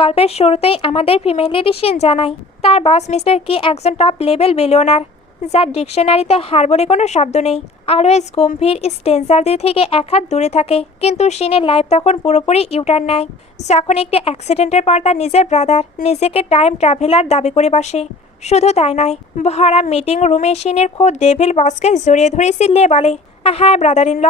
গল্পের শুরুতেই আমাদের ফিমেল লিডি শিন জানায় তার বস মিস্টার কি একজন টপ লেভেল বিলিয়নার, যার ডিকশনারিতে হার বলে কোনো শব্দ নেই। অলওয়েজ গম্ভীর স্টেন্সারদের থেকে এক হাত দূরে থাকে। কিন্তু শিনের লাইফ তখন পুরোপুরি ইউটার্ন নেয় যখন একটি অ্যাক্সিডেন্টের পর তার নিজের ব্রাদার নিজেকে টাইম ট্রাভেলার দাবি করে বসে। শুধু তাই নয়, ভরা মিটিং রুমে শিনের খোদ ডেভিল বসকে জড়িয়ে ধরে চিল্লিয়ে বলে, হ্যাঁ ব্রাদার ইন ল।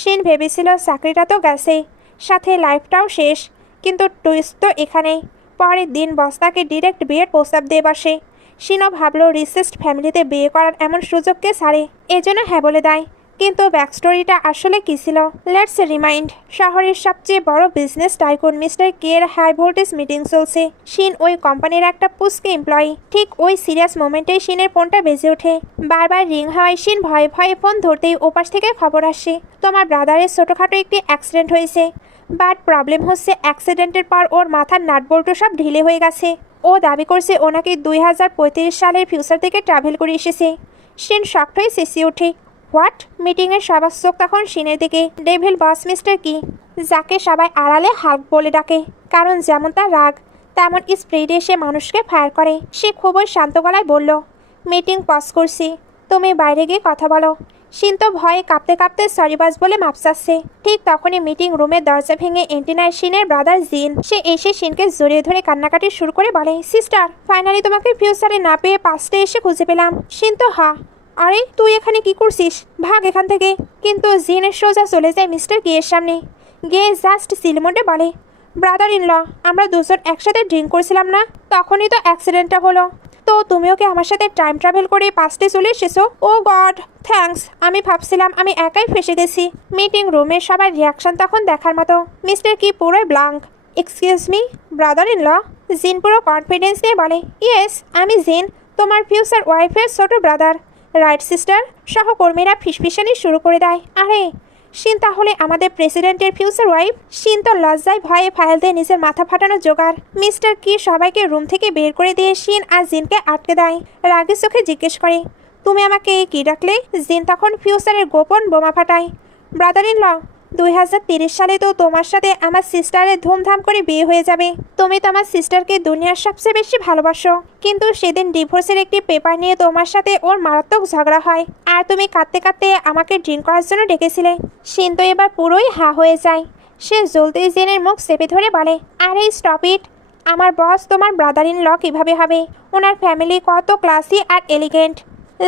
শিন ভেবেছিল চাকরিটা তো গেছেই, সাথে লাইফটাও শেষ। কিন্তু টুইস্ট তো এখানেই। পরের দিন বস তাকে ডিরেক্ট বিয়ের প্রস্তাব দিয়ে বসে। শিনও ভাবলো রিসেস্ট ফ্যামিলিতে বিয়ে করার এমন সুযোগকে ছাড়ে, এজন্য হ্যাঁ বলে দেয়। কিন্তু ব্যাকস্টোরিটা আসলে কী ছিল? Let's remind. শহরের সবচেয়ে বড় বিজনেস টাইকুন মিস্টার কে এর হাই ভোল্টেজ মিটিং চলছে। শিন ওই কোম্পানির একটা পুস্কে এমপ্লয়ি। ঠিক ওই সিরিয়াস মোমেন্টেই শিনের ফোনটা বেজে ওঠে। বারবার রিং হওয়ায় শিন ভয়ে ভয়ে ফোন ধরতেই ওপাশ থেকে খবর আসে, তোমার ব্রাদারের ছোটোখাটো একটি অ্যাক্সিডেন্ট হয়েছে। বাট প্রবলেম হচ্ছে অ্যাক্সিডেন্টের পর ওর মাথার নাটবল্টু সব ঢিলে হয়ে গেছে। ও দাবি করছে ওনাকে 2035 সালের ফিউচার থেকে ট্রাভেল করে এসেছে। শিন শক্ট হয়ে চেঁচিয়ে ওঠে, হোয়াট? মিটিংয়ের সবার চোখ তখন শিনের দিকে। ডেভিল বস মিস্টার কি, যাকে সবাই আড়ালে হাল্ক বলে ডাকে, কারণ যেমন তার রাগ তেমন স্প্রিডে সে মানুষকে ফায়ার করে। সে খুবই শান্ত গলায় বলল, মিটিং পজ করছি, তুমি বাইরে গিয়ে কথা বলো। শিন তো ভয়ে কাঁপতে কাঁপতে সরি বাস বলে মাপ চাচ্ছে। ঠিক তখনই মিটিং রুমের দরজা ভেঙে এন্টিনায় শিনের ব্রাদার জিন। সে এসে শিনকে জড়িয়ে ধরে কান্নাকাটি শুরু করে বলে, সিস্টার ফাইনালি তোমাকে ফিউচারে না পেয়ে পাস্টে এসে খুঁজে পেলাম। শিন তো আরে তুই এখানে কি করছিস, ভাগ এখান থেকে। কিন্তু জিনের সোজা চলে যায় মিস্টার গেয়ের সামনে। গিয়ে জাস্ট সিলমোডে বলে, ব্রাদার ইন ল, আমরা দুজন একসাথে ড্রিঙ্ক করছিলাম না, তখনই তো অ্যাক্সিডেন্টটা হলো। তো তুমিও কি আমার সাথে টাইম ট্রাভেল করে পাস্টে চলে এসেছো? ও গড, থ্যাঙ্কস। আমি ভাবছিলাম আমি একাই ফেসে গেছি। মিটিং রুমে সবার রিয়াকশন তখন দেখার মতো। মিস্টার কি পুরোই blank. Excuse me brother in law? Jin পুরো কনফিডেন্স নিয়ে বলে, ইয়েস আমি জিন, তোমার ফিউচার ওয়াইফের ছোট ব্রাদার। Right sister? সহকর্মীরা ফিসফিসানি শুরু করে দেয়। আরে শিন তাহলে আমাদের প্রেসিডেন্টের ফিউচার ওয়াইফ? শিন তো লজ্জায় ভয়ে ফাইল দিয়ে নিজের মাথা ফাটানো জোগাড়। মিস্টার কি সবাইকে রুম থেকে বের করে দিয়ে শিন আর জিনকে আটকে দেয়। রাগের চোখে জিজ্ঞেস করে, তুমি আমাকে কি ডাকলে? জিন তখন ফিউচারের গোপন বোমা ফাটায়। ব্রাদার ইন ল, 2030 সালে তো তোমার সাথে আমার সিস্টারের ধুমধাম করে বিয়ে হয়ে যাবে। তুমি তোমার সিস্টারকে দুনিয়ার সবচেয়ে বেশি ভালোবাসো, কিন্তু সেদিন ডিভোর্সের একটি পেপার নিয়ে তোমার সাথে ওর মারাত্মক ঝগড়া হয়, আর তুমি কাঁদতে কাঁদতে আমাকে ড্রিঙ্ক করার জন্য ডেকেছিলে। শিন তো এবার পুরোই হয়ে যায়। সে জ্বলতেই জেনের মুখ চেপে ধরে বলে, আরে স্টপ ইট। আমার বস তোমার ব্রাদার ইন ল কীভাবে হবে? ওনার ফ্যামিলি কত ক্লাসি আর এলিগেন্ট,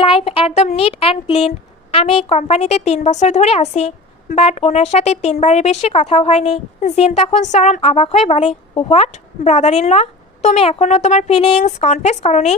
লাইফ একদম নিট অ্যান্ড ক্লিন। আমি এই কোম্পানিতে 3 বছর ধরে আছি, বাট ওনার সাথে 3 বারের বেশি কথাও হয়নি। জিন তখন চরম অবাক হয়ে বলে, হোয়াট ব্রাদার ইন ল, তুমি এখনও তোমার ফিলিংস কনফেস করনি?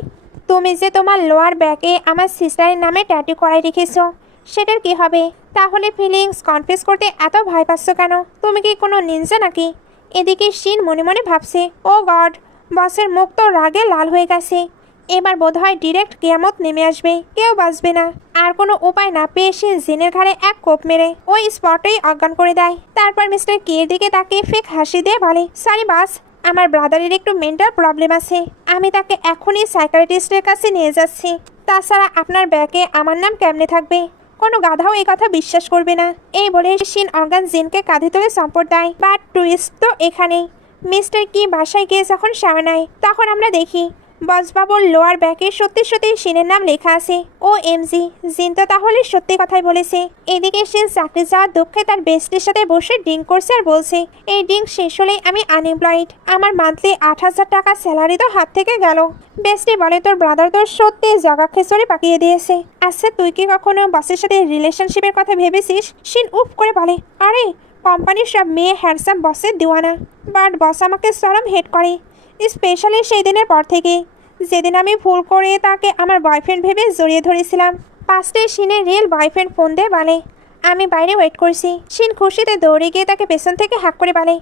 তুমি যে তোমার লোয়ার ব্যাকে আমার সিস্টারের নামে ট্যাটু করাই রেখেছো, সেটার কি হবে? তাহলে ফিলিংস কনফেস করতে এত ভয় পাচ্ছ কেন? তুমি কি কোনো নিনজা নাকি? এদিকে শিন মনে মনে ভাবছে, ও গড, বসের মুখ তো রাগে লাল হয়ে গেছে। এবার বোধহয় ডিরেক্ট কিয়ামত নেমে আসবে, কেউ বাঁচবে না। আর কোনো উপায় না পেয়ে সে জিনের ঘাড়ে এক কোপ মেরে ওই স্পটেই অজ্ঞান করে দেয়। তারপর মিস্টার কে এর দিকে তাকে ফেক হাসি দিয়ে বলে, সরি বাস, আমার ব্রাদারের একটু মেন্টাল প্রবলেম আছে, আমি তাকে এখনই সাইকিয়াট্রিস্টের কাছে নিয়ে যাচ্ছি। তাছাড়া আপনার ব্যাগে আমার নাম কেমনে থাকবে? কোনো গাধাও এই কথা বিশ্বাস করবে না। এই বলে শিন অজ্ঞান জিনকে কাঁধে তুলে সম্পদ দেয়। বাট টুইস্ট তো এখানেই। মিস্টার কি বাসায় গিয়ে যখন শাওয়ার নেয়, তখন আমরা দেখি বসবাবুর লোয়ার ব্যাগে সত্যি সত্যি শিনের নাম লেখা আছে। ও এমজি, জিন তো তাহলে সত্যি কথাই বলেছে। এদিকে শিন চাকরি যাওয়ার দুঃখে তার বেস্টের সাথে বসে ড্রিঙ্ক করছে আর বলছে, এই ড্রিঙ্ক শেষ হলেই আমি আনএমপ্লয়েড, আমার মান্থলি 8,000 টাকা স্যালারি তো হাত থেকে গেল। বেস্টি বলে, তোর ব্রাদার তোর সত্যি জগা খেসরে পাকিয়ে দিয়েছে। আচ্ছা তুই কি কখনো বসের সাথে রিলেশনশিপের কথা ভেবেছিস? শিন উফ করে বলে, আরে কোম্পানির সব মেয়ে হ্যান্ডসাম বসের দিওয়ানা, বাট বস আমাকে চরম হেট করে, স্পেশালি সেই দিনের পর থেকে যেদিন আমি ভুল করে তাকে আমার বয়ফ্রেন্ড ভেবে জড়িয়ে ধরেছিলাম। পাস্টে শিনের রিয়েল বয়ফ্রেন্ড ফোন দিয়ে বলে, আমি বাইরে ওয়েট করছি। শিন খুশিতে দৌড়ে গিয়ে তাকে পেছন থেকে হাঁক করে বলে,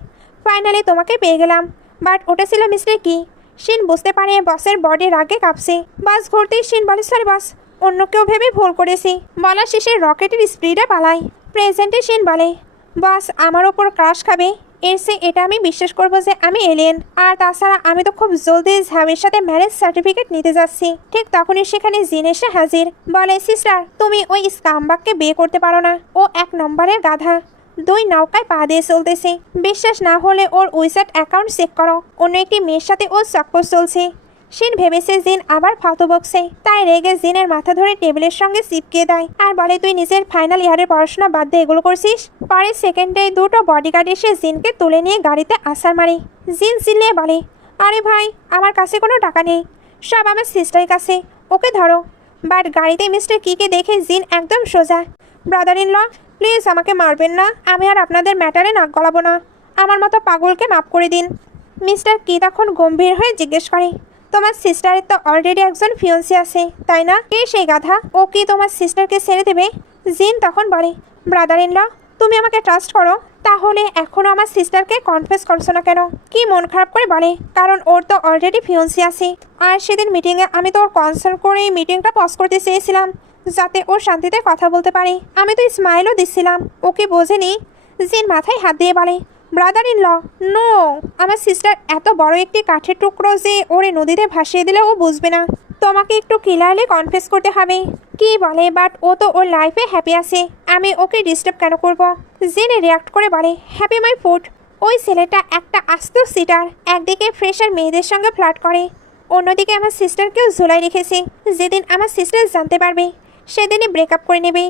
ফাইনালি তোমাকে পেয়ে গেলাম। বাট ওটা ছিল মিস্টার কি। শিন বুঝতে পারে বসের বডি রাগে কাঁপছে। বাস ঘুরতেই শিন বলে, সরি বস, অন্য কেউ ভেবে ভুল করেছি। বলা শেষে রকেটের স্পিডে পালায়। প্রেজেন্টে শিন বলে, বস আমার ওপর ক্রাশ খাবে, এর সে এটা আমি বিশ্বাস করবো যে আমি এলিয়েন। আর তাছাড়া আমি তো খুব জলদি ঝামের সাথে ম্যারেজ সার্টিফিকেট নিতে যাচ্ছি। ঠিক তখনই সেখানে জিন এসে হাজির। বলে, সিস্টার তুমি ওই স্কামবাগকে বিয়ে করতে পারো না, ও 1 নম্বরের গাধা। দুই নৌকায় পা দিয়ে চলতেছে। বিশ্বাস না হলে ওর উইসাট অ্যাকাউন্ট চেক করো, অন্য একটি মেয়ের সাথে ও চক্কর চলছে। শিন ভেবেছে জিন আবার ফালতু বকছে, তাই রেগে জিনের মাথা ধরে টেবিলের সঙ্গে চিপকে দেয় আর বলে, তুই নিজের ফাইনাল ইয়ারের পড়াশোনা বাদ দিয়ে এগুলো করছিস? পরের সেকেন্ডে দুটো বডিগার্ড এসে জিনকে তুলে নিয়ে গাড়িতে আসার মারে। জিন চিল্লিয়ে বলে, আরে ভাই, আমার কাছে কোনো টাকা নেই, সব আমার সিস্টারের কাছে, ওকে ধরো। বাট গাড়িতে মিস্টার কিকে দেখে জিন একদম সোজা। ব্রাদার ইন ল, প্লিজ আমাকে মারবেন না, আমি আর আপনাদের ম্যাটারে নাক গলাবো না, আমার মতো পাগলকে মাফ করে দিন। মিস্টার কি তখন গম্ভীর হয়ে জিজ্ঞেস করে, তোমার সিস্টারের তো অলরেডি একজন ফিয়ন্সি আছে, তাই না? কে সেই গাধা? ও কি তোমার সিস্টারকে ছেড়ে দেবে? জিন তখন বলে, ব্রাদার ইন ল, তুমি আমাকে ট্রাস্ট করো, তাহলে এখনও আমার সিস্টারকে কনফেস করছো না কেন? কি মন খারাপ করে বলে, কারণ ওর তো অলরেডি ফিয়ন্সি আছে। আর সেদিন মিটিংয়ে আমি তো ওর কনসার্ন করে মিটিংটা পজ করতে চেয়েছিলাম, যাতে ও শান্তিতে কথা বলতে পারে। আমি তো স্মাইলও দিচ্ছিলাম, ওকে বোঝেনি। জিন মাথায় হাত দিয়ে বলে, ব্রাদার ইন ল, নো, আমার সিস্টার এত বড় একটি কাঠের টুকরো যে ওরে নদীতে ভাসিয়ে দিলে ও বুঝবে না, তোমাকে একটু ক্লিয়ারলি কনফেস করতে হবে। কি বলে, বাট ও তো ওর লাইফে হ্যাপি আছে, আমি ওকে ডিস্টার্ব কেন করব? জিন রিয়াক্ট করে বলে, হ্যাপি মাই ফুড। ওই ছেলেটা একটা আস্ত সিটার, একদিকে ফ্রেশার মেয়েদের সঙ্গে ফ্লার্ট করে, অন্যদিকে আমার সিস্টারকেও ঝুলাই রেখেছে। যেদিন আমার সিস্টার জানতে পারবে, সেদিনই ব্রেকআপ করে নেবে,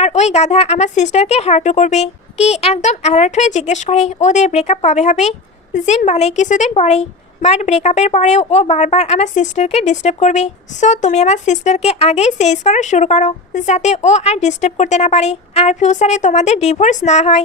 আর ওই গাধা আমার সিস্টারকে হার্টও করবে। কি একদম অ্যালার্ট হয়ে জিজ্ঞেস করে, ওদের ব্রেকআপ কবে হবে? জিন বলে, কিছুদিন পরেই, বাট ব্রেকআপের পরেও ও বারবার আমার সিস্টারকে ডিস্টার্ব করবে। সো তুমি আমার সিস্টারকে আগেই চেঞ্জ করা শুরু করো, যাতে ও আর ডিস্টার্ব করতে না পারে, আর ফিউচারে তোমাদের ডিভোর্স না হয়।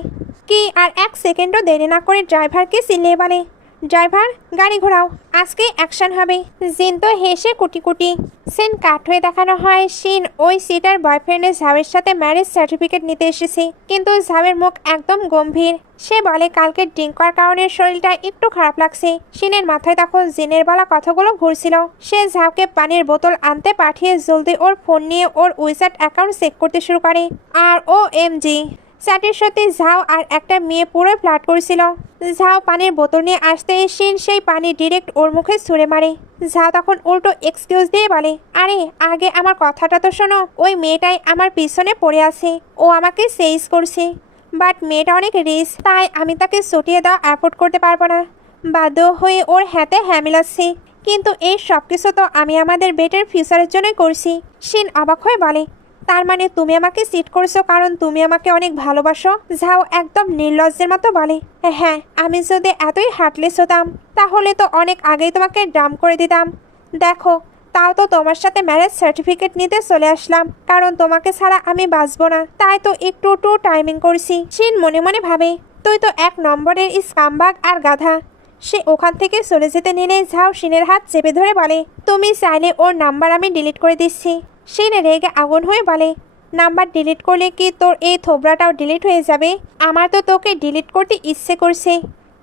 কি আর এক সেকেন্ডও দেরি না করে ড্রাইভারকে চিল্লিয়ে বলে, ড্রাইভার, গাড়ি ঘোরাও, আজকে অ্যাকশন হবে। জিন তো হেসে কুটি কুটি। সিন কাট হয়ে দেখানো হয় শিন ওই সিটার বয়ফ্রেন্ডের ঝাবের সাথে ম্যারেজ সার্টিফিকেট নিতে এসেছে, কিন্তু ঝাবের মুখ একদম গম্ভীর। সে বলে, কালকে ড্রিঙ্ক করার কারণে শরীরটা একটু খারাপ লাগছে। শিনের মাথায় তখন জিনের বলা কথাগুলো ঘুরছিল। সে ঝাবকে পানির বোতল আনতে পাঠিয়ে জলদি ওর ফোন নিয়ে ওর উইসাট অ্যাকাউন্ট চেক করতে শুরু করে। আর ও এম জি, চ্যাটের সাথে ঝাও আর একটা মেয়ে পুরো ফ্লার্ট করেছিল। ঝাও পানির বোতল নিয়ে আসতে শিন সেই পানি ডিরেক্ট ওর মুখে ছুঁড়ে মারে। ঝাও তখন উল্টো এক্সকিউজ দিয়ে বলে, আরে আগে আমার কথাটা তো শোনো, ওই মেয়েটাই আমার পিছনে পড়ে আছে, ও আমাকে সেইজ করছে, বাট মেয়েটা অনেক রিচ, তাই আমি তাকে ছুটিয়ে দেওয়া অ্যাফোর্ড করতে পারবো না, বাধ্য হয়ে ওর হাতে হ্যাঁ মিলাচ্ছি। কিন্তু এই সব কিছু তো আমি আমাদের বেটার ফিউচারের জন্যই করছি। শিন অবাক হয়ে বলে, তার মানে তুমি আমাকে চিট করছো কারণ তুমি আমাকে অনেক ভালোবাসো? ঝাও একদম নির্লজ্জের মতো বলে, হ্যাঁ, আমি যদি এতই হার্টলেস হতাম তাহলে তো অনেক আগেই তোমাকে ডাম্প করে দিতাম। দেখো, তাও তো তোমার সাথে ম্যারেজ সার্টিফিকেট নিতে চলে আসলাম, কারণ তোমাকে ছাড়া আমি বাঁচবো না, তাই তো একটু টাইমিং করছি। শিন মনে মনে ভাবে, তুই তো এক নম্বরের স্কামবাগ আর গাধা। সে ওখান থেকে চলে যেতে নিলে ঝাও শিনের হাত চেপে ধরে বলে, তুমি চাইলে ওর নাম্বার আমি ডিলিট করে দিচ্ছি। শিন রেগে আগুন হয়ে বলে, নাম্বার ডিলিট করলে কি তোর এই থোবরাটাও ডিলিট হয়ে যাবে? আমার তো তোকে ডিলিট করতে ইচ্ছে করছে।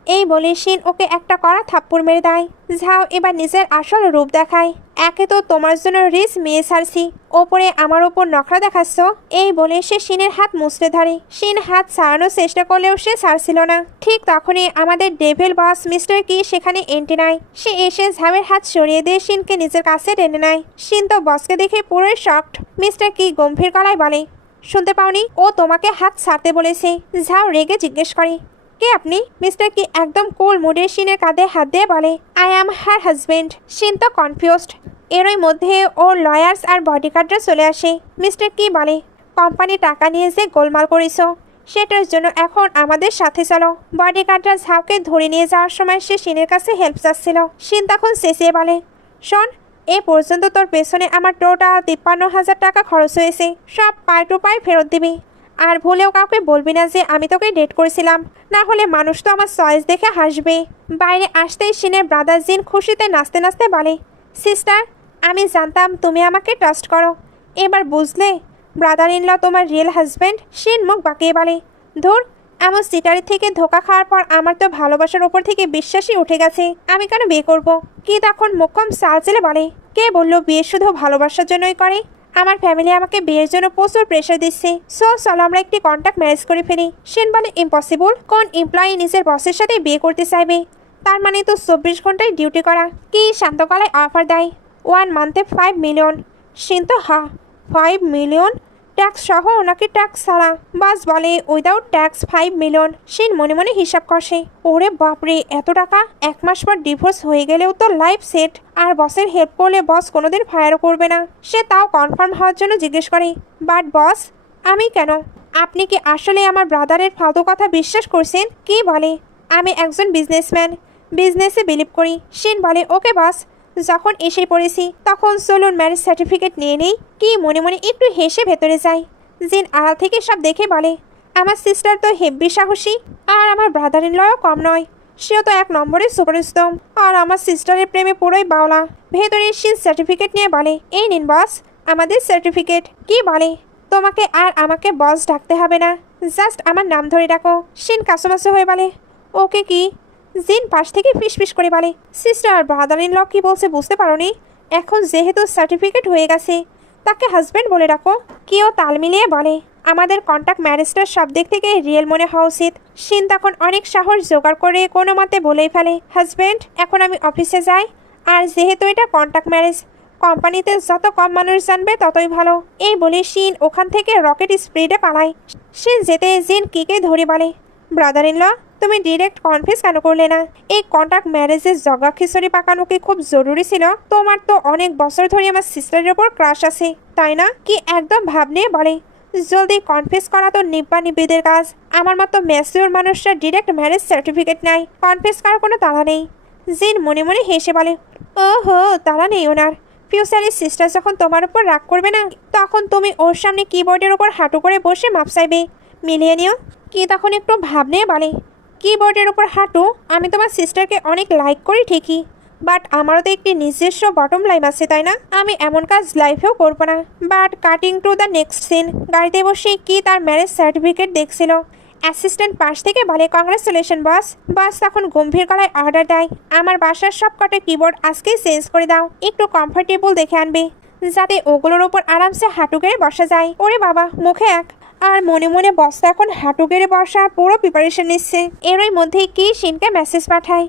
এই বলে শিন ওকে একটা কড়া থাপ্পড় মেরে দেয়। ঝাও এবার নিজের আসল রূপ দেখায়, একে তো তোমার জন্য রিচ মেয়ে ছাড়ছি, ওপরে আমার ওপর নখরা দেখাচ্ছ। এই বলে সে শিনের হাত মুছড়ে ধরে। শিন হাত ছাড়ানোর চেষ্টা করলেও সে ছাড়ছিল না। ঠিক তখনই আমাদের ডেভিল বস মিস্টার কি সেখানে এন্ট্রি নেয়। সে এসে ঝামের হাত সরিয়ে দিয়ে শিনকে নিজের কাছে টেনে নেয়। শিন তো বসকে দেখে পুরোই শকড। মিস্টার কি গম্ভীর গলায় বলে, শুনতে পাওনি? ও তোমাকে হাত ছাড়তে বলেছে। ঝাও রেগে জিজ্ঞেস করে, কে আপনি? মিস্টার কি একদম কুল মুডে শিনের কাঁধে হাত দিয়ে বলে, আই অ্যাম হার হাজবেন্ড। শিন তো কনফিউজড। এরই মধ্যে ওর লয়ার্স আর বডিগার্ডরা চলে আসে। মিস্টার কি বলে, কোম্পানি টাকা নিয়ে যে গোলমাল করেছ, সেটার জন্য এখন আমাদের সাথে চলো। বডিগার্ডরা ঝাউকে ধরে নিয়ে যাওয়ার সময় সে শিনের কাছে হেল্প চাচ্ছিল। শিন তখন চেঁচিয়ে বলে, শোন, এ পর্যন্ত তোর পেছনে আমার টোটাল 53,000 টাকা খরচ হয়েছে, সব পাই টু পাই ফেরত দিবি। আর ভুলেও কাউকে বলবি না যে আমি তোকে ডেট করেছিলাম, না হলে মানুষ তো আমার চয়েস দেখে হাসবে। বাইরে আসতেই শিনের ব্রাদার জিন খুশিতে নাচতে নাচতে বলে, সিস্টার, আমি জানতাম তুমি আমাকে ট্রাস্ট করো, এবার বুঝলে ব্রাদার ইন ল তোমার রিয়েল হাজব্যান্ড। শিন মুখ বাঁকিয়ে বলে, ধুর, এমন সিটারি থেকে ধোকা খাওয়ার পর আমার তো ভালোবাসার ওপর থেকে বিশ্বাসই উঠে গেছে, আমি কেন বিয়ে করব? কি তখন মুখ্যম সাল চেলে বলে, কে বললো বিয়ে শুধু ভালোবাসার জন্যই করে? আমার ফ্যামিলি আমাকে বিয়ের জন্য প্রচুর প্রেশার দিচ্ছে, সো চলো আমরা একটি কন্ট্যাক্ট ম্যারেজ করে ফেলি। শিন বলে, ইম্পসিবল, কোন এমপ্লয়ি নিজের বসের সাথে বিয়ে করতে চাইবে? তার মানে তো 24 ঘন্টায় ডিউটি করা। কি শান্ত গলায় অফার দেয়, 1 মান্থে 5 মিলিয়ন। শিন তো 5 মিলিয়ন ট্যাক্স সহ নাকি ট্যাক্স ছাড়া? বস বলে উইদাউট ট্যাক্স 5 মিলিয়ন। শিন মনে মনে হিসাব কষে, ওরে বাপরে, এত টাকা! 1 মাস পর ডিভোর্স হয়ে গেলেও তো লাইফ সেট। আর বসের হেল্প করলে বস কোনোদিন ফায়ারও করবে না। সে তাও কনফার্ম হওয়ার জন্য জিজ্ঞেস করে, বাট বস, আমি কেন? আপনি কি আসলে আমার ব্রাদারের ফালতু কথা বিশ্বাস করছেন? কি বলে আমি একজন বিজনেসম্যান, বিজনেসে বিলিভ করি। শিন বলে, ওকে বস, যখন এসে পড়েছি তখন চলুন ম্যারেজ সার্টিফিকেট নিয়ে নেই। কি মনে মনে একটু হেসে ভেতরে যায়। জিন আড়াল থেকে সব দেখে বলে, আমার সিস্টার তো হেব্বি সাহসী, আর আমার ব্রাদার ইন লও কম নয়। সেও তো 1 নম্বরের সুপারস্টার, আর আমার সিস্টারের প্রেমে পুরোই বাওলা। ভেতরে শিন সার্টিফিকেট নিয়ে বলে, এই নিন বস, আমাদের সার্টিফিকেট। কি বলে, তোমাকে আর আমাকে বস ডাকতে হবে না, জাস্ট আমার নাম ধরে ডাকো। শিন কাসুমাসু হয়ে বলে, ওকে। কি? জিন পাশ থেকে ফিসফিস করে বলে, সিস্টার, ব্রাদার ইন ল কি বলছে বুঝতে পারোনি? এখন যেহেতু সার্টিফিকেট হয়ে গেছে, তাকে হাজব্যান্ড বলে ডাকো। কেউ তাল মিলিয়ে বলে, আমাদের কন্ট্যাক্ট ম্যারেজটার সব দিক থেকে রিয়েল মনে হওয়া উচিত। শিন তখন অনেক সাহস জোগাড় করে কোনো মতে বলেই ফেলে, হাজব্যান্ড, এখন আমি অফিসে যাই। আর যেহেতু এটা কন্ট্যাক্ট ম্যারেজ, কোম্পানিতে যত কম মানুষ জানবে ততই ভালো। এই বলে শিন ওখান থেকে রকেট স্পিডে পালায়। শিন যেতে জিন কিকে ধরে বলে, ব্রাদার ইন ল, তুমি ডিরেক্ট কনফেস কেন করলে না? এই কন্ট্যাক্ট ম্যারেজের জগা খিচুড়ি পাকানো কি খুব জরুরি ছিল? তোমার তো অনেক বছর ধরে আমার সিস্টারের উপর ক্রাশ আছে, তাই না? কি একদম ভাব নিয়ে বলে, জলদি কনফেস করা তো নিব্বা নিব্বিদের কাজ। আমার মতো ম্যাচিওর মানুষরা ডিরেক্ট ম্যারেজ সার্টিফিকেট নেয়, কনফেস করার কোনো তাড়া নেই। জিন মনে মনে হেসে বলে, ওহো, তাড়া নেই ওনার। ফিউচারের সিস্টার যখন তোমার উপর রাগ করবে না, তখন তুমি ওর সামনে কিবোর্ডের উপর হাঁটু করে বসে মাপ চাইবে, মিলিয়ে নিও। কি তখন একটু ভাব নিয়ে বলে, কিবোর্ডের উপর হাঁটু? আমি তোমার সিস্টারকে অনেক লাইক করি ঠিকই, বাট আমারও তো একটি নিজস্ব বটম লাইন আছে, তাই না? আমি এমন কাজ লাইফেও করবো না। But cutting to the next scene, গাড়িতে বসে কি তার ম্যারেজ সার্টিফিকেট দেখছিল। অ্যাসিস্ট্যান্ট পাশ থেকে বলে, কংগ্রেচুলেশন বস। বস তখন গম্ভীর গলায় অর্ডার দেয়, আমার বাসার সব কটা কিবোর্ড আজকেই চেঞ্জ করে দাও, একটু কমফোর্টেবল দেখে আনবে, যাতে ওগুলোর ওপর আরামসে হাঁটু গেড়ে বসা যায়। ওরে বাবা, মুখে এক। আর মনে মনে বস এখন হাঁটু গেড়ে বসার পুরো প্রিপারেশন নিচ্ছে। এরই মধ্যেই কি শিনকে মেসেজ পাঠায়,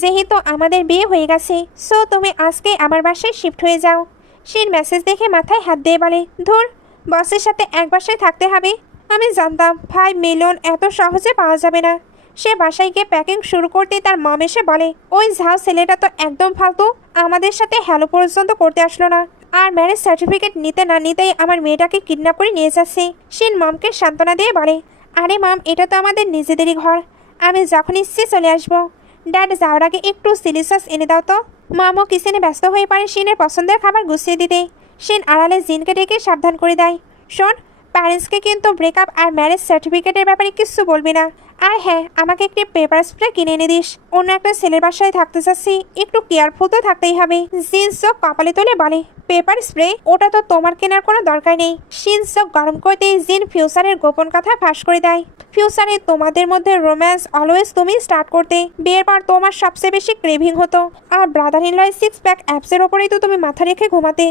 যেহেতু আমাদের বিয়ে হয়ে গেছে, সো তুমি আজকে আমার বাসায় শিফট হয়ে যাও। শিন মেসেজ দেখে মাথায় হাত দিয়ে বলে, ধুর, বসের সাথে এক বাসায় থাকতে হবে। আমি জানতাম 5 মিলিয়ন এত সহজে পাওয়া যাবে না। সে বাসায় গিয়ে প্যাকিং শুরু করতে তার মম এসে বলে, ওই ঝাও ছেলেটা তো একদম ফালতু, আমাদের সাথে হ্যালো পর্যন্ত করতে আসলো না, আর ম্যারেজ সার্টিফিকেট নিতে না নিতেই আমার মেয়েটাকে কিডন্যাপ করে নিয়ে যাচ্ছে। শিন মমকে সান্ত্বনা দিয়ে বলে, আরে মম, এটা তো আমাদের নিজেদেরই ঘর, আমি যখন ইচ্ছে চলে আসবো। ড্যাড যাওয়ার আগে একটু চিলি সস এনে দাও তো। মমও কিচেনে ব্যস্ত হয়ে পড়ে শিনের পছন্দের খাবার গুছিয়ে দিতে। শিন আড়ালে জিনকে ডেকে সাবধান করে দেয়, শোন, প্যারেন্টসকে কিন্তু ব্রেকআপ আর ম্যারেজ সার্টিফিকেটের ব্যাপারে কিচ্ছু বলবি না। আর হ্যাঁ, আমাকে একটি পেপার স্প্রে কিনে এনে দিস, অন্য একটা ছেলের বাসায় থাকতে চাচ্ছি, একটু কেয়ারফুল তো থাকতেই হবে। জিন চোখ কপালে তুলে বলে, পেপার স্প্রে? ওটা তো তোমার কেনার কোনো দরকার নেই। শিন চোখ গরম করতেই জিন ফিউচারের গোপন কথা ফাঁস করে দেয়। ফিউচারে তোমাদের মধ্যে রোম্যান্স অলওয়েজ তুমি স্টার্ট করতে, বিয়ের পর তোমার সবচেয়ে বেশি ক্রেভিং হতো, আর ব্রাদার ইন লয়ের 6 প্যাক অ্যাপসের ওপরেই তো তুমি মাথা রেখে ঘুমাতে।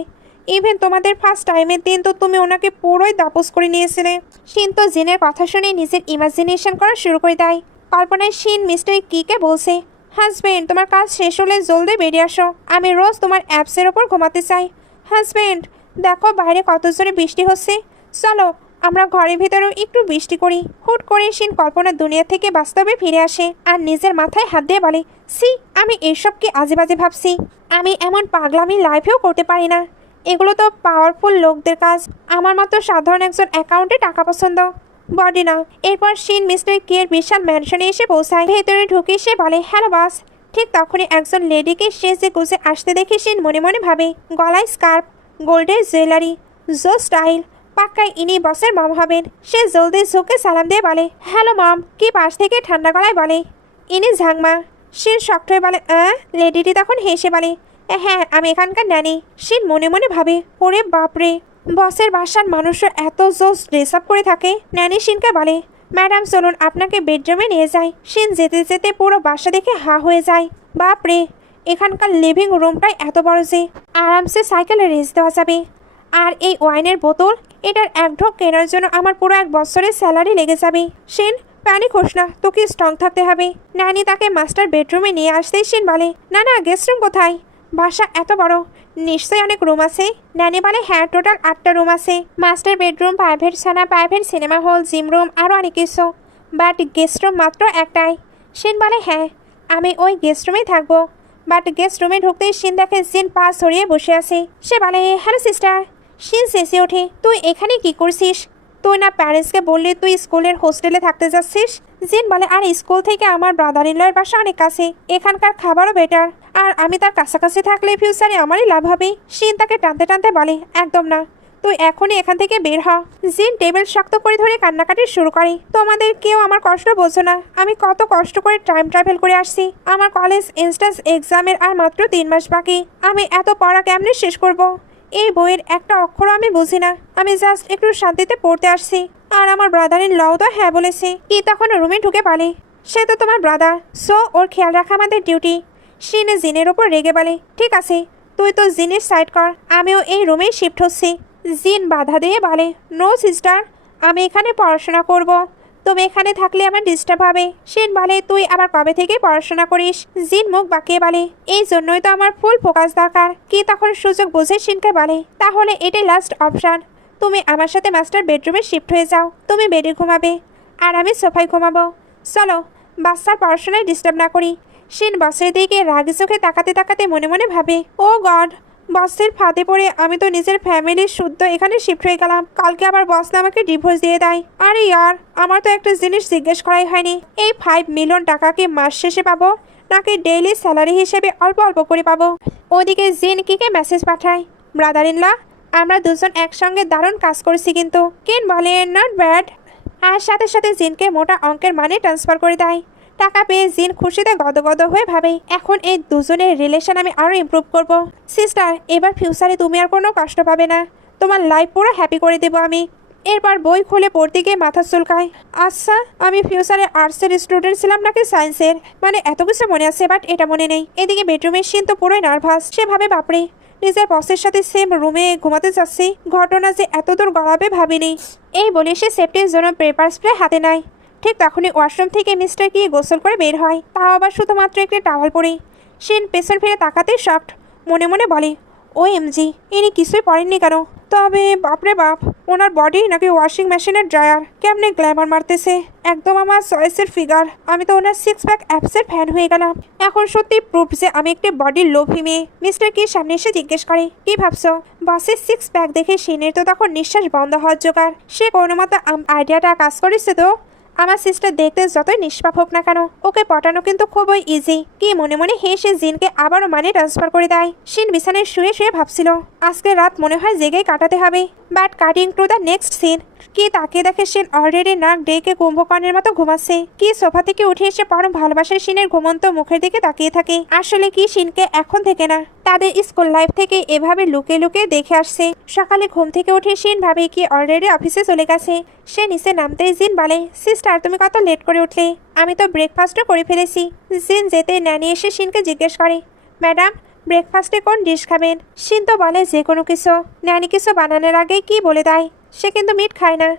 ইভেন তোমাদের ফার্স্ট টাইমের দিন তো তুমি ওনাকে পুরোই দাপস করে নিয়েছিলে। শিন তো জিনের কথা শুনে নিজের ইমাজিনেশন করা শুরু করে দেয়। কল্পনায় শিন মিস্টার কিকে বলছে, হাজব্যান্ড, তোমার কাজ শেষ হলে জলদি বেরিয়ে আসো, আমি রোজ তোমার অ্যাপসের ওপর ঘুমাতে চাই। হাজব্যান্ড, দেখো বাইরে কত জোরে বৃষ্টি হচ্ছে, চলো আমরা ঘরের ভিতরেও একটু বৃষ্টি করি। হুট করে শিন কল্পনার দুনিয়া থেকে বাস্তবে ফিরে আসে আর নিজের মাথায় হাত দিয়ে বলে, সি, আমি এইসব কি আজে বাজে ভাবছি? আমি এমন পাগলামি লাইফেও করতে পারি না, এগুলো তো পাওয়ারফুল লোকদের কাজ, আমার মতো সাধারণ একজন অ্যাকাউন্টে টাকা পছন্দ, বডি না। এরপর শিন মিস্টার কিয়ের বিশাল ম্যানশনে এসে পৌঁছায়। ভেতরে ঢুকে সে বলে, হ্যালো বাস। ঠিক তখনই একজন লেডিকে সেজে গুজে আসতে দেখে শিন মনে মনে ভাবে, গলায় স্কার্ফ, গোল্ডের জুয়েলারি, জো স্টাইল, পাক্কাই ইনি বসের মম হবেন। সে জলদি ঝুঁকে সালাম দিয়ে বলে, হ্যালো মম। কি পাশ থেকে ঠান্ডা গলায় বলে, ইনি ঝাংমা। শিন শক্ত হয়ে বলে, লেডিটি তখন হেসে বলে, হ্যাঁ, আমি এখানকার ন্যানি। শিন মনে মনে ভাবে, ওরে বাপরে, বসের বাসার মানুষরা এত জোস ড্রেস আপ করে থাকে। ন্যানি শিনকে বলে, ম্যাডাম চলুন আপনাকে বেডরুমে নিয়ে যাই। শিন যেতে যেতে পুরো বাসা দেখে হা হয়ে যায়। বাপরে, এখানকার লিভিং রুমটাই এত বড় যে আরামসে সাইকেলে রেস দেওয়া যাবে। আর এই ওয়াইনের বোতল, এটার এক ঢোক কেনার জন্য আমার পুরো 1 বছরের স্যালারি লেগে যাবে। শিন, প্যানিক হোস না, তোকে স্ট্রং থাকতে হবে। ন্যানি তাকে মাস্টার বেডরুমে নিয়ে আসতেই শিন বলে, না না, গেস্ট রুম কোথায়? বাসা এত বড়, নিশ্চয়ই অনেক রুম আছে। ন্যানি বলে হ্যাঁ, টোটাল 8টা রুম আছে। Master bedroom, private sauna, private cinema hall, gym room আরও অনেক কিছু। বাট গেস্ট রুম মাত্র একটাই। শিন বলে হ্যাঁ, আমি ওই গেস্ট রুমেই থাকবো। বাট গেস্ট রুমে ঢুকতেই শিন দেখে জিন পা ছড়িয়ে বসে আছে। সে বলে হ্যালো সিস্টার। শিন চেঁচিয়ে ওঠে, তুই এখানে কি করছিস? তুই না প্যারেন্টসকে বললি তুই স্কুলের হোস্টেলে থাকতে যাচ্ছিস? জিন বলে আর স্কুল থেকে আমার ব্রাদার ইন লয়ের বাসা অনেক কাছে, এখানকার খাবারও বেটার, আর আমি তার কাছাকাছি থাকলে ফিউচারে আমারই লাভ হবে। শিন তাকে টানতে টানতে বলে একদম না, তুই এখনই এখান থেকে বের হ। জিন টেবিল শক্ত করে ধরে কান্নাকাটি শুরু করে। তোমাদের কেউ আমার কষ্ট বোঝো না, আমি কত কষ্ট করে টাইম ট্রাভেল করে আসছি। আমার কলেজ এন্ট্রান্স এক্সামের আর মাত্র 3 মাস বাকি। আমি এত পড়া কেমনে শেষ করব? এই বইয়ের একটা অক্ষর আমি বুঝি না। আমি জাস্ট একটু শান্তিতে পড়তে আসছি। আর আমার ব্রাদার ইন লও তো হ্যাঁ বলেছে। কি তখন রুমে ঢুকে বলে সে তো তোমার ব্রাদার, সো ওর খেয়াল রাখা আমাদের ডিউটি। শিনে জিনের ওপর রেগে বলে ঠিক আছে, তুই তো জিনের সাইড কর, আমিও এই রুমেই শিফট হচ্ছি। জিন বাধা দিয়ে বলে নো সিস্টার, আমি এখানে পড়াশোনা করব, তুমি এখানে থাকলে আমার ডিস্টার্ব হবে। শিন বলে তুই আবার কবে থেকে পড়াশোনা করিস? জিন মুখ বাঁকিয়ে বলে এই জন্যই তো আমার ফুল ফোকাস দরকার। কি তখন সুযোগ বুঝে শিনকে বলে তাহলে এটাই লাস্ট অপশন, তুমি আমার সাথে মাস্টার বেডরুমে শিফট হয়ে যাও। তুমি বেডে ঘুমাবে আর আমি সোফায় ঘুমাবো। চলো, বাচ্চার পড়াশোনায় ডিস্টার্ব না করি। শিন বসের দিকে রাগি চোখে তাকাতে তাকাতে মনে মনে ভাবে ও গড, বসের ফাঁদে পড়ে আমি তো নিজের ফ্যামিলির শুদ্ধ এখানে শিফট হয়ে গেলাম। কালকে আবার বস না আমাকে ডিভোর্স দিয়ে দেয়। আরে ইয়ার, আমার তো একটা জিনিস জিজ্ঞেস করাই হয়নি, এই 5 মিলিয়ন টাকা কি মাস শেষে পাবো নাকি ডেইলি স্যালারি হিসেবে অল্প অল্প করে পাবো? ওদিকে জিন কিকে মেসেজ পাঠায় ব্রাদার ইন ল, আমরা দুজন একসঙ্গে দারুণ কাজ করছি কিন্তু। কেন বলে নট ব্যাড, আর সাথে সাথে জিনকে মোটা অঙ্কের মানি ট্রান্সফার করে দেয়। টাকা পেয়ে জিন খুশিতে গদগদ হয়ে ভাবে এখন এই দুজনের রিলেশন আমি আরও ইমপ্রুভ করব। সিস্টার, এবার ফিউচারে তুমি আর কোনো কষ্ট পাবে না, তোমার লাইফ পুরো হ্যাপি করে দেবো আমি। এরপর বই খুলে পড়তে গিয়ে মাথা চুলকায়। আচ্ছা, আমি ফিউচারে আর্টসের স্টুডেন্ট ছিলাম নাকি সায়েন্সের, মানে এত কিছু মনে আছে বাট এটা মনে নেই। এদিকে বেডরুমের শিন তো পুরোই নার্ভাস। সে ভাবে বাপরে, নিজের বসের সাথে সেম রুমে ঘুমাতে যাচ্ছি, ঘটনা যে এত দূর গড়াবে ভাবিনি। এই বলে সে সেফটির জন্য পেপার স্প্রে হাতে নেয়। ঠিক তখনই ওয়াশরুম থেকে মিস্টার কি গোসল করে বের হয়, তাও আবার শুধুমাত্র একটি টাওয়াল পরে। শিন পেছন ফিরে তাকাতেই শকড, মনে মনে বলে ও এমজি, ইনি কিছুই পড়েননি কেন? তবে বাপরে বাপ, ওনার বডি নাকি ওয়াশিং মেশিনের ড্রায়ার, কেমনে গ্ল্যামার মারতেছে, একদম আমার চয়েসের ফিগার। আমি তো ওনার 6 প্যাক অ্যাপসের ফ্যান হয়ে গেলাম। এখন সত্যি প্রুফ যে আমি একটি বডির লোভী মেয়ে। মিস্টার কি সামনে এসে জিজ্ঞেস করে কি ভাবছো? বসের 6 প্যাক দেখে শিনের তো তখন নিঃশ্বাস বন্ধ হওয়ার জোগাড়। সে কোনো মতো আইডিয়াটা কাজ করেছে তো। আমার সিস্টার দেখতে যতই নিষ্পাপ হোক না কেন, ওকে পটানো কিন্তু খুবই ইজি। কি মনে মনে হেসে জিনকে আবারও মানি ট্রান্সফার করে দেয়। শিন বিছানায় শুয়ে শুয়ে ভাবছিল আজকে রাত মনে হয় জেগেই কাটাতে হবে। But cutting to the next scene, কি তাকে দেখে শিন অলরেডি নাক ডেকে কুম্ভকর্ণের মতো ঘুমাচ্ছে। কি সোফা থেকে উঠে এসে পরম ভালোবাসায় শিনের ঘুমন্ত মুখের দিকে তাকিয়ে থাকে। আসলে কি শিনকে এখন থেকে না, তাদের স্কুল লাইফ থেকে এভাবে লুকে লুকে দেখে আসছে। সকালে ঘুম থেকে উঠে শিন ভাবে কি অলরেডি অফিসে চলে গেছে। সে নিচে নামতেই জিন বলে সিস্টার তুমি কত লেট করে উঠলে? আমি তো ব্রেকফাস্টও করে ফেলেছি। জিন যেতে ন্যানি এসে শিনকে জিজ্ঞেস করে ম্যাডাম ব্রেকফাস্টে কোন ডিশ খাবেন? শিন তো বলে যে কোনো কিছু। ন্যানি কিছু বানানোর আগেই কি বলে দেয় সে কিন্তু মিট খায় না।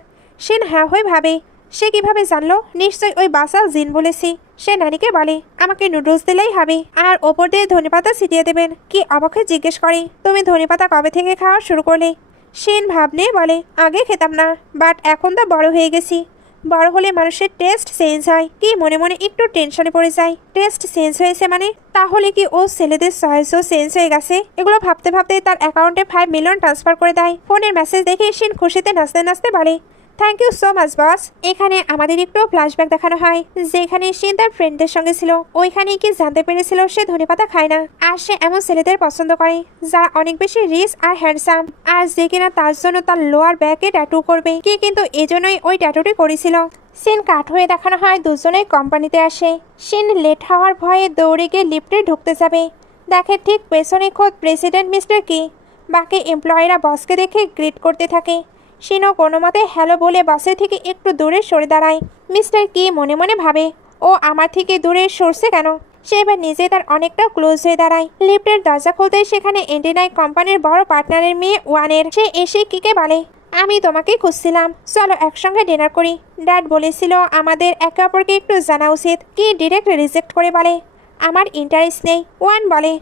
শিন হ্যাঁ হয়ে ভাবে সে কিভাবে জানলো? নিশ্চয়ই ওই বাসা জিন বলেছি। সে নানিকে বলে আমাকে নুডলস দিলেই হবে, আর ওপর দিয়ে ধনেপাতা ছিটিয়ে দেবেন। কি অবাক জিজ্ঞেস করে তুমি ধনেপাতা কবে থেকে খাওয়া শুরু করলে? শিন ভাব নিয়ে বলে আগে খেতাম না, বাট এখন তো বড় হয়ে গেছি। বড় হলে মানুষের টেস্ট চেঞ্জ হয়। কি মনে মনে একটু টেনশনে পড়ে যায়। টেস্ট চেঞ্জ হয়েছে মানে তাহলে কি ও ছেলেদের চয়েসও চেঞ্জ হয়ে গেছে? এগুলো ভাবতে ভাবতে তার অ্যাকাউন্টে 5 মিলিয়ন ট্রান্সফার করে দেয়। ফোনের মেসেজ দেখে শিন খুশিতে নাচতে নাচতে বলে থ্যাংক ইউ সো মাচ বস। এখানে আমাদের একটু ফ্ল্যাশব্যাক দেখানো হয় যেখানে শিন তার ফ্রেন্ডদের সঙ্গে ছিল। ওইখানে কি জানতে পেরেছিল সে ধনেপাতা খায় না, আর সে এমন ছেলেদের পছন্দ করে যারা অনেক বেশি রিচ আর হ্যান্ডসাম, আর যে কিনা তার জন্য তার লোয়ার ব্যাকে ট্যাটু করবে। কি কিন্তু এজন্যই ওই ট্যাটুটি করেছিল। শিন কাট হয়ে দেখানো হয় দুজনেই কোম্পানিতে আসে। শিন লেট হওয়ার ভয়ে দৌড়ে গিয়ে লিফটে ঢুকতে যাবে, দেখে ঠিক পেছনে খোদ প্রেসিডেন্ট মিস্টার কি। বাকি এমপ্লয়িরা বসকে দেখে গ্রিট করতে থাকে। শিনও কোনো মতে হ্যালো বলে বাসের থেকে একটু দূরে সরে দাঁড়ায়। মিস্টার কি মনে মনে ভাবে ও আমার থেকে দূরে সরছে কেন? সে এবার নিজে তার অনেকটা ক্লোজ হয়ে দাঁড়ায়। লিফটের দরজা খুলতেই সেখানে এন্টিনাই কোম্পানির বড় পার্টনারের মেয়ে ওয়ানের। সে এসে কিকে বলে আমি তোমাকেই খুঁজছিলাম, চলো একসঙ্গে ডিনার করি। ড্যাড বলেছিল আমাদের একে অপরকে একটু জানা উচিত। কি ডিরেক্ট রিজেক্ট করে বলে আমার ইন্টারেস্ট নেই। ওয়ান বলে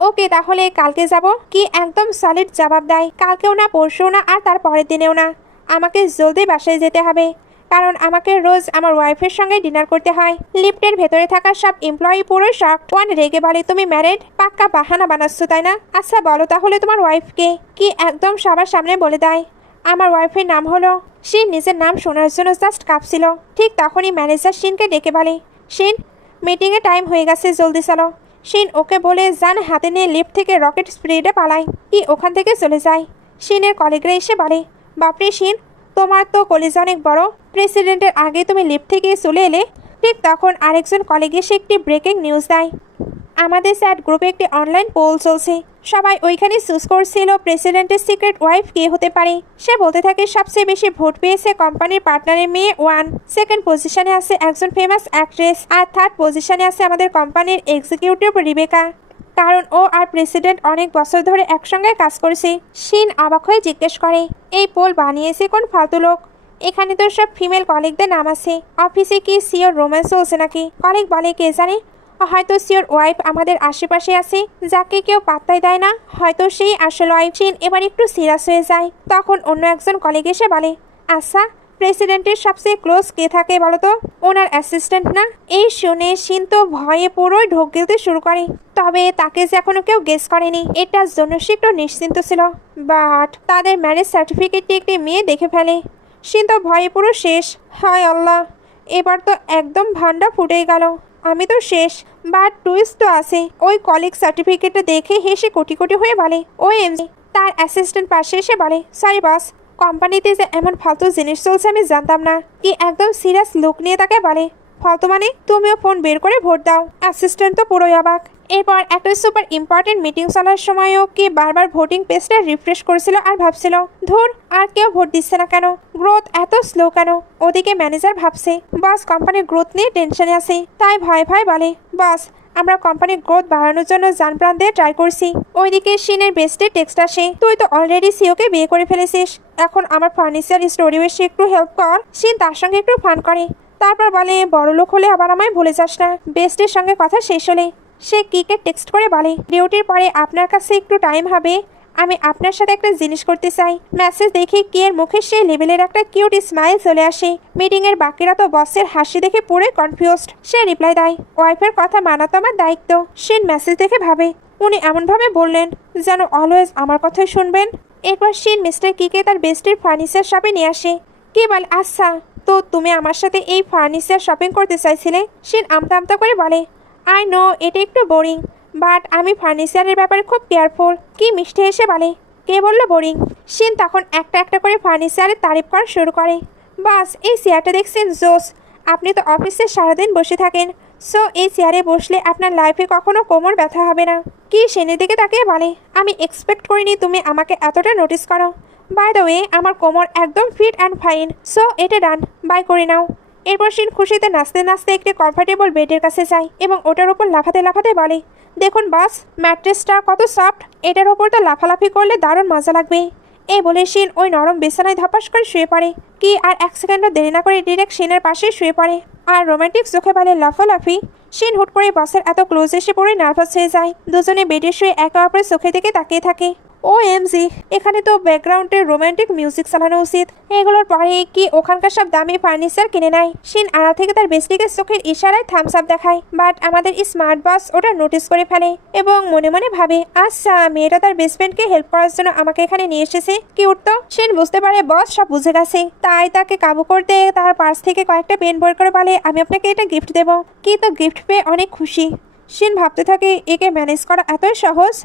ওকে, তাহলে কালকে যাব। কি একদম সলিড জবাব দেয়, কালকেও না, পরশুও না, আর তার পরের দিনেও না। আমাকে জলদি বাসায় যেতে হবে, কারণ আমাকে রোজ আমার ওয়াইফের সঙ্গে ডিনার করতে হয়। লিফটের ভেতরে থাকা সব এমপ্লয়ি পুরো শক। ওয়ান রেগে বলে, তুমি ম্যারিড? পাক্কা বাহানা বানাচ্ছ তাই না? আচ্ছা বলো তাহলে তোমার ওয়াইফকে। কি একদম সবার সামনে বলে দেয় আমার ওয়াইফের নাম হলো। শিন নিজের নাম শোনার জন্য জাস্ট কাঁপছিল। ঠিক তখনই ম্যানেজার শিনকে ডেকে বলে, শিন, মিটিংয়ে টাইম হয়ে গেছে, জলদি চলো। শিন ওকে বলে যান হাতে নিয়ে লিফট থেকে রকেট স্পিডে পালায়। কি ওখান থেকে চলে যায়। শিনের কলিগরা এসে বলে, বাপরে শিন, তোমার তো কলেজ অনেক বড়, প্রেসিডেন্টের আগে তুমি লিফট থেকে চলে এলে। ঠিক তখন আরেকজন কলিগ এসে একটি ব্রেকিং নিউজ দেয়, আমাদের চ্যাট গ্রুপে একটি অনলাইন পোল চলছে। সবাই ওইখানে চুজ করছিল প্রেসিডেন্টের সিক্রেট ওয়াইফ কে হতে পারে। সে বলতে থাকে সবচেয়ে বেশি ভোট পেয়েছে কোম্পানির পার্টনারের মেয়ে ওয়ান, সেকেন্ড পজিশনে আছে একজন ফেমাস অ্যাক্ট্রেস, আর থার্ড পজিশনে আছে আমাদের কোম্পানির এক্সিকিউটিভ রিবেকা, কারণ ও আর প্রেসিডেন্ট অনেক বছর ধরে একসঙ্গে কাজ করেছে। শিন অবাক হয়ে জিজ্ঞেস করে, এই পোল বানিয়েছে কোন ফালতু লোক? এখানে তো সব ফিমেল কলিগদের নাম আছে, অফিসে কি সিওর রোম্যান্স চলছে নাকি? কলিগ বলে, কে জানে, হয়তো সিওর ওয়াইফ আমাদের আশেপাশে আছে, যাকে কেউ পাত্তাই দেয় না, হয়তো সেই আসল ওয়াইফ। শিন এবার একটু সিরিয়াস হয়ে যায়। তখন অন্য একজন কলিগ এসে বলে, আচ্ছা প্রেসিডেন্টের সবচেয়ে ক্লোজ কে থাকে বলো তো? ওনার অ্যাসিস্ট্যান্ট না? এই শুনে শিন তো ভয়ে পুরোই ঢোক গিলতে শুরু করে। তবে তাকে যে এখনো কেউ গেস করেনি, এটার জন্য সে একটু নিশ্চিন্ত ছিল। বাট তাদের ম্যারেজ সার্টিফিকেটটি একটি মেয়ে দেখে ফেলে। শিন তো ভয়ে পুরো শেষ। হায় আল্লাহ, এবার তো একদম ভান্ডা ফুটেই গেল, আমি তো শেষ। বাট টুইস্ট তো আছে। ওই কলিগ সার্টিফিকেটটা দেখে হেসে কোটি কোটি হয়ে বলে, ও এমজি। তার অ্যাসিস্ট্যান্ট পাশে এসে বলে, সরি বস, কোম্পানিতে যে এমন ফালতু জিনিস চলছে আমি জানতাম না। কি একদম সিরিয়াস লুক নিয়ে তাকে বলে, ফালতু মানে? তুমিও ফোন বের করে ভোট দাও। অ্যাসিস্ট্যান্ট তো পুরোই অবাক। এরপর একটা সুপার ইম্পর্টেন্ট মিটিং চলার সময়ও কি বারবার ভোটিং পেজটা রিফ্রেশ করছিল আর ভাবছিল, ধুর, আর কেউ ভোট দিচ্ছে না কেন, গ্রোথ এত স্লো কেন? ওদিকে ম্যানেজার ভাবছে, বস কোম্পানির গ্রোথ নিয়ে টেনশনে আছে, তাই ভয় ভয় বলে, বস আমরা কোম্পানির গ্রোথ বাড়ানোর জন্য জানপ্রাণ দিয়ে ট্রাই করছি। ওইদিকে শিনের বেস্টে টেক্সট আসে, তুই তো অলরেডি সিওকে বিয়ে করে ফেলেছিস, এখন আমার ফার্নিচার স্টোরি বেশি একটু হেল্প কর। শিন তার সঙ্গে একটু ফান করে, তারপর বলে, বড়লোক হলে আবার আমায় ভুলে যাস না। বেস্টের সঙ্গে কথা শেষ হলে সে কিকে টেক্সট করে বলে, ডিউটির পরে আপনার কাছে একটু টাইম হবে, আমি আপনার সাথে একটা জিনিস করতে চাই। মেসেজ দেখে কিয়ের মুখে সেই লেভেলের একটা কিউট স্মাইল চলে আসে। মিটিং এর বাকিরা তো বসের হাসি দেখে পুরো কনফিউজড। সে রিপ্লাই দেয়, ওয়াইফের কথা মানা তো আমার দায়িত্ব। শিন মেসেজ দেখে ভাবে, উনি এমনভাবে বললেন যেন অলওয়েজ আমার কথাই শুনবেন। এরপর শিন মিস্টার কিকে তার বেস্টের ফার্নিচার শপে নিয়ে আসে। কি বল, আচ্ছা তো তুমি আমার সাথে এই ফার্নিচার শপিং করতে চাইছিলে? শিন আমতা আমতা করে বলে, আই নো এটা একটু বোরিং, বাট আমি ফার্নিচারের ব্যাপারে খুব কেয়ারফুল। কি মিষ্টি এসে বলে, কে বললো বোরিং? শিন তখন একটা একটা করে ফার্নিচারের তারিফ করা শুরু করে। বাস এই চেয়ারটা দেখছেন, জোস। আপনি তো অফিসে সারাদিন বসে থাকেন, সো এই চেয়ারে বসলে আপনার লাইফে কখনো কোমর ব্যথা হবে না। কি শিনের দিকে তাকিয়ে বলে, আমি এক্সপেক্ট করিনি তুমি আমাকে এতটা নোটিস করো। বাই দ্য ওয়ে আমার কোমর একদম ফিট অ্যান্ড ফাইন, সো এটা ডান, বাই করে নাও। এরপর শিন খুশিতে নাচতে নাচতে একটি কমফোর্টেবল বেডের কাছে যায় এবং ওটার উপর লাফাতে লাফাতে বলে, দেখুন বাস, ম্যাট্রেসটা কত সফট, এটার ওপর তো লাফালাফি করলে দারুণ মজা লাগবে। এই বলে শিন ওই নরম বিছানায় ধপাস করে শুয়ে পড়ে। কি আর এক সেকেন্ডও দেরি না করে ডিরেক্ট শিনের পাশে শুয়ে পড়ে আর রোমান্টিক চোখে বলে লাফালাফি। শিন হুট করে বসের এত ক্লোজ এসে পড়ে নার্ভাস হয়ে যায়। দুজনে বেডে শুয়ে একে অপরের চোখের দিকে তাকিয়ে থাকে। ও এমজি, এখানে তো ব্যাকগ্রাউন্ডে রোমান্টিক মিউজিক চালানো উচিত। এগুলোর পরে কি ওখানকার সব দামি ফার্নিচার কিনে নেয়। শিন আড়া থেকে তার বেস্টিকে চোখের ইশারায় থামস আপ দেখায়, বাট আমাদের স্মার্ট বস ওটা নোটিস করে ফেলে এবং মনে মনে ভাবে, আচ্ছা মেয়েটা তার বেস্ট ফ্রেন্ডকে হেল্প করার জন্য আমাকে এখানে নিয়ে এসেছে, কি উঠতো। শিন বুঝতে পারে বস সব বুঝে গেছে, তাই তাকে কাবু করতে তার পার্স থেকে কয়েকটা পেন বের করে বলে, আমি আপনাকে এটা গিফট দেবো। কি তো গিফট পেয়ে অনেক খুশি। শিন ভাবতে থাকে একে ম্যানেজ করা এতই সহজ।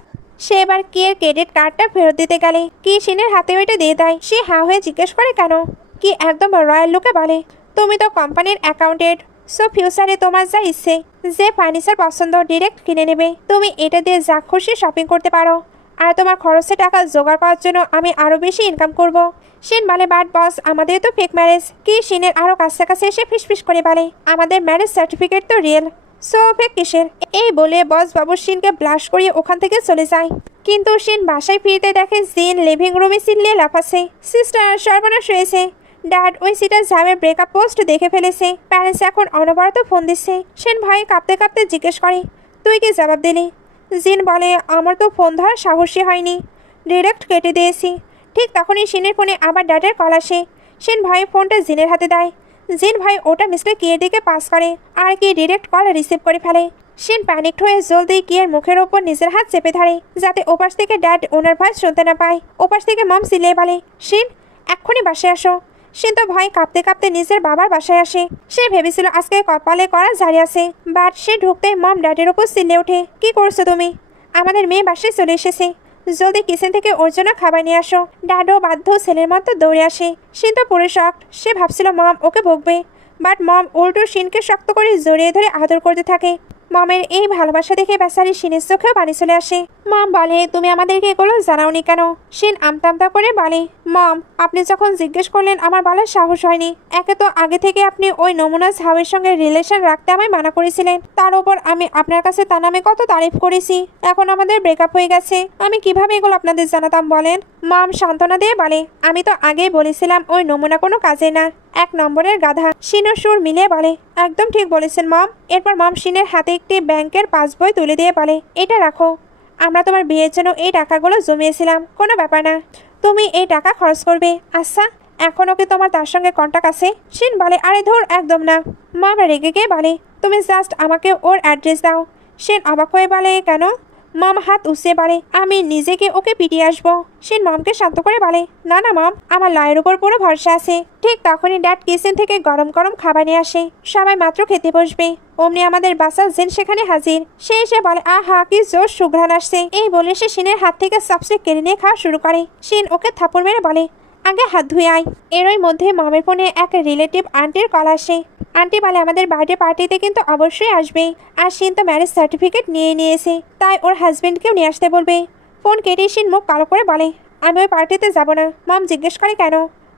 সে এবার কিয়ের ক্রেডিট কার্ডটা ফেরত দিতে গেলে কি শিনের হাতে ওইটা দিয়ে দেয়। সে হাঁ হয়ে জিজ্ঞেস করে কেন। কি একদম রয়্যাল লুকে বলে, তুমি তো কোম্পানির অ্যাকাউন্টেন্ট, সো ফিউচারে তোমার যা ইচ্ছে যে ফার্নিচার পছন্দ ডিরেক্ট কিনে নেবে। তুমি এটা দিয়ে যা খুশি শপিং করতে পারো, আর তোমার খরচের টাকা জোগাড় করার জন্য আমি আরও বেশি ইনকাম করব। শিন বলে, বাট বস আমাদের তো ফেক ম্যারেজ। কি শিনের আরও কাছাকাছি এসে ফিসফিস করে বলে, আমাদের ম্যারেজ সার্টিফিকেট তো রিয়েল, সো ফেক কিসের। এই বলে বস বাবু শিনকে ব্লাশ করিয়ে ওখান থেকে চলে যায়। কিন্তু শিন বাসায় ফিরতে দেখে জিন লিভিং রুমে চিল্লিয়ে লাফাচ্ছে, সিস্টার সর্বনাশ হয়েছে, ড্যাড ওই সিটার ঝামের ব্রেকআপ পোস্ট দেখে ফেলেছে, প্যারেন্টস এখন অনবরত ফোন দিচ্ছে। শিন ভয়ে কাঁপতে কাঁপতে জিজ্ঞেস করে, তুই কি জবাব দিলি? জিন বলে, আমার তো ফোন ধরার সাহসই হয়নি, ডিরেক্ট কেটে দিয়েছি। ঠিক তখনই শিনের ফোনে আবার ড্যাডের কল আসে। শিন ভাই ফোনটা জিনের হাতে দেয়। জিন ভাই ওটা মিস্টার কিয়ের দিকে পাস করে আর কি ডিরেক্ট কল রিসিভ করে ফেলে। শিন প্যানিকড হয়ে জলদি কিয়ের মুখের ওপর নিজের হাত চেপে ধরে যাতে ওপাশ থেকে ড্যাড ওনার ভয়েস শুনতে না পায়। ওপাশ থেকে মম চিল্লিয়ে বলে, শিন এক্ষুনি বাসায় আসো। শিন তো ভয় কাঁপতে কাঁপতে নিজের বাবার বাসায় আসে। সে ভেবেছিল আজকে কপালে করা জারি আছে, বাট সে ঢুকতেই মম ড্যাডের ওপর চিল্লে ওঠে, কি করছো তুমি? আমাদের মেয়ে বাসায় চলে এসেছে, জলদি কিচেন থেকে ওর জন্য খাবার নিয়ে আসো। ড্যাডও বাধ্য ছেলের মতো দৌড়ে আসে। শিন তো পুরো শকড। সে ভাবছিল মম ওকে বকবে, বাট মম উল্টো শিনকে শক্ত করে জড়িয়ে ধরে আদর করতে থাকে। মমের এই ভালোবাসা দেখে বেচারি শিনের চোখেও পানি চলে আসে। মম বলে, তুমি আমাদেরকে এগুলো জানাওনি কেন? শিন আমতা আমতা করে বলে, মম আপনি যখন জিজ্ঞেস করলেন আমার বলার সাহস হয়নি। একে তো আগে থেকে আপনি ওই নমুনাস হাওয়ের সঙ্গে রিলেশন রাখতে আমায় মানা করেছিলেন, তার উপর আমি আপনার কাছে তার নামে কত তারিফ করেছি। এখন আমাদের ব্রেকআপ হয়ে গেছে, আমি কিভাবে এগুলো আপনাদের জানাতাম বলেন? মম সান্ত্বনা দিয়ে বলে, আমি তো আগেই বলেছিলাম ওই নমুনা কোনো কাজে না, এক নম্বরের গাধা। শিন ও সুর মিলিয়ে বলে, একদম ঠিক বলেছেন মম। এরপর মম শিনের হাতে একটি ব্যাংকের পাসবই তুলে দিয়ে বলে, এটা রাখো, আমরা তোমার বিয়ের জন্য এই টাকাগুলো জমিয়েছিলাম, কোনো ব্যাপার না, তুমি এই টাকা খরচ করবে। আচ্ছা এখনও কি তোমার তার সঙ্গে কন্টাক্ট আছে? শিন বলে, আরে ধর একদম না। মম রেগে গিয়ে বলে, তুমি জাস্ট আমাকে ওর অ্যাড্রেস দাও। শিন অবাক হয়ে বলে, কেন? মম হাত উঠিয়ে বলে, আমি নিজেকে ওকে পিটিয়ে আসবো। শিন মমকে শান্ত করে বলে, না না মম, আমার লয়ের উপর পুরো ভরসা আছে। ঠিক তখনই ড্যাড কিচেন থেকে গরম গরম খাবার নিয়ে আসে। সবাই মাত্র খেতে বসবে, অমনি আমাদের বাসার জিন সেখানে হাজির। সে এসে বলে, আহা কি জোর সুঘ্রাণ আসছে। এই বলে সে শিনের হাত থেকে সবচেয়ে কেড়ে নিয়ে খাওয়া শুরু করে। শিন ওকে থাপড় মেরে বলে, আগে হাত ধুয়ে আয়। এরই মধ্যে মমের ফোনে এক রিলেটিভ আন্টির কল আসে। আন্টি বলে, আমাদের বার্থডে পার্টিতে কিন্তু অবশ্যই আসবে, আর শিন তো ম্যারেজ সার্টিফিকেট নিয়ে নিয়েছে, তাই ওর হাজবেন্ডকেও নিয়ে আসতে বলবে। ফোন কেটে শিন মুখ কালো করে বলে, আমি ওই পার্টিতে যাব না। মম জিজ্ঞেস করে, কেন?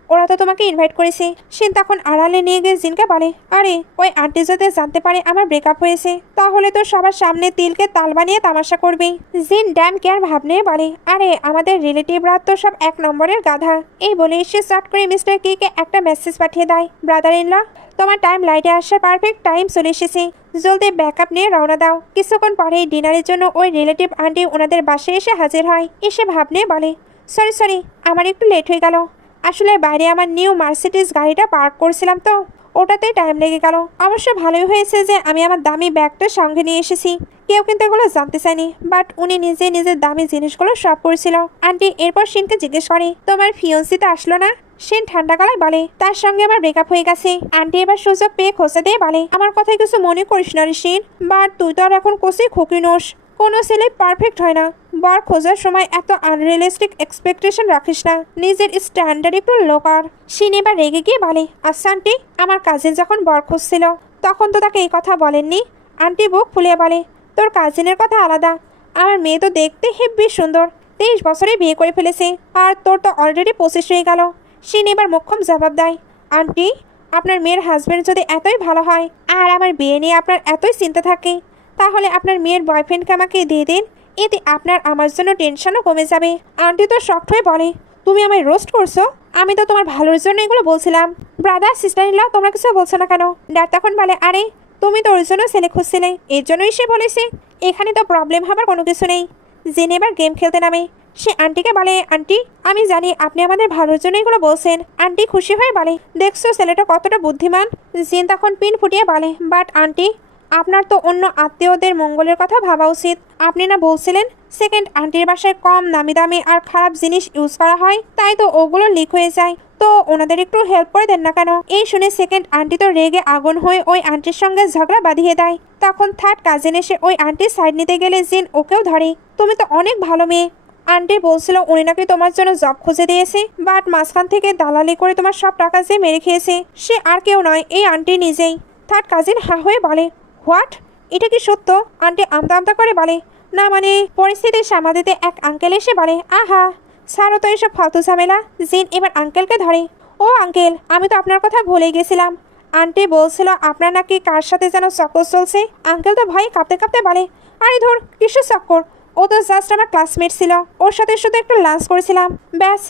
ওরা তো তোমাকে ইনভাইট করেছে। শিন তখন আড়ালে নিয়ে গিয়ে জিনকে বলে, আরে ওই আন্টি যদি জানতে পারে আমার ব্রেকআপ হয়েছে, তাহলে তো সবার সামনে তিলকে তাল বানিয়ে তামাশা করবে। জিন ড্যাম কেয়ার ভাব নিয়ে বলে, আরে আমাদের রিলেটিভরা তো সব এক নম্বরের গাধা। এই বলে সে চট করে মিস্টার কে একটা মেসেজ পাঠিয়ে দেয়, ব্রাদার ইন ল, তোমার টাইম লাইটে আসার পারফেক্ট টাইম চলে এসেছে, জলদি ব্যাকআপ নিয়ে রওনা দাও। কিছুক্ষণ পরেই ডিনারের জন্য ওই রিলেটিভ আন্টি ওনাদের বাসায় এসে হাজির হয়। এসে ভাব নিয়ে বলে, সরি আমার একটু লেট হয়ে গেল, আসলে বাইরে আমার নিউ মার্সিডিজ গাড়িটা পার্ক করছিলাম তো ওটাতেই টাইম লেগে গেল। অবশ্য ভালোই হয়েছে যে আমি আমার দামি ব্যাগটা সঙ্গে নিয়ে এসেছি, কেউ কিন্তু এগুলো জানতে চায়নি, বাট উনি নিজে নিজের দামি জিনিসগুলো সব করেছিল। আন্টি এরপর শিনকে জিজ্ঞেস করে, তোমার ফিয়ন্সি তো আসলো না? শিন ঠান্ডা গলায় বলে, তার সঙ্গে আমার ব্রেকআপ হয়ে গেছে। আন্টি এবার সুযোগ পেয়ে খোঁচা দিয়ে বলে, আমার কথায় কিছু মনে করিস না রে শিন, বাট তুই তো আর এখন কোসি খুকি নোস, কোনো ছেলে পারফেক্ট হয় না। বর খোঁজার সময় এত আনরিয়েলিস্টিক এক্সপেকটেশন রাখিস না, নিজের স্ট্যান্ডার্ড একটু লো কর। শিন এবার রেগে গিয়ে বলে, আচ্ছা আন্টি, আমার কাজিন যখন বর খুঁজছিল তখন তো তাকে এই কথা বলেননি? আন্টি বুক ফুলিয়ে বলে, তোর কাজিনের কথা আলাদা, আমার মেয়ে তো দেখতে হেব্বি সুন্দর, 23 বছরে বিয়ে করে ফেলেছে, আর তোর তো অলরেডি 25 হয়ে গেল। শিন এবার মোক্ষম জবাব দেয়, আন্টি আপনার মেয়ের হাজবেন্ড যদি এতই ভালো হয় আর আমার বিয়ে নিয়ে আপনার এতই চিন্তা থাকে, তাহলে আপনার মেয়ের বয়ফ্রেন্ডকে আমাকে দিয়ে দিন, এতে আপনার আমার জন্য টেনশনও কমে যাবে। আন্টি তো শক্ট হয়ে বলে, তুমি আমায় রোস্ট করছো? আমি তো তোমার ভালোর জন্য এগুলো বলছিলাম। ব্রাদার সিস্টার ইন ল, তোমরা কিছু বলছো না কেন? ড্যাড তখন বলে, আরে তুমি তো ওর জন্য ছেলে খুঁজছিলে, এর জন্যই সে বলেছে, এখানে তো প্রবলেম হবার কোনো কিছু নেই। জিন এবার গেম খেলতে নামে। সে আন্টিকে বলে, আন্টি আমি জানি আপনি আমাদের ভালোর জন্য এগুলো বলছেন। আন্টি খুশি হয়ে বলে, দেখছো ছেলেটা কতটা বুদ্ধিমান। জিন তখন পিন ফুটিয়ে বলে, বাট আন্টি আপনার তো অন্য আত্মীয়দের মঙ্গলের কথা ভাবা উচিত। আপনি না বলছিলেন সেকেন্ড আন্টির বাসায় কম নামি দামি আর খারাপ জিনিস ইউজ করা হয়, তাই তো ওগুলো লিক হয়ে যায়, তো ওনাদের একটু হেল্প করে দেন না কেন? এই শুনে সেকেন্ড আন্টি তো রেগে আগুন হয়ে ওই আন্টির সঙ্গে ঝগড়া বাঁধিয়ে দেয়। তখন থার্ড কাজিন এসে ওই আন্টির সাইড নিতে গেলে জিন ওকেও ধরে, তুমি তো অনেক ভালো মেয়ে, আন্টি বলছিল উনি নাকি তোমার জন্য জব খুঁজে দিয়েছে, বাট মাঝখান থেকে দালালি করে তোমার সব টাকা যে মেরে খেয়েছে, সে আর কেউ নয়, এই আন্টি নিজেই। থার্ড কাজিন হা হয়ে বলে, হোয়াট, এটা কি সত্য? আন্টি আমতা আমতা করে বলে, না মানে পরিস্থিতি সামাল দিতে এক আঙ্কেল এসে বলে, আহা ছাড়ো তো এসব ফালতু ঝামেলা। জিন এবার আঙ্কেলকে ধরে, ও আঙ্কেল আমি তো আপনার কথা ভুলে গেছিলাম, আন্টি বলছিল আপনার নাকি কার সাথে যেন চক্কর চলছে। আঙ্কেল তো ভয়ে কাঁপতে কাঁপতে বলে, আরে ধর কিসের চক্কর, ও তো জাস্ট আমার ক্লাসমেট ছিল, ওর সাথে শুধু একটু লাঞ্চ করেছিলাম ব্যাস।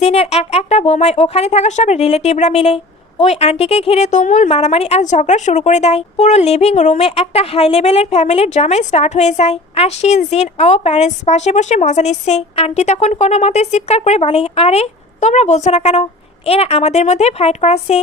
জিনের একটা বোমায় ওখানে থাকা সব রিলেটিভরা মিলে ওই আন্টিকে ঘিরে তুমুল মারামারি আর ঝগড়া শুরু করে দেয়। পুরো লিভিং রুমে একটা হাই লেভেলের ফ্যামিলির ড্রামাই স্টার্ট হয়ে যায়। আর শিন, জিন ও প্যারেন্টস পাশে বসে মজা নিচ্ছে। আন্টি তখন কোনো মতে চিৎকার করে বলে, আরে তোমরা বলছো না কেন? এরা আমাদের মধ্যে ফাইট করাচ্ছে।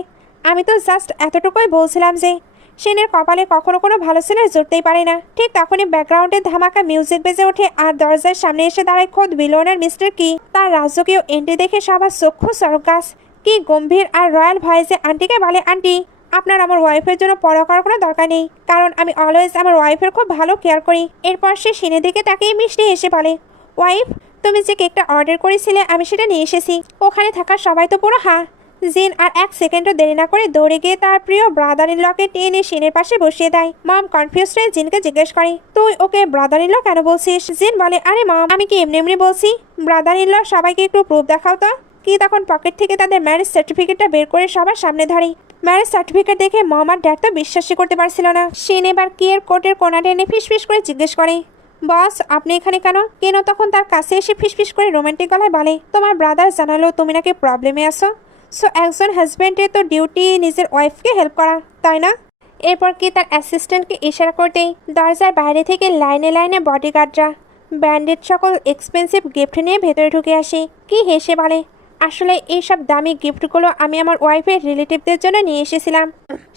আমি তো জাস্ট এতটুকুই বলছিলাম যে শিনের কপালে কখনো কোনো ভালো ছেলে জুটতেই পারে না। ঠিক তখনই ব্যাকগ্রাউন্ডে ধামাকা মিউজিক বেজে ওঠে আর দরজার সামনে এসে দাঁড়ায় খোদ বিলিয়নার মিস্টার কি। তার রাজকীয় এন্ট্রি দেখে সবার চক্ষু সরকাস। কি গম্ভীর আর রয়্যাল ভয়েসে আন্টিকে বলে, আন্টি আপনার আমার ওয়াইফের জন্য পড়া করার কোনো দরকার নেই, কারণ আমি অলওয়েজ আমার ওয়াইফের খুব ভালো কেয়ার করি। এরপর সে শিনের দিকে তাকিয়ে মিষ্টি হেসে বলে, ওয়াইফ তুমি যে কেকটা অর্ডার করেছিলে আমি সেটা নিয়ে এসেছি। ওখানে থাকা সবাই তো পুরো হা। জিন আর এক সেকেন্ডও দেরি না করে দৌড়ে গিয়ে তার প্রিয় ব্রাদার ইন লকে টেনে শিনের পাশে বসিয়ে দেয়। মম কনফিউজ হয়ে জিনকে জিজ্ঞেস করে, তুই ওকে ব্রাদার ইন ল কেন বলছিস? জিন বলে, আরে মম আমি কি এমনি এমনি বলছি, ব্রাদার ইন ল সবাইকে একটু প্রুফ দেখাও তো। কি তখন পকেট থেকে তাদের ম্যারেজ সার্টিফিকেটটা বের করে সবার সামনে ধরে। ম্যারেজ সার্টিফিকেট দেখে মম আর ড্যাড তো বিশ্বাসই করতে পারছিল না। শিন এবার কিয়ের কোটের কোনা টেনে ফিসফিস করে জিজ্ঞেস করে, বস আপনি এখানে কেন? কেন তখন তার কাছে এসে ফিসফিস করে রোমান্টিক গলায় বলে, তোমার ব্রাদার জানালো তুমি নাকি প্রবলেমে আছো। সো একজন হাজব্যান্ডের তো ডিউটি নিজের ওয়াইফকে হেল্প করা, তাই না? এরপর কি তার অ্যাসিস্ট্যান্টকে ইশারা করতেই দরজার বাইরে থেকে লাইনে লাইনে বডিগার্ডরা ব্র্যান্ডেড সকল এক্সপেন্সিভ গিফট নিয়ে ভেতরে ঢুকে আসে। কি হেসে বলে, আসলে এইসব দামি গিফটগুলো আমি আমার ওয়াইফের রিলেটিভদের জন্য নিয়ে এসেছিলাম।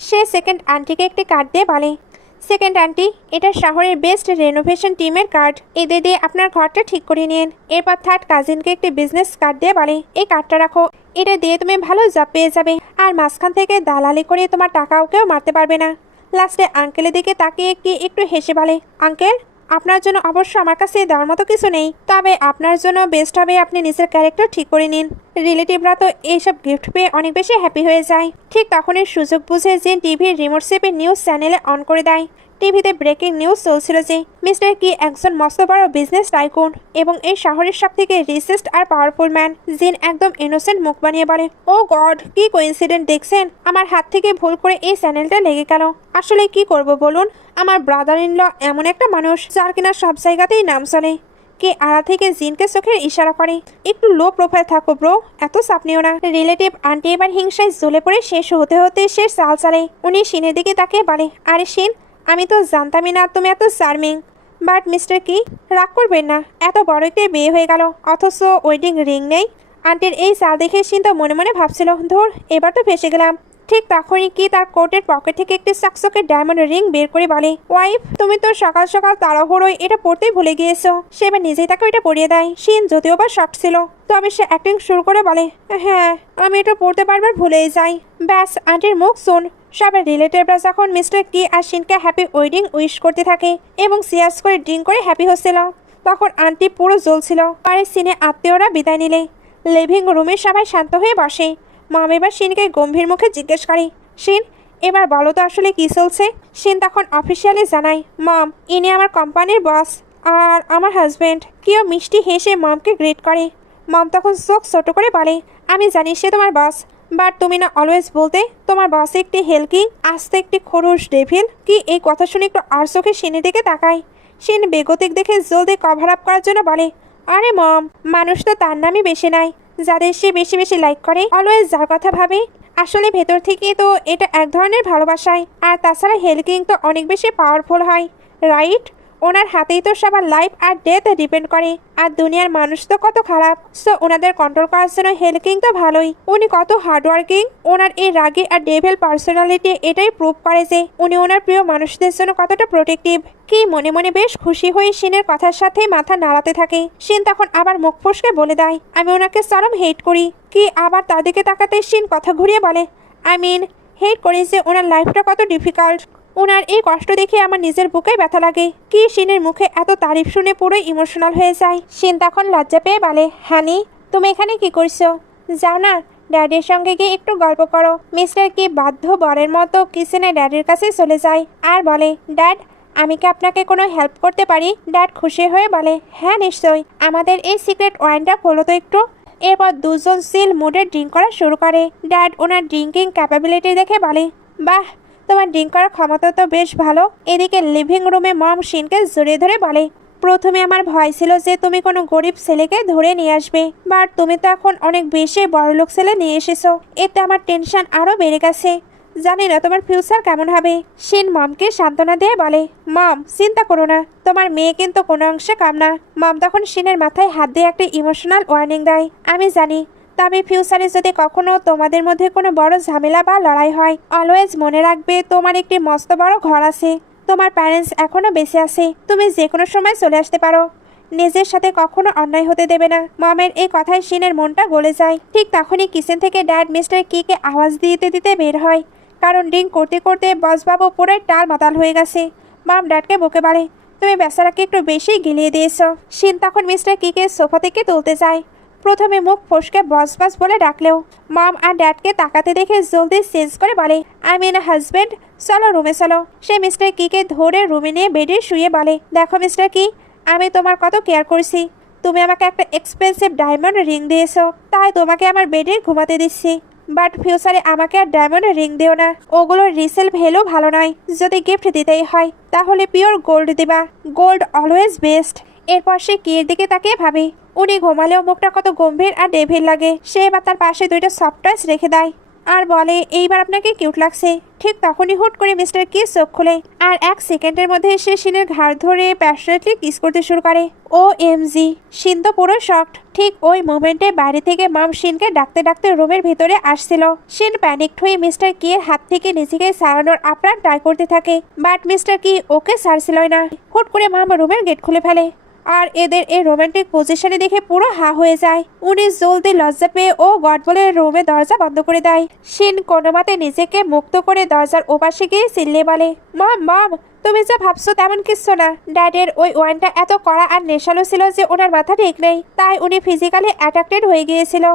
সে সেকেন্ড আন্টিকে একটি কার্ড দিয়ে বলে, সেকেন্ড আন্টি এটা শহরের বেস্ট রেনোভেশন টিমের কার্ড, এদের দিয়ে আপনার ঘরটা ঠিক করে নিন। এরপর থার্ড কাজিনকে একটি বিজনেস কার্ড দিয়ে বলে, এই কার্ডটা রাখো, এটা দিয়ে তুমি ভালো জব পেয়ে যাবে আর মাঝখান থেকে দালালি করে তোমার টাকাও কেউ মারতে পারবে না। লাস্টে আঙ্কেলের দিকে তাকিয়ে কি একটু হেসে বলে, আঙ্কেল আপনার জন্য অবশ্য আমার কাছে দেওয়ার মতো কিছু নেই, তবে আপনার জন্য বেস্ট হবে আপনি নিজের ক্যারেক্টার ঠিক করে নিন। রিলেটিভরা তো এইসব গিফট পেয়ে অনেক বেশি হ্যাপি হয়ে যায়। ঠিক তখনই সুযোগ বুঝে যে টিভির রিমোট চেপে নিউজ চ্যানেলে অন করে দেয়। টিভিতে ব্রেকিং নিউজ চলছিল যে মিস্টার কি একজন মস্ত বড় বিজনেস টাইকুন এবং এই শহরের সব থেকে রিচেস্ট আর পাওয়ারফুল ম্যান। জিন একদম ইনোসেন্ট মুখ বানিয়ে বলে, ও গড কি কোইন্সিডেন্ট দেখছেন, আমার হাত থেকে ভুল করে এই চ্যানেলটা লেগে গেল। আসলে কি করব বলুন, আমার ব্রাদার ইন ল এমন একটা মানুষ যার কিনা সব জায়গাতেই নাম চলে। কে আড়া থেকে জিনকে চোখের ইশারা করে, একটু লো প্রোফাইল থাকো ব্রো, এত চাপ নিও না। রিলেটিভ আন্টি এবার হিংসায় জ্বলে পড়ে শেষ হতে হতে সে চাল চালে। উনি শিনের দিকে তাকে বলে, আরে শিন আমি তো জানতামই না তুমি এত চার্মিং। বাট মিস্টার কি রাগ করবেন না, এত বড় একটি বিয়ে হয়ে গেল অথচ ওয়েডিং রিং নেই। আন্টির এই চাল দেখে শিন তো মনে মনে ভাবছিল, ধর এবার তো ফেসে গেলাম। ঠিক তখনই কি তার কোটের পকেট থেকে একটি চকচকে ডায়মন্ড রিং বের করে বলে, ওয়াইফ তুমি তো সকাল সকাল তাড়াহুড়োয় এটা পড়তেই ভুলে গিয়েছো। সে এবার নিজেই তাকে ওইটা পরিয়ে দেয়। শিন যদিও বা শক ছিল, তবে সে অ্যাক্টিং শুরু করে বলে, হ্যাঁ আমি এটা পড়তে পারবার ভুলেই যাই। ব্যাস আন্টির মুখ শুন। সবার রিলেটিভরা যখন মিস্টার কি আর শিনকে হ্যাপি ওয়েডিং উইশ করতে থাকে এবং সিয়ার্স করে ড্রিঙ্ক করে হ্যাপি হচ্ছিল, তখন আন্টি পুরো জ্বলছিল। পরে সিনে আত্মীয়রা বিদায় নিলে লিভিং রুমে সবাই শান্ত হয়ে বসে। মাম এবার শিনকে গম্ভীর মুখে জিজ্ঞেস করে, শিন এবার বলো তো আসলে কি চলছে। শিন তখন অফিসিয়ালি জানায়, মাম ইনি আমার কোম্পানির বস আর আমার হাজব্যান্ড। কেউ মিষ্টি হেসে মামকে গ্রিট করে। মাম তখন চোখ ছোট করে বলে, আমি জানি সে তোমার বস, বাট তুমি না অলওয়েজ বলতে তোমার বস একটি হেলকিং আস্তে একটি খরুশ ডেভিল। কি এই কথা শুনে একটু আর চোখে শিনের দিকে তাকায়। শিন বেগতিক দেখে জলদি কভার আপ করার জন্য বলে, আরে মম মানুষ তো তার নামই বেশি নাই, যাদের সে বেশি বেশি লাইক করে অলওয়েজ যার কথা ভাবে। আসলে ভেতর থেকে তো এটা এক ধরনের ভালোবাসায়। আর তাছাড়া হেলকিং তো অনেক বেশি পাওয়ারফুল হয়, রাইট? ওনার হাতেই তো সবার লাইফ আর ডেথ ডিপেন্ড করে। আর দুনিয়ার মানুষ তো কত খারাপ, সো ওনাদের কন্ট্রোল করার জন্য হেলকিং তো ভালোই। উনি কত হার্ডওয়ার্কিং। ওনার এই রাগী আর ডেভিল পার্সোনালিটি এটাই প্রুভ করে যে উনি ওনার প্রিয় মানুষদের জন্য কতটা প্রোটেক্টিভ। কি মনে মনে বেশ খুশি হয়ে শিনের কথার সাথে মাথা নাড়াতে থাকে। শিন তখন আবার মুখ ফসকে বলে দেয়, আমি ওনাকে চরম হেট করি। কি আবার তার দিকে তাকাতে শিন কথা ঘুরিয়ে বলে, আই মিন হেট করি যে ওনার লাইফটা কত ডিফিকাল্ট। ওনার এই কষ্ট দেখে আমার নিজের বুকে ব্যথা লাগে। কি শিনের মুখে এত তারিফ শুনে পুরোই ইমোশনাল হয়ে যায়। শিন তখন লজ্জা পেয়ে বলে, হানি তুমি এখানে কি করছো? যাও না ড্যাডির সঙ্গে গিয়ে একটু গল্প করো। মিস্টার কি বাধ্য বরের মতো কিচেনে ড্যাডির কাছে চলে যায় আর বলে, ড্যাড আমি কি আপনাকে কোনো হেল্প করতে পারি? ড্যাড খুশি হয়ে বলে, হ্যাঁ নিশ্চয়ই, আমাদের এই সিক্রেট ওয়াইনটা খোলো তো একটু। এরপর দুজন সিল মুডে ড্রিঙ্ক করা শুরু করে। ড্যাড ওনার ড্রিঙ্কিং ক্যাপাবিলিটি দেখে বলে, বাহ তোমার ড্রিঙ্ক করার ক্ষমতা তো বেশ ভালো। এদিকে লিভিং রুমে মম শিনকে জড়িয়ে ধরে বলে, প্রথমে আমার ভয় ছিল যে তুমি কোনো গরিব ছেলেকে ধরে নিয়ে আসবে, বাট তুমি তো এখন অনেক বেশি বড়লোক ছেলে নিয়ে এসেছো। এতে আমার টেনশন আরও বেড়ে গেছে। জানি না তোমার ফিউচার কেমন হবে। শিন মমকে সান্ত্বনা দিয়ে বলে, মম চিন্তা করো না, তোমার মেয়ে কিন্তু কোনো অংশে কাম না। মম তখন শিনের মাথায় হাত দিয়ে একটা ইমোশনাল ওয়ার্নিং দেয়। আমি জানি, তবে ফিউচারে যদি কখনো তোমাদের মধ্যে কোনো বড় ঝামেলা বা লড়াই হয়, অলওয়েজ মনে রাখবে তোমার একটি মস্ত বড় ঘর আছে, তোমার প্যারেন্টস এখনো বেঁচে আছে, তুমি যে কোনো সময় চলে আসতে পারো। নিজের সাথে কখনো অন্যায় হতে দেবে না। মমের এই কথায় শিনের মনটা গলে যায়। ঠিক তখনই কিচেন থেকে ড্যাড মিস্টার কিকে আওয়াজ দিতে দিতে বের হয়, কারণ ড্রিঙ্ক করতে করতে বসবাবু পুরোই টাল মাতাল হয়ে গেছে। মম ড্যাডকে বকে বলে, তুমি বেচারাকে একটু বেশি গিলিয়ে দিয়েছো। শিন তখন মিস্টার কিকে সোফা থেকে তুলতে যায়। প্রথমে মুখ ফসকে বস বস বলে ডাকলেও মম আর ড্যাডকে তাকাতে দেখে জলদি চেঞ্জ করে বলে, আই মিন হাজব্যান্ড, চলো রুমে চলো। সে মিস্টার কিকে ধরে রুমে নিয়ে বেডে শুয়ে বলে, দেখো মিস্টার কি, আমি তোমার কত কেয়ার করছি। তুমি আমাকে একটা এক্সপেন্সিভ ডায়মন্ড রিং দিয়েছো, তাই তোমাকে আমার বেডে ঘুমাতে দিচ্ছি। বাট ফিউচারে আমাকে আর ডায়মন্ড রিং দিও না, ওগুলোর রিসেল ভ্যালু ভালো নয়। যদি গিফট দিতেই হয় তাহলে পিওর গোল্ড দিবা, গোল্ড অলওয়েজ বেস্ট। এরপর সে কিয়ের দিকে তাকিয়ে ভাবে, উনি ঘুমালেও মুখটা কত গম্ভীর আর ডেভিল লাগে। সে এবার তার পাশে দুইটা সফট টয়েস রেখে দেয় আর বলে, এইবার আপনাকে কিউট লাগছে। ঠিক তখনই হুট করে মিস্টার কি চোখ খোলে আর 1 সেকেন্ডের মধ্যে সে শিনের ঘাড় ধরে প্যাশনেটলি কিস করতে শুরু করে। ও এম জি, শিন তো পুরো শকড। ঠিক ওই মোমেন্টে বাইরে থেকে মম শিনকে ডাকতে ডাকতে রুমের ভিতরে আসছিল। শিন প্যানিকড হয়ে মিস্টার কি এর হাত থেকে নিজেকে সারানোর আপ্রাণ ট্রাই করতে থাকে, বাট মিস্টার কি ওকে ছাড়ছিলই না। হুট করে মম রুমের গেট খুলে ফেলে আর এদের এই রোমান্টিক পজিশনে দেখে পুরো হা হয়ে যায়। উনি জলদি লজ্জা পেয়ে ও গড বলে রুমে দরজা বন্ধ করে দেয়। শিন কোনো মতে নিজেকে মুক্ত করে দরজার ওপাশে গিয়ে চিল্লিয়ে বলে, মম মম, তুমি যা ভাবছো তেমন কিছু না। ড্যাডের ওই ওয়াইনটা এত কড়া আর নেশালো ছিল যে ওনার মাথা ঠিক নেই, তাই উনি ফিজিক্যালি অ্যাট্রাক্টেড হয়ে গিয়েছিল।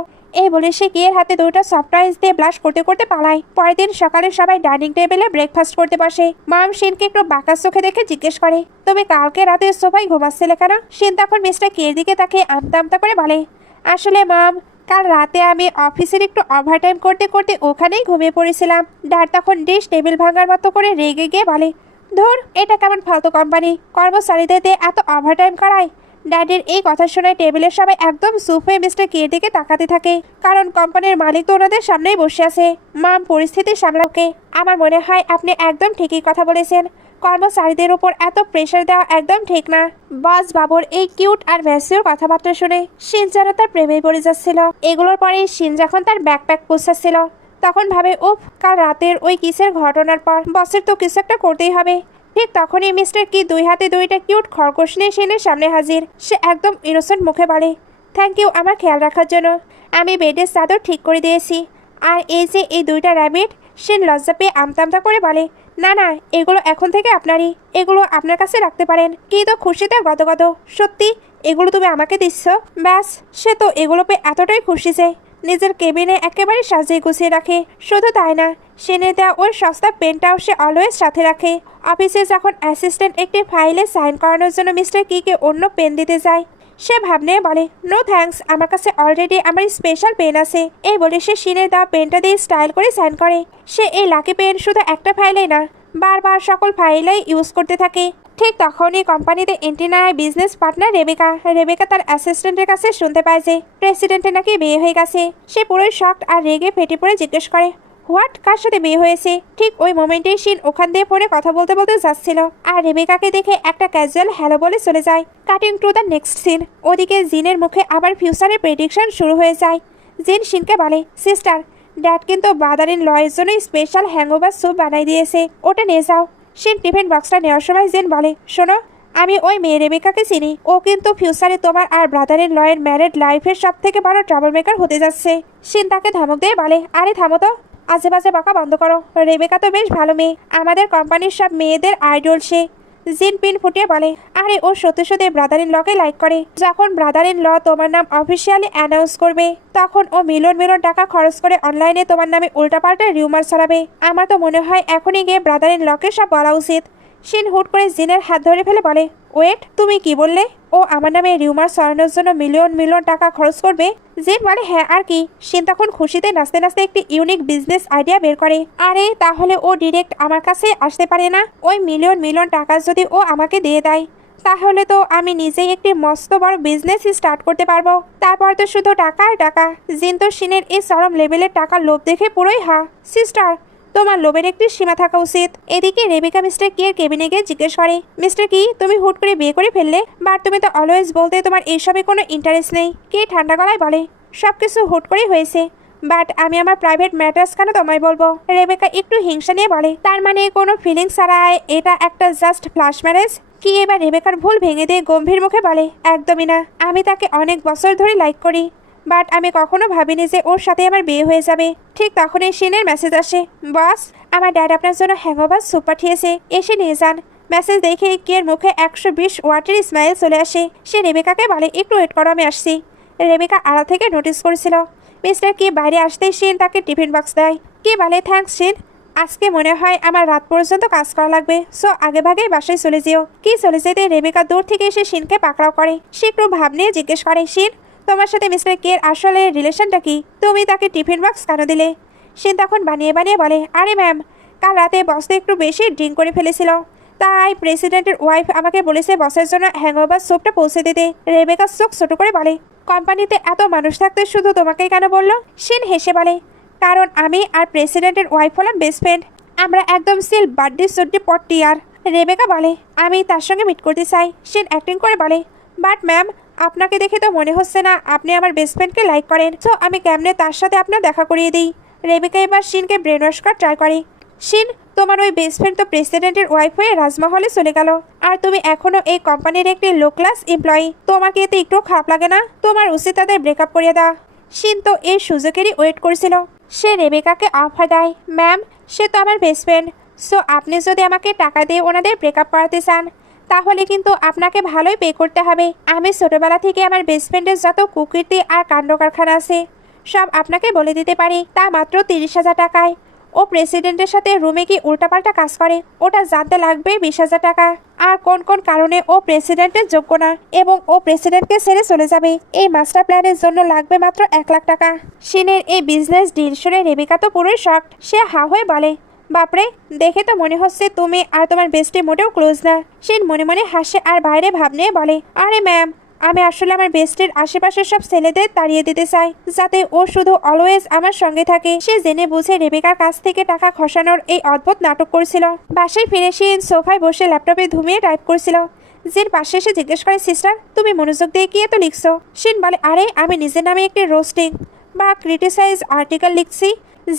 এই বলে সে কিয়ের হাতে দুটো সফটওয়্যার দিয়ে ব্লাশ করতে করতে পালায়। পরের দিন সকালে সবাই ডাইনিং টেবিলে ব্রেকফাস্ট করতে বসে। মম শিনকে একটু বাঁকা চোখে দেখে জিজ্ঞেস করে, তুমি কালকে রাতে সোফায় ঘুমাচ্ছিলে কেন? শিন তখন মিস্টার কিয়ের দিকে তাকে আমতা আমতা করে বলে, আসলে মম, কাল রাতে আমি অফিসের একটু ওভারটাইম করতে করতে ওখানেই ঘুমিয়ে পড়েছিলাম। ড্যাড তখন ডিশ টেবিল ভাঙার মতো করে রেগে গিয়ে বলে, ধুর, এটা কেমন ফালতু কোম্পানি, কর্মচারীদের দিয়ে এত ওভারটাইম করায়। ড্যাডির এই কথা শুনে টেবিলের সবাই একদম চুপ হয়ে মিস্টার কিয়ের দিকে তাকাতে থাকে, কারণ কোম্পানির মালিক তো ওনাদের সামনেই বসে আছে। মম পরিস্থিতি সামলাকে, আমার মনে হয় আপনি একদম ঠিকই কথা বলেছেন। কর্মচারীদের উপর এত প্রেশার দেওয়া একদম ঠিক না। বস বাবুর এই কিউট আর ম্যাচিওর কথাবার্তা শুনে শিন যেন তার প্রেমে পড়ে যাচ্ছিল। এগুলোর পরে শিন যখন তার ব্যাকপ্যাক গুছাচ্ছিল তখন ভাবে, উফ, কাল রাতের ওই কিসের ঘটনার পর বসের তো কিছু একটা করতেই হবে। ঠিক তখনই মিস্টার কি 2 হাতে 2টা কিউট খরগোশ নিয়ে শিনের সামনে হাজির। সে একদম ইনোসেন্ট মুখে বলে, থ্যাংক ইউ আমার খেয়াল রাখার জন্য, আমি বেডের চাদর ঠিক করে দিয়েছি। আর এই যে এই 2টা র্যাবিট। শিন লজ্জা পেয়ে আমতা আমতা করে বলে, না না, এগুলো এখন থেকে আপনারই, এগুলো আপনার কাছে রাখতে পারেন। কি তো খুশিতে গদগদ, সত্যি এগুলো তুমি আমাকে দিচ্ছ? ব্যাস, সে তো এগুলো পেয়ে এতটাই খুশি যে নিজের কেবিনে একেবারে সাজিয়ে গুছিয়ে রাখে। শুধু তাই না, শিনের দেওয়া ওর সস্তা পেনটাও সে অলওয়েজ সাথে রাখে। অফিসে যখন অ্যাসিস্ট্যান্ট একটি ফাইলে সাইন করানোর জন্য মিস্টার কিকে অন্য পেন দিতে যায়, সে ভাবনে বলে, নো থ্যাঙ্কস, আমার কাছে অলরেডি আমার স্পেশাল পেন আছে। এই বলে সে শিনের দেওয়া পেনটা দিয়ে স্টাইল করে সাইন করে। সে এই লাকি পেন শুধু একটা ফাইলেই না, বারবার সকল ফাইলেই ইউজ করতে থাকে। ঠিক তখনই কোম্পানিতে এন্ট্রি নেয় বিজনেস পার্টনার রেবেকা। রেবেকা তার অ্যাসিস্ট্যান্টের কাছে শুনতে পায় যে প্রেসিডেন্টের নাকি বিয়ে হয়ে গেছে। সে পুরোই শকড আর রেগে ফেটে পড়ে জিজ্ঞেস করে, হোয়াট, কার সাথে বিয়ে হয়েছে? ঠিক ওই মোমেন্টে শিন ওখান দিয়ে ফোনে কথা বলতে বলতে যাচ্ছিল আর রেবেকাকে দেখে একটা ক্যাজুয়াল হ্যালো বলে চলে যায়। Cutting to the next scene. ওদিকে জিনের মুখে আবার ফিউচারের প্রেডিকশন শুরু হয়ে যায়। জিন শিনকে বলে, সিস্টার, ড্যাড কিন্তু বাদারিন লয়ের জন্য স্পেশাল হ্যাংওভার স্যুপ বানাই দিয়েছে, ওটা নিয়ে যাও। শিন টিফিন বক্সটা নেওয়ার সময় জিন বলে, শোনো, আমি ওই মেয়ে রেবেকাকে চিনি, ও কিন্তু ফিউচারে তোমার আর ব্রাদারিন লয়ের ম্যারেড লাইফের সব থেকে বড় ট্রাবল মেকার হতে যাচ্ছে। শিন তাকে ধমক দিয়ে বলে, আরে থামো তো, আজে বাজে বকা বন্ধ করো। রেবেকা তো বেশ ভালো মেয়ে, আমাদের কোম্পানির সব মেয়েদের আইডল সে। জিন পিন ফুটিয়ে বলে, আরে ও সত্যি সত্যি ব্রাদার ইন লকে লাইক করে। যখন ব্রাদার ইন ল তোমার নাম অফিসিয়ালি অ্যানাউন্স করবে তখন ও মিলিয়ন মিলিয়ন টাকা খরচ করে অনলাইনে তোমার নামে উল্টাপাল্টা রিউমার ছড়াবে। আমার তো মনে হয় এখনই গিয়ে ব্রাদার ইন লকে সব বলা উচিত। শিন হুট করে জিনের হাত ধরে ফেলে বলে, ওয়েট, তুমি কি বললে? ও আমার নামে রিউমার ছড়ানোর জন্য মিলিয়ন মিলিয়ন টাকা খরচ করবে? জিন বলে, হ্যাঁ আর কি। শিন তখন খুশিতে নাচতে নাচতে একটি ইউনিক বিজনেস আইডিয়া বের করে। আরে তাহলে ও ডিরেক্ট আমার কাছে আসতে পারে না? ওই মিলিয়ন মিলিয়ন টাকা যদি ও আমাকে দিয়ে দেয় তাহলে তো আমি নিজেই একটি মস্ত বড় বিজনেস স্টার্ট করতে পারবো। তারপর তো শুধু টাকা আর টাকা। জিন তো শিনের এই চরম লেভেলের টাকার লোভ দেখে পুরোই হা। সিস্টার, তোমার লোভের একটি সীমা থাকা উচিত। এদিকে রেবেকা মিস্টার কি এর কেবিনে গিয়ে জিজ্ঞেস করে, মিস্টার কি তুমি হুট করে বিয়ে করে ফেললে? বাট তুমি তো অলওয়েজ বলতে তোমার এইসবে কোনো ইন্টারেস্ট নেই। কি ঠান্ডা গলায় বলে, সবকিছু হুট করেই হয়েছে। বাট আমি আমার প্রাইভেট ম্যাটার্স কেন তোমায় বলবো? রেবেকা একটু হিংসা নিয়ে বলে, তার মানে কোনো ফিলিংস ছাড়াই এটা একটা জাস্ট ফ্লাশ ম্যারেজ? কি এবার রেবেকার ভুল ভেঙে দিয়ে গম্ভীর মুখে বলে, একদমই না। আমি তাকে অনেক বছর ধরে লাইক করি, বাট আমি কখনো ভাবিনি যে ওর সাথে আমার বিয়ে হয়ে যাবে। ঠিক তখনই শিনের মেসেজ আসে, বস আমার ড্যাড আপনার জন্য হ্যাংওভার স্যুপ পাঠিয়েছে, এসে নিয়ে যান। মেসেজ দেখে কিয়ের মুখে 120 ওয়াটের স্মাইল চলে আসে। সে রেবেকাকে বলে, একটু ওয়েট করো, আমি আসছি। রেবেকা আড়াল থেকে নোটিস করেছিল। মিস্টার কি বাইরে আসতেই শিন তাকে টিফিন বক্স দেয়। কি বলে, থ্যাঙ্কস শিন, আজকে মনে হয় আমার রাত পর্যন্ত কাজ করা লাগবে, সো আগে ভাগেই বাসায় চলে যেও। কি চলে যেতে রেবেকা দূর থেকে এসে শিনকে পাকড়াও করে। সে একটু ভাব নিয়ে জিজ্ঞেস করে, শিন তোমার সাথে মিস্টার কে এর আসলে রিলেশনটা কি? তুমি তাকে টিফিন বক্স কেন দিলে? শিন তখন বানিয়ে বানিয়ে বলে, আরে ম্যাম, কাল রাতে বস তো একটু বেশি ড্রিঙ্ক করে ফেলেছিল, তাই প্রেসিডেন্টের ওয়াইফ আমাকে বলেছে বসের জন্য হ্যাংওভার স্যুপটা পৌঁছে দিতে। রেবেকা চোখ ছোট করে বলে, কোম্পানিতে এত মানুষ থাকতে শুধু তোমাকেই কেন বললো? শিন হেসে বলে, কারণ আমি আর প্রেসিডেন্টের ওয়াইফ হলাম বেস্ট ফ্রেন্ড, আমরা একদম সিল বার্থডে সুড্ডি পট্টি। আর রেবেকা বলে, আমি তার সঙ্গে মিট করতে চাই। শিন অ্যাক্টিং করে বলে, বাট ম্যাম আপনাকে দেখে তো মনে হচ্ছে না আপনি আমার বেস্ট ফ্রেন্ডকে লাইক করেন, তো আমি কেমনে তার সাথে আপনার দেখা করিয়ে দিই। রেবেকা এবার শিনকে ব্রেন ওয়াশ করার ট্রাই করে। শিন, তোমার ওই বেস্ট ফ্রেন্ড তো প্রেসিডেন্টের ওয়াইফ হয়ে রাজমহলে চলে গেল, আর তুমি এখনো এই কোম্পানির একটি লো ক্লাস এমপ্লয়ি। তোমার কি এতে একটু খারাপ লাগে না? তোমার উচিত তাদের ব্রেকআপ করিয়ে দেওয়া। শিন তো এই সুযোগেরই ওয়েট করেছিল। সে রেবেকাকে অফার দেয়, ম্যাম সে তো আমার বেস্ট ফ্রেন্ড, সো আপনি যদি আমাকে টাকা দিয়ে ওনাদের ব্রেকআপ করাতে চান তাহলে কিন্তু আপনাকে ভালোই পে করতে হবে। আমি ছোটবেলা থেকে আমার বেস্ট ফ্রেন্ডের যত কুকীর্তি আর কাণ্ড কারখানা আছে সব আপনাকে বলে দিতে পারি, তা মাত্র 30,000 টাকায়। ও প্রেসিডেন্টের সাথে রুমে কি উল্টাপাল্টা কাজ করে, ওটা জানতে লাগবে 20,000 টাকা। আর কোন কোন কারণে ও প্রেসিডেন্টের যোগ্য না এবং ও প্রেসিডেন্টকে ছেড়ে চলে যাবে, এই মাস্টার প্ল্যানের জন্য লাগবে মাত্র 1 লাখ টাকা। শিনের এই বিজনেস ডিল শুনে রেবেকা তো পুরোই শকড। সে হা হয়ে বলে, বাপরে, দেখে তো মনে হচ্ছে তুমি আর তোমার বেস্টি মোটেও ক্লোজ না। শিন মনে মনে হাসে আর বাইরে ভাব নিয়ে বলে, আরে ম্যাম, আমি আসলে আমার বেস্টের আশেপাশের সব ছেলেদের তাড়িয়ে দিতে চাই, যাতে ও শুধু অলওয়েজ আমার সঙ্গে থাকে। সে জেনে বুঝে রেবেকার কাছ থেকে টাকা খসানোর এই অদ্ভুত নাটক করছিল। বাসায় ফিরে শিন সোফায় বসে ল্যাপটপে ধুমিয়ে টাইপ করছিল। জিন পাশে এসে জিজ্ঞেস করে, সিস্টার তুমি মনোযোগ দিয়ে কি এত লিখছো? শিন বলে, আরে আমি নিজের নামে একটি রোস্টিং বা ক্রিটিসাইজ আর্টিকেল লিখছি,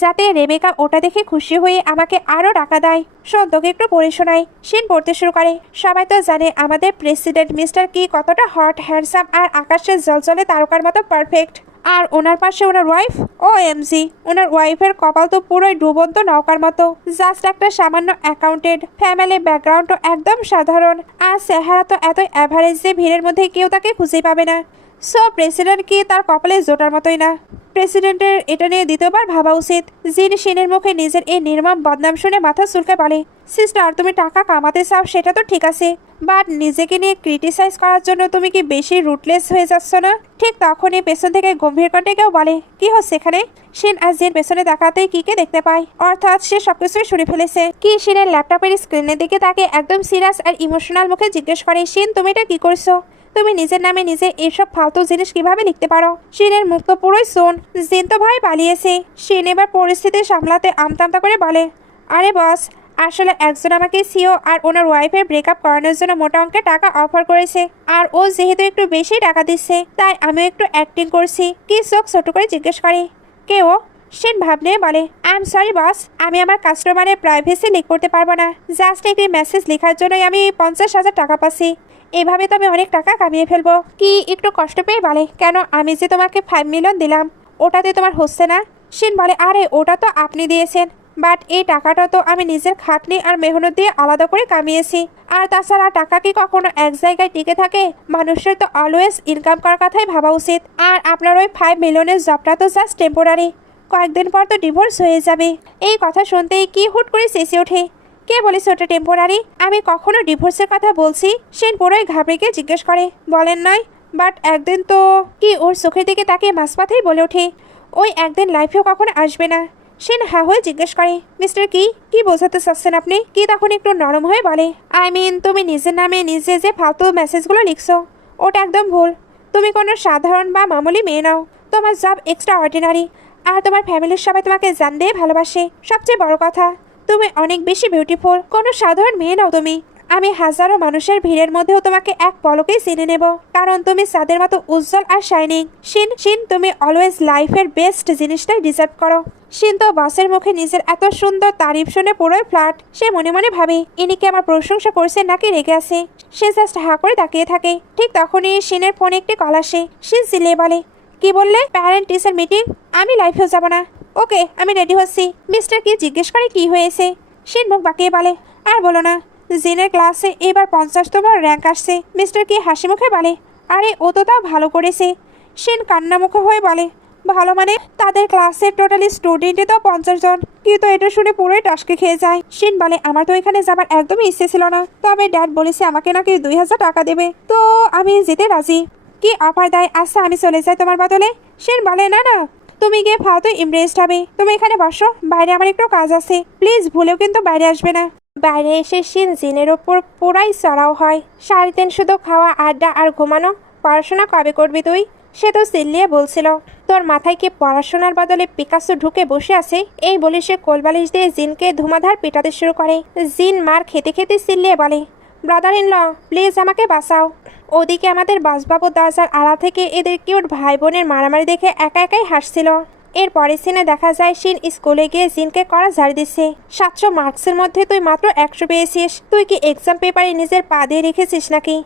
যাতে রেবেকা ওটা দেখে খুশি হয়ে আমাকে আরও টাকা দেয়। সন্তকে একটু পড়ে শোনায়। শিন পড়তে শুরু করে, সবাই তো জানে আমাদের প্রেসিডেন্ট মিস্টার কি কতটা হট, হ্যান্ডসাম আর আকাশের জলজলে তারকার মতো পারফেক্ট। আর ওনার পাশে ওনার ওয়াইফ, ও এমজি, ওনার ওয়াইফের কপাল তো পুরোই ডুবন্ত নৌকার মতো, জাস্ট একটা সামান্য অ্যাকাউন্টেড, ফ্যামিলি ব্যাকগ্রাউন্ডও একদম সাধারণ, আর চেহারা তো এত অ্যাভারেজ যে ভিড়ের মধ্যে কেউ তাকে খুঁজে পাবে না। সো প্রেসিডেন্ট কি তার কপালে জোটার মতোই না। প্রেসিডেন্টের এটা নিয়ে দ্বিতীয়বার ভাবা উচিত। জিন শিনের মুখে নিজের এই নির্মম বদনাম শুনে মাথা চুলকে বলে, সিস্টার তুমি টাকা কামাতে চাও সেটা তো ঠিক আছে, বাট নিজেকে নিয়ে ক্রিটিসাইজ করার জন্য তুমি কি বেশি রুটলেস হয়ে যাচ্ছ না? ঠিক তখনই পেছন থেকে গম্ভীর কণ্ঠে কেউ বলে, কি হচ্ছে এখানে? শিন আর জিন পেছনে তাকাতেই কিকে দেখতে পায়, অর্থাৎ সে সবকিছুই শুনে ফেলেছে। কি শিনের ল্যাপটপের স্ক্রিনের দিকে তাকে একদম সিরিয়াস আর ইমোশনাল মুখে জিজ্ঞেস করে, শিন তুমি এটা কি করছো? তুমি নিজের নামে নিজে এইসব ফালতু জিনিস কিভাবে লিখতে পারো? শিনের মুখ তো পুরোই শোন। জিন তো ভয় পালিয়েছে। শিন এবার পরিস্থিতি সামলাতে আমতামতা করে বলে, আরে বস, আসলে একজন আমাকে সিও আর ওনার ওয়াইফের ব্রেকআপ করানোর জন্য মোটা অঙ্কের টাকা অফার করেছে, আর ও যেহেতু একটু বেশি টাকা দিচ্ছে তাই আমিও একটু অ্যাক্টিং করছি। কি চোখ ছোট করে জিজ্ঞেস করে, কে ও? শিন ভাব নিয়ে বলে, আই এম সরি বস, আমি আমার কাস্টমারের প্রাইভেসি লিক করতে পারবো না। জাস্ট একটি মেসেজ লেখার জন্যই আমি 50,000 টাকা পাচ্ছি। এভাবে তো আমি অনেক টাকা কামিয়ে ফেলবো। কি একটু কষ্ট পেয়ে বলে, কেন আমি যে তোমাকে 5 মিলিয়ন দিলাম ওটাতে তোমার হচ্ছে না? শিন বলে, আরে ওটা তো আপনি দিয়েছেন, বাট এই টাকাটা তো আমি নিজের খাটনি আর মেহনত দিয়ে আলাদা করে কামিয়েছি। আর তাছাড়া টাকা কি কখনো এক জায়গায় টিকে থাকে? মানুষের তো অলওয়েজ ইনকাম করার কথাই ভাবা উচিত। আর আপনার ওই 5 মিলিয়নের জবটা তো জাস্ট টেম্পোরারি, কয়েকদিন পর তো ডিভোর্স হয়ে যাবে। এই কথা শুনতেই কি হুট করে চেঁচিয়ে ওঠে, কে বলেছে ওটা টেম্পোরারি? আমি কখনো ডিভোর্সের কথা বলছি? শিন পুরোই ঘাবড়ে গিয়ে জিজ্ঞেস করে, বলেন নয়, বাট একদিন তো। কি ওর চোখের দিকে তাকে মাঝপথেই বলে ওঠে, ওই একদিন লাইফেও কখনো আসবে না। শিন হা হয়ে জিজ্ঞেস করে, মিস্টার কি বোঝাতে চাচ্ছেন আপনি? কি তখন একটু নরম হয়ে বলে, আই মিন তুমি নিজের নামে নিজে যে ফালতু মেসেজগুলো লিখছো ওটা একদম ভুল। তুমি কোনো সাধারণ বা মামুলি মেয়ে নাও, তোমার জব এক্সট্রা অর্ডিনারি। আর তোমার ফ্যামিলির সবাই তোমাকে জানতে ভালোবাসে। সবচেয়ে বড় কথা, তুমি অনেক বেশি বিউটিফুল, কোনো সাধারণ মেয়ে নাও তুমি। আমি হাজারো মানুষের ভিড়ের মধ্যেও তোমাকে এক পলকেই চিনে নেব, কারণ তুমি চাঁদের মতো উজ্জ্বল আর শাইনিং। শিন তুমি অলওয়েজ লাইফের বেস্ট জিনিসটাই ডিজার্ভ করো। শিন তো বসের মুখে নিজের এত সুন্দর তারিফ শুনে পুরোই ফ্ল্যাট। সে মনে মনে ভাবে, ইনি কি আমার প্রশংসা করছে নাকি রেগে আছে। সে জাস্ট হা করে তাকিয়ে থাকে। ঠিক তখনই শিনের ফোনে একটি কল আসে। শিন চিল্লিয়ে বলে, কি বললে? Parent teacher meeting? আমি লাইফেও যাব না। ওকে, আমি রেডি হচ্ছি। মিস্টার কি জিজ্ঞেস করে কি হয়েছে। শিন মুখ বাঁকিয়ে বলে, আর বলো না, জিনের ক্লাসে এবার 50তম র্যাঙ্ক আসছে। মিস্টার কি হাসি মুখে বলে, আরে ও তো তাও ভালো করেছে। শিন কান্নামুখো হয়ে বলে, ভালো মানে? তাদের ক্লাসের টোটালি স্টুডেন্টে তো 50 জন। কিন্তু এটা শুনে পুরোই টাসকে খেয়ে যায়। শিন বলে, আমার তো এখানে যাবার একদমই ইচ্ছে ছিল না, তবে ড্যাড বলেছে আমাকে নাকি 2000 টাকা দেবে, তো আমি যেতে রাজি। কি অফার দেয়? আচ্ছা আমি চলে যাই তোমার বদলে। শিন বলে, না না, তুমি গিয়ে ফালতু ইমপ্রেসড হবে। তুমি এখানে বসো, বাইরে আমার একটু কাজ আছে। প্লিজ ভুলেও কিন্তু বাইরে আসবে না। বাইরে এসে শিন জিনের ওপর পুরাই চড়াও হয়। সারাদিন শুধু খাওয়া, আড্ডা আর ঘুমানো। পড়াশোনা কবে করবি তুই? সে তো চিল্লিয়ে বলছিল, তোর মাথায় কি পড়াশোনার বদলে পিকাসো ঢুকে বসে আছে? এই বলে সে কোলবালিশ দিয়ে জিনকে ধুমাধার পেটাতে শুরু করে। জিন মার খেতে খেতে চিল্লিয়ে বলে, ব্রাদার ইন ল, প্লিজ আমাকে বাঁচাও। ওদিকে আমাদের বাসবাবু দরজার আড়া থেকে এদের কিউট ভাই বোনের মারামারি দেখে একা একাই হাসছিল। এর পরের সিনে দেখা যায় শিন স্কুলে গিয়ে জিনকে কড়া ঝাড় দিচ্ছে। 700 মার্কসের মধ্যে তুই মাত্র 100 পেয়েছিস। তুই কি এক্সাম পেপারে নিজের পা দিয়ে রেখেছিস নাকি?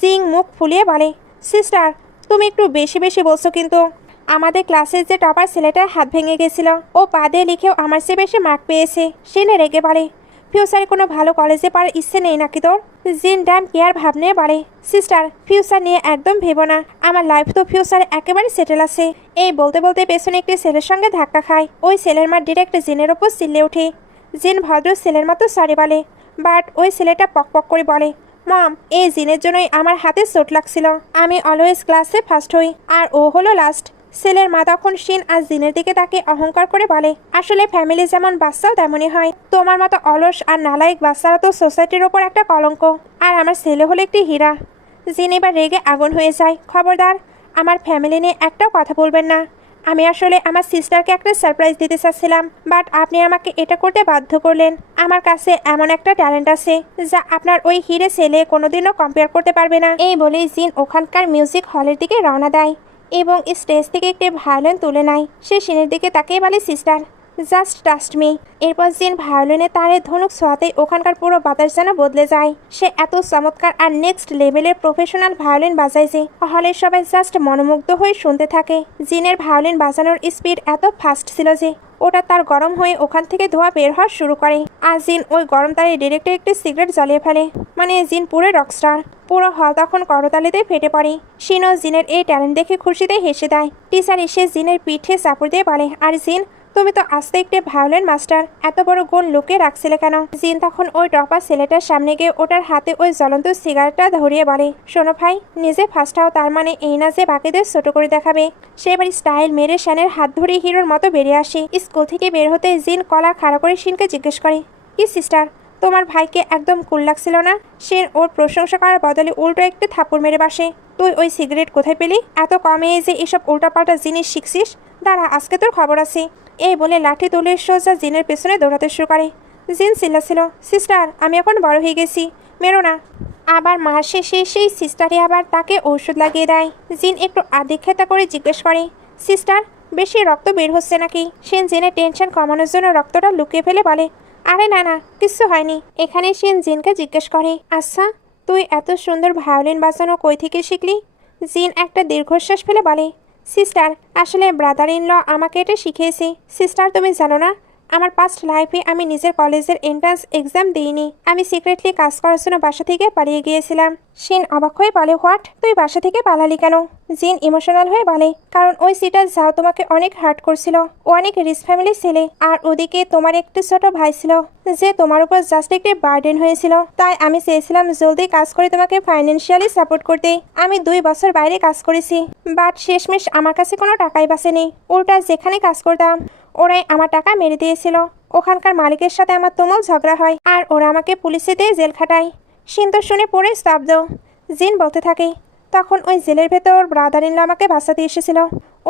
জিং মুখ ফুলিয়ে বলে, সিস্টার তুমি একটু বেশি বেশি বলছো কিন্তু। আমাদের ক্লাসের যে টপার ছেলেটার হাত ভেঙে গেছিল, ও পা দিয়ে লিখেও আমার চেয়ে বেশি মার্ক পেয়েছে। শিনে রেগে বলে, ফিউচারে কোনো ভালো কলেজে পড়ার ইচ্ছে নেই নাকি তোর? জিন ড্যাম কেয়ার ভাব নিয়ে বলে, সিস্টার ফিউচার নিয়ে একদম ভেবো না, আমার লাইফ তো ফিউচারে একেবারে সেটেল আছে। এই বলতে বলতে পেছনে একটি ছেলের সঙ্গে ধাক্কা খায়। ওই ছেলের মা ডিরেক্ট জিনের ওপর চিল্লে ওঠে। জিন ভদ্র ছেলের মতো সরি বলে, বাট ওই ছেলেটা পক করে বলে, মম এই জিনের জন্যই আমার হাতে চোট লাগছিল। আমি অলওয়েজ ক্লাসে ফার্স্ট হই, আর ও হলো লাস্ট। ছেলের মা তখন শিন আর জিনের দিকে তাকে অহংকার করে বলে, আসলে ফ্যামিলি যেমন বাচ্চাও তেমনই হয়। তোমার মতো অলস আর নালায়ক বাচ্চারা তো সোসাইটির ওপর একটা কলঙ্ক, আর আমার ছেলে হলো একটি হীরা। জিন এবার রেগে আগুন হয়ে যায়, খবরদার আমার ফ্যামিলি নিয়ে একটাও কথা বলবেন না। আমি আসলে আমার সিস্টারকে একটা সারপ্রাইজ দিতে চাচ্ছিলাম, বাট আপনি আমাকে এটা করতে বাধ্য করলেন। আমার কাছে এমন একটা ট্যালেন্ট আছে যা আপনার ওই হিরে ছেলে কোনোদিনও কম্পেয়ার করতে পারবে না। এই বলেই জিন ওখানকার মিউজিক হলের দিকে রওনা দেয় এবং স্টেজ থেকে একটি ভায়োলিন তুলে নেয়। সে শিনের দিকে তাকিয়ে বলে, সিস্টার জাস্ট ট্রাস্ট মি। এরপর জিন ভায়োলিনে তারে ধনুক ছোঁয়াতেই ওখানকার পুরো বাতাস যেন বদলে যায়। সে এত চমৎকার আর নেক্সট লেভেলের প্রফেশনাল ভায়োলিন বাজায় যে হলের সবাই জাস্ট মনোমুগ্ধ হয়ে শুনতে থাকে। জিনের ভায়োলিন বাজানোর স্পিড এত ফাস্ট ছিল যে ওটা তার গরম হয়ে ওখান থেকে ধোঁয়া বের হওয়া শুরু করে। আর জিন ওই গরম তারে ডিরেক্ট একটি সিগারেট জ্বালিয়ে ফেলে। মানে জিন পুরো রকস্টার। পুরো হল তখন করতালিতে ফেটে পড়ে। শিনও জিনের এই ট্যালেন্ট দেখে খুশিতে হেসে দেয়। টিচার এসে জিনের পিঠে চাপড় দিয়ে বলে, আর জিন তুমি তো আস্তে একটি ভায়োলিন মাস্টার, এত বড় গুণ লুকিয়ে রাখছিলে কেন? জিন তখন ওই টপার ছেলেটার সামনে গিয়ে ওটার হাতে ওই জ্বলন্ত সিগারেটটা ধরিয়ে বলে, শোনো ভাই, নিজে ফার্স্ট হও তার মানে এই না যে বাকিদের ছোট করে দেখাবে। সে এবার স্টাইল মেরে শানের হাত ধরে হিরোর মতো বেরিয়ে আসে। স্কুল থেকে বের হতে জিন কলা খাড়া করে শিনকে জিজ্ঞেস করে, কি সিস্টার তোমার ভাইকে একদম কুল লাগছিল না? শিন ওর প্রশংসা করার বদলে উল্টো একটু থাপ্পড় মেরে বসে, তুই ওই সিগারেট কোথায় পেলি? এত কমে যে এসব উল্টাপাল্টা জিনিস শিখছিস? দাঁড়া আজকে তোর খবর আছে। এই বলে লাঠি তুলে সোজা জিনের পেছনে দৌড়াতে শুরু করে। জিন চিল্লাছিল, সিস্টার আমি এখন বড় হয়ে গেছি, মেরো না। আবার মার শেষে সেই সিস্টারই আবার তাকে ঔষধ লাগিয়ে দেয়। জিন একটু আদিক্ষেতা করে জিজ্ঞেস করে, সিস্টার বেশি রক্ত বের হচ্ছে নাকি? শিন জিনের টেনশন কমানোর জন্য রক্তটা লুকিয়ে ফেলে বলে, আরে না না কিচ্ছু হয়নি। এখানে শিন জিনকে জিজ্ঞেস করে, আচ্ছা তুই এত সুন্দর ভায়োলিন বাজানো কই থেকে শিখলি? জিন একটা দীর্ঘশ্বাস ফেলে বলে, সিস্টার আসলে ব্রাদার ইন ল আমাকে এটা শিখিয়েছে। সিস্টার তুমি জানো না, আমার পাস্ট লাইফে আমি নিজের কলেজের এন্ট্রান্স এক্সাম দিইনি। আমি সিক্রেটলি কাজ করার জন্য বাসা থেকে পালিয়ে গিয়েছিলাম। শিন অবাক হয়ে বলে, হোয়াট? তুই বাসা থেকে পালালি কেন? জিন ইমোশনাল হয়ে বলে, কারণ ওই সিটার যাও তোমাকে অনেক হার্ট করছিল। ও অনেক রিচ ফ্যামিলির ছেলে, আর ওদিকে তোমার একটি ছোট ভাই ছিল যে তোমার উপর জাস্ট একটি বার্ডেন হয়েছিল। তাই আমি চেয়েছিলাম জলদি কাজ করে তোমাকে ফাইন্যান্সিয়ালি সাপোর্ট করতে। আমি 2 বছর বাইরে কাজ করেছি, বাট শেষমেশ আমার কাছে কোনো টাকাই বাঁচেনি। উল্টা যেখানে কাজ করতাম ওরাই আমার টাকা মেরে দিয়েছিল। ওখানকার মালিকের সাথে আমার তুমুল ঝগড়া হয় আর ওরা আমাকে পুলিশে দিয়ে জেল খাটায়। শিন তো শুনে পড়ে স্তব্ধ। জিন বলতে থাকে, তখন ওই জেলের ভেতর ব্রাদার ইন ল আমাকে বাঁচাতে এসেছিল।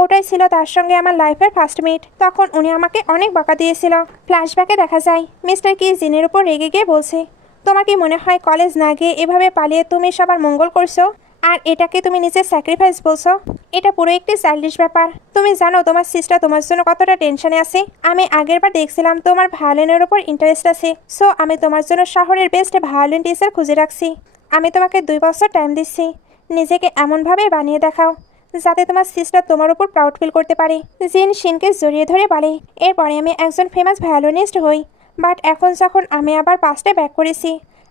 ওটাই ছিল তার সঙ্গে আমার লাইফের ফার্স্ট মিট। তখন উনি আমাকে অনেক বকা দিয়েছিল। ফ্ল্যাশব্যাকে দেখা যায় মিস্টার কি জিনের উপর রেগে গিয়ে বলছে, তোমার কি মনে হয় কলেজ না গিয়ে এভাবে পালিয়ে তুমি সবার মঙ্গল করছো? আর এটাকে তুমি নিজের স্যাক্রিফাইস বলছো? এটা পুরো একটি চাইল্ডিশ ব্যাপার। তুমি জানো তোমার সিস্টার তোমার জন্য কতটা টেনশনে আছে? আমি আগেরবার দেখছিলাম তোমার ভায়োলিনের উপর ইন্টারেস্ট আছে, সো আমি তোমার জন্য শহরের বেস্ট ভায়োলিন টিচার খুঁজে রাখছি। আমি তোমাকে 2 বছর টাইম দিচ্ছি। নিজেকে এমনভাবে বানিয়ে দেখাও যাতে তোমার সিস্টার তোমার উপর প্রাউড ফিল করতে পারে। জিন শিনকে জড়িয়ে ধরে বলে, এরপরে আমি একজন ফেমাস ভায়োলিনিস্ট হই। বাট এখন যখন আমি আবার পাস্টে ব্যাক করেছি,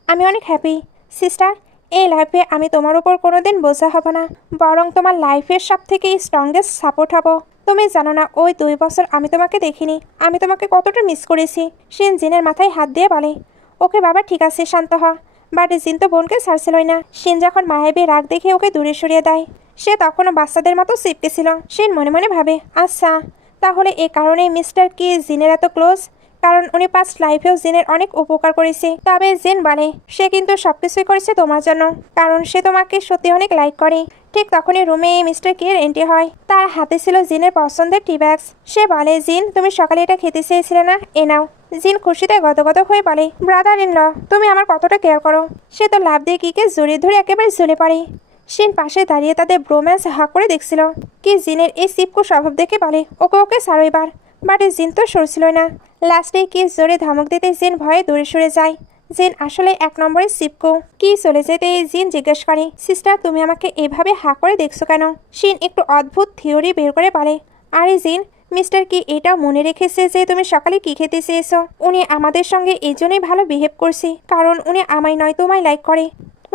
আমি অনেক হ্যাপি। সিস্টার, এই লাইফে আমি তোমার উপর কোনোদিন বোঝা হব না, বরং তোমার লাইফের সব থেকে স্ট্রংগেস্ট সাপোর্ট হব। তুমি জানো না ওই 2 বছর আমি তোমাকে দেখিনি, আমি তোমাকে কতটা মিস করেছি। শিন জিনের মাথায় হাত দিয়ে বলে, ওকে বাবা ঠিক আছে, শান্ত হ। বাট জিন তো বোনকে ছাড়ছিলই না। শিন যখন মায়াবী রাগ দেখে ওকে দূরে সরিয়ে দেয়, সে তখনও বাচ্চাদের মতো সিটকেছিল। শিন মনে মনে ভাবে, আচ্ছা তাহলে এ কারণেই মিস্টার কি জিনের এত ক্লোজ, কারণ উনি পাস্ট লাইফেও জিনের অনেক উপকার করেছে। তবে জিন বলে, সে কিন্তু সবকিছুই করেছে তোমার জন্য, কারণ সে তোমাকে সত্যি অনেক লাইক করে। ঠিক তখনই রুমে মিস্টার কিয়ের এন্ট্রি হয়। তার হাতে ছিল জিনের পছন্দের টি ব্যাগস। সে বলে, জিন তুমি সকালে এটা খেতে চেয়েছিলে না, এ নাও। জিন খুশিতে গদগদ হয়ে বলে, ব্রাদার ইন ল, তুমি আমার কতটা কেয়ার করো। সে তো লাভ দিয়ে কিকে জড়িয়ে ধরে একেবারে ঝুলে পড়ে। শিন পাশে দাঁড়িয়ে তাদের ব্রোম্যান্স হাঁ করে দেখছিল। কি জিনের এই সিপকো স্বভাব দেখে বলে, ওকে ওকে ছাড়ো এবার। বাট জিন তো সরছিল না। লাস্টে কি জোরে ধমক দিতে জিন ভয়ে দূরে সরে যায়। জিন আসলে 1 নম্বরের সিপকো। কি চলে যেতে জিন জিজ্ঞেস করে, সিস্টার তুমি আমাকে এভাবে হাঁ করে দেখছো কেন? শিন একটু অদ্ভুত থিওরি বের করে বলে, আরে জিন, মিস্টার কি এটাও মনে রেখেছে যে তুমি সকালে কি খেতে চেয়েছো? উনি আমাদের সঙ্গে এই জন্যই ভালো বিহেভ করছে, কারণ উনি আমায় নয় তোমায় লাইক করে।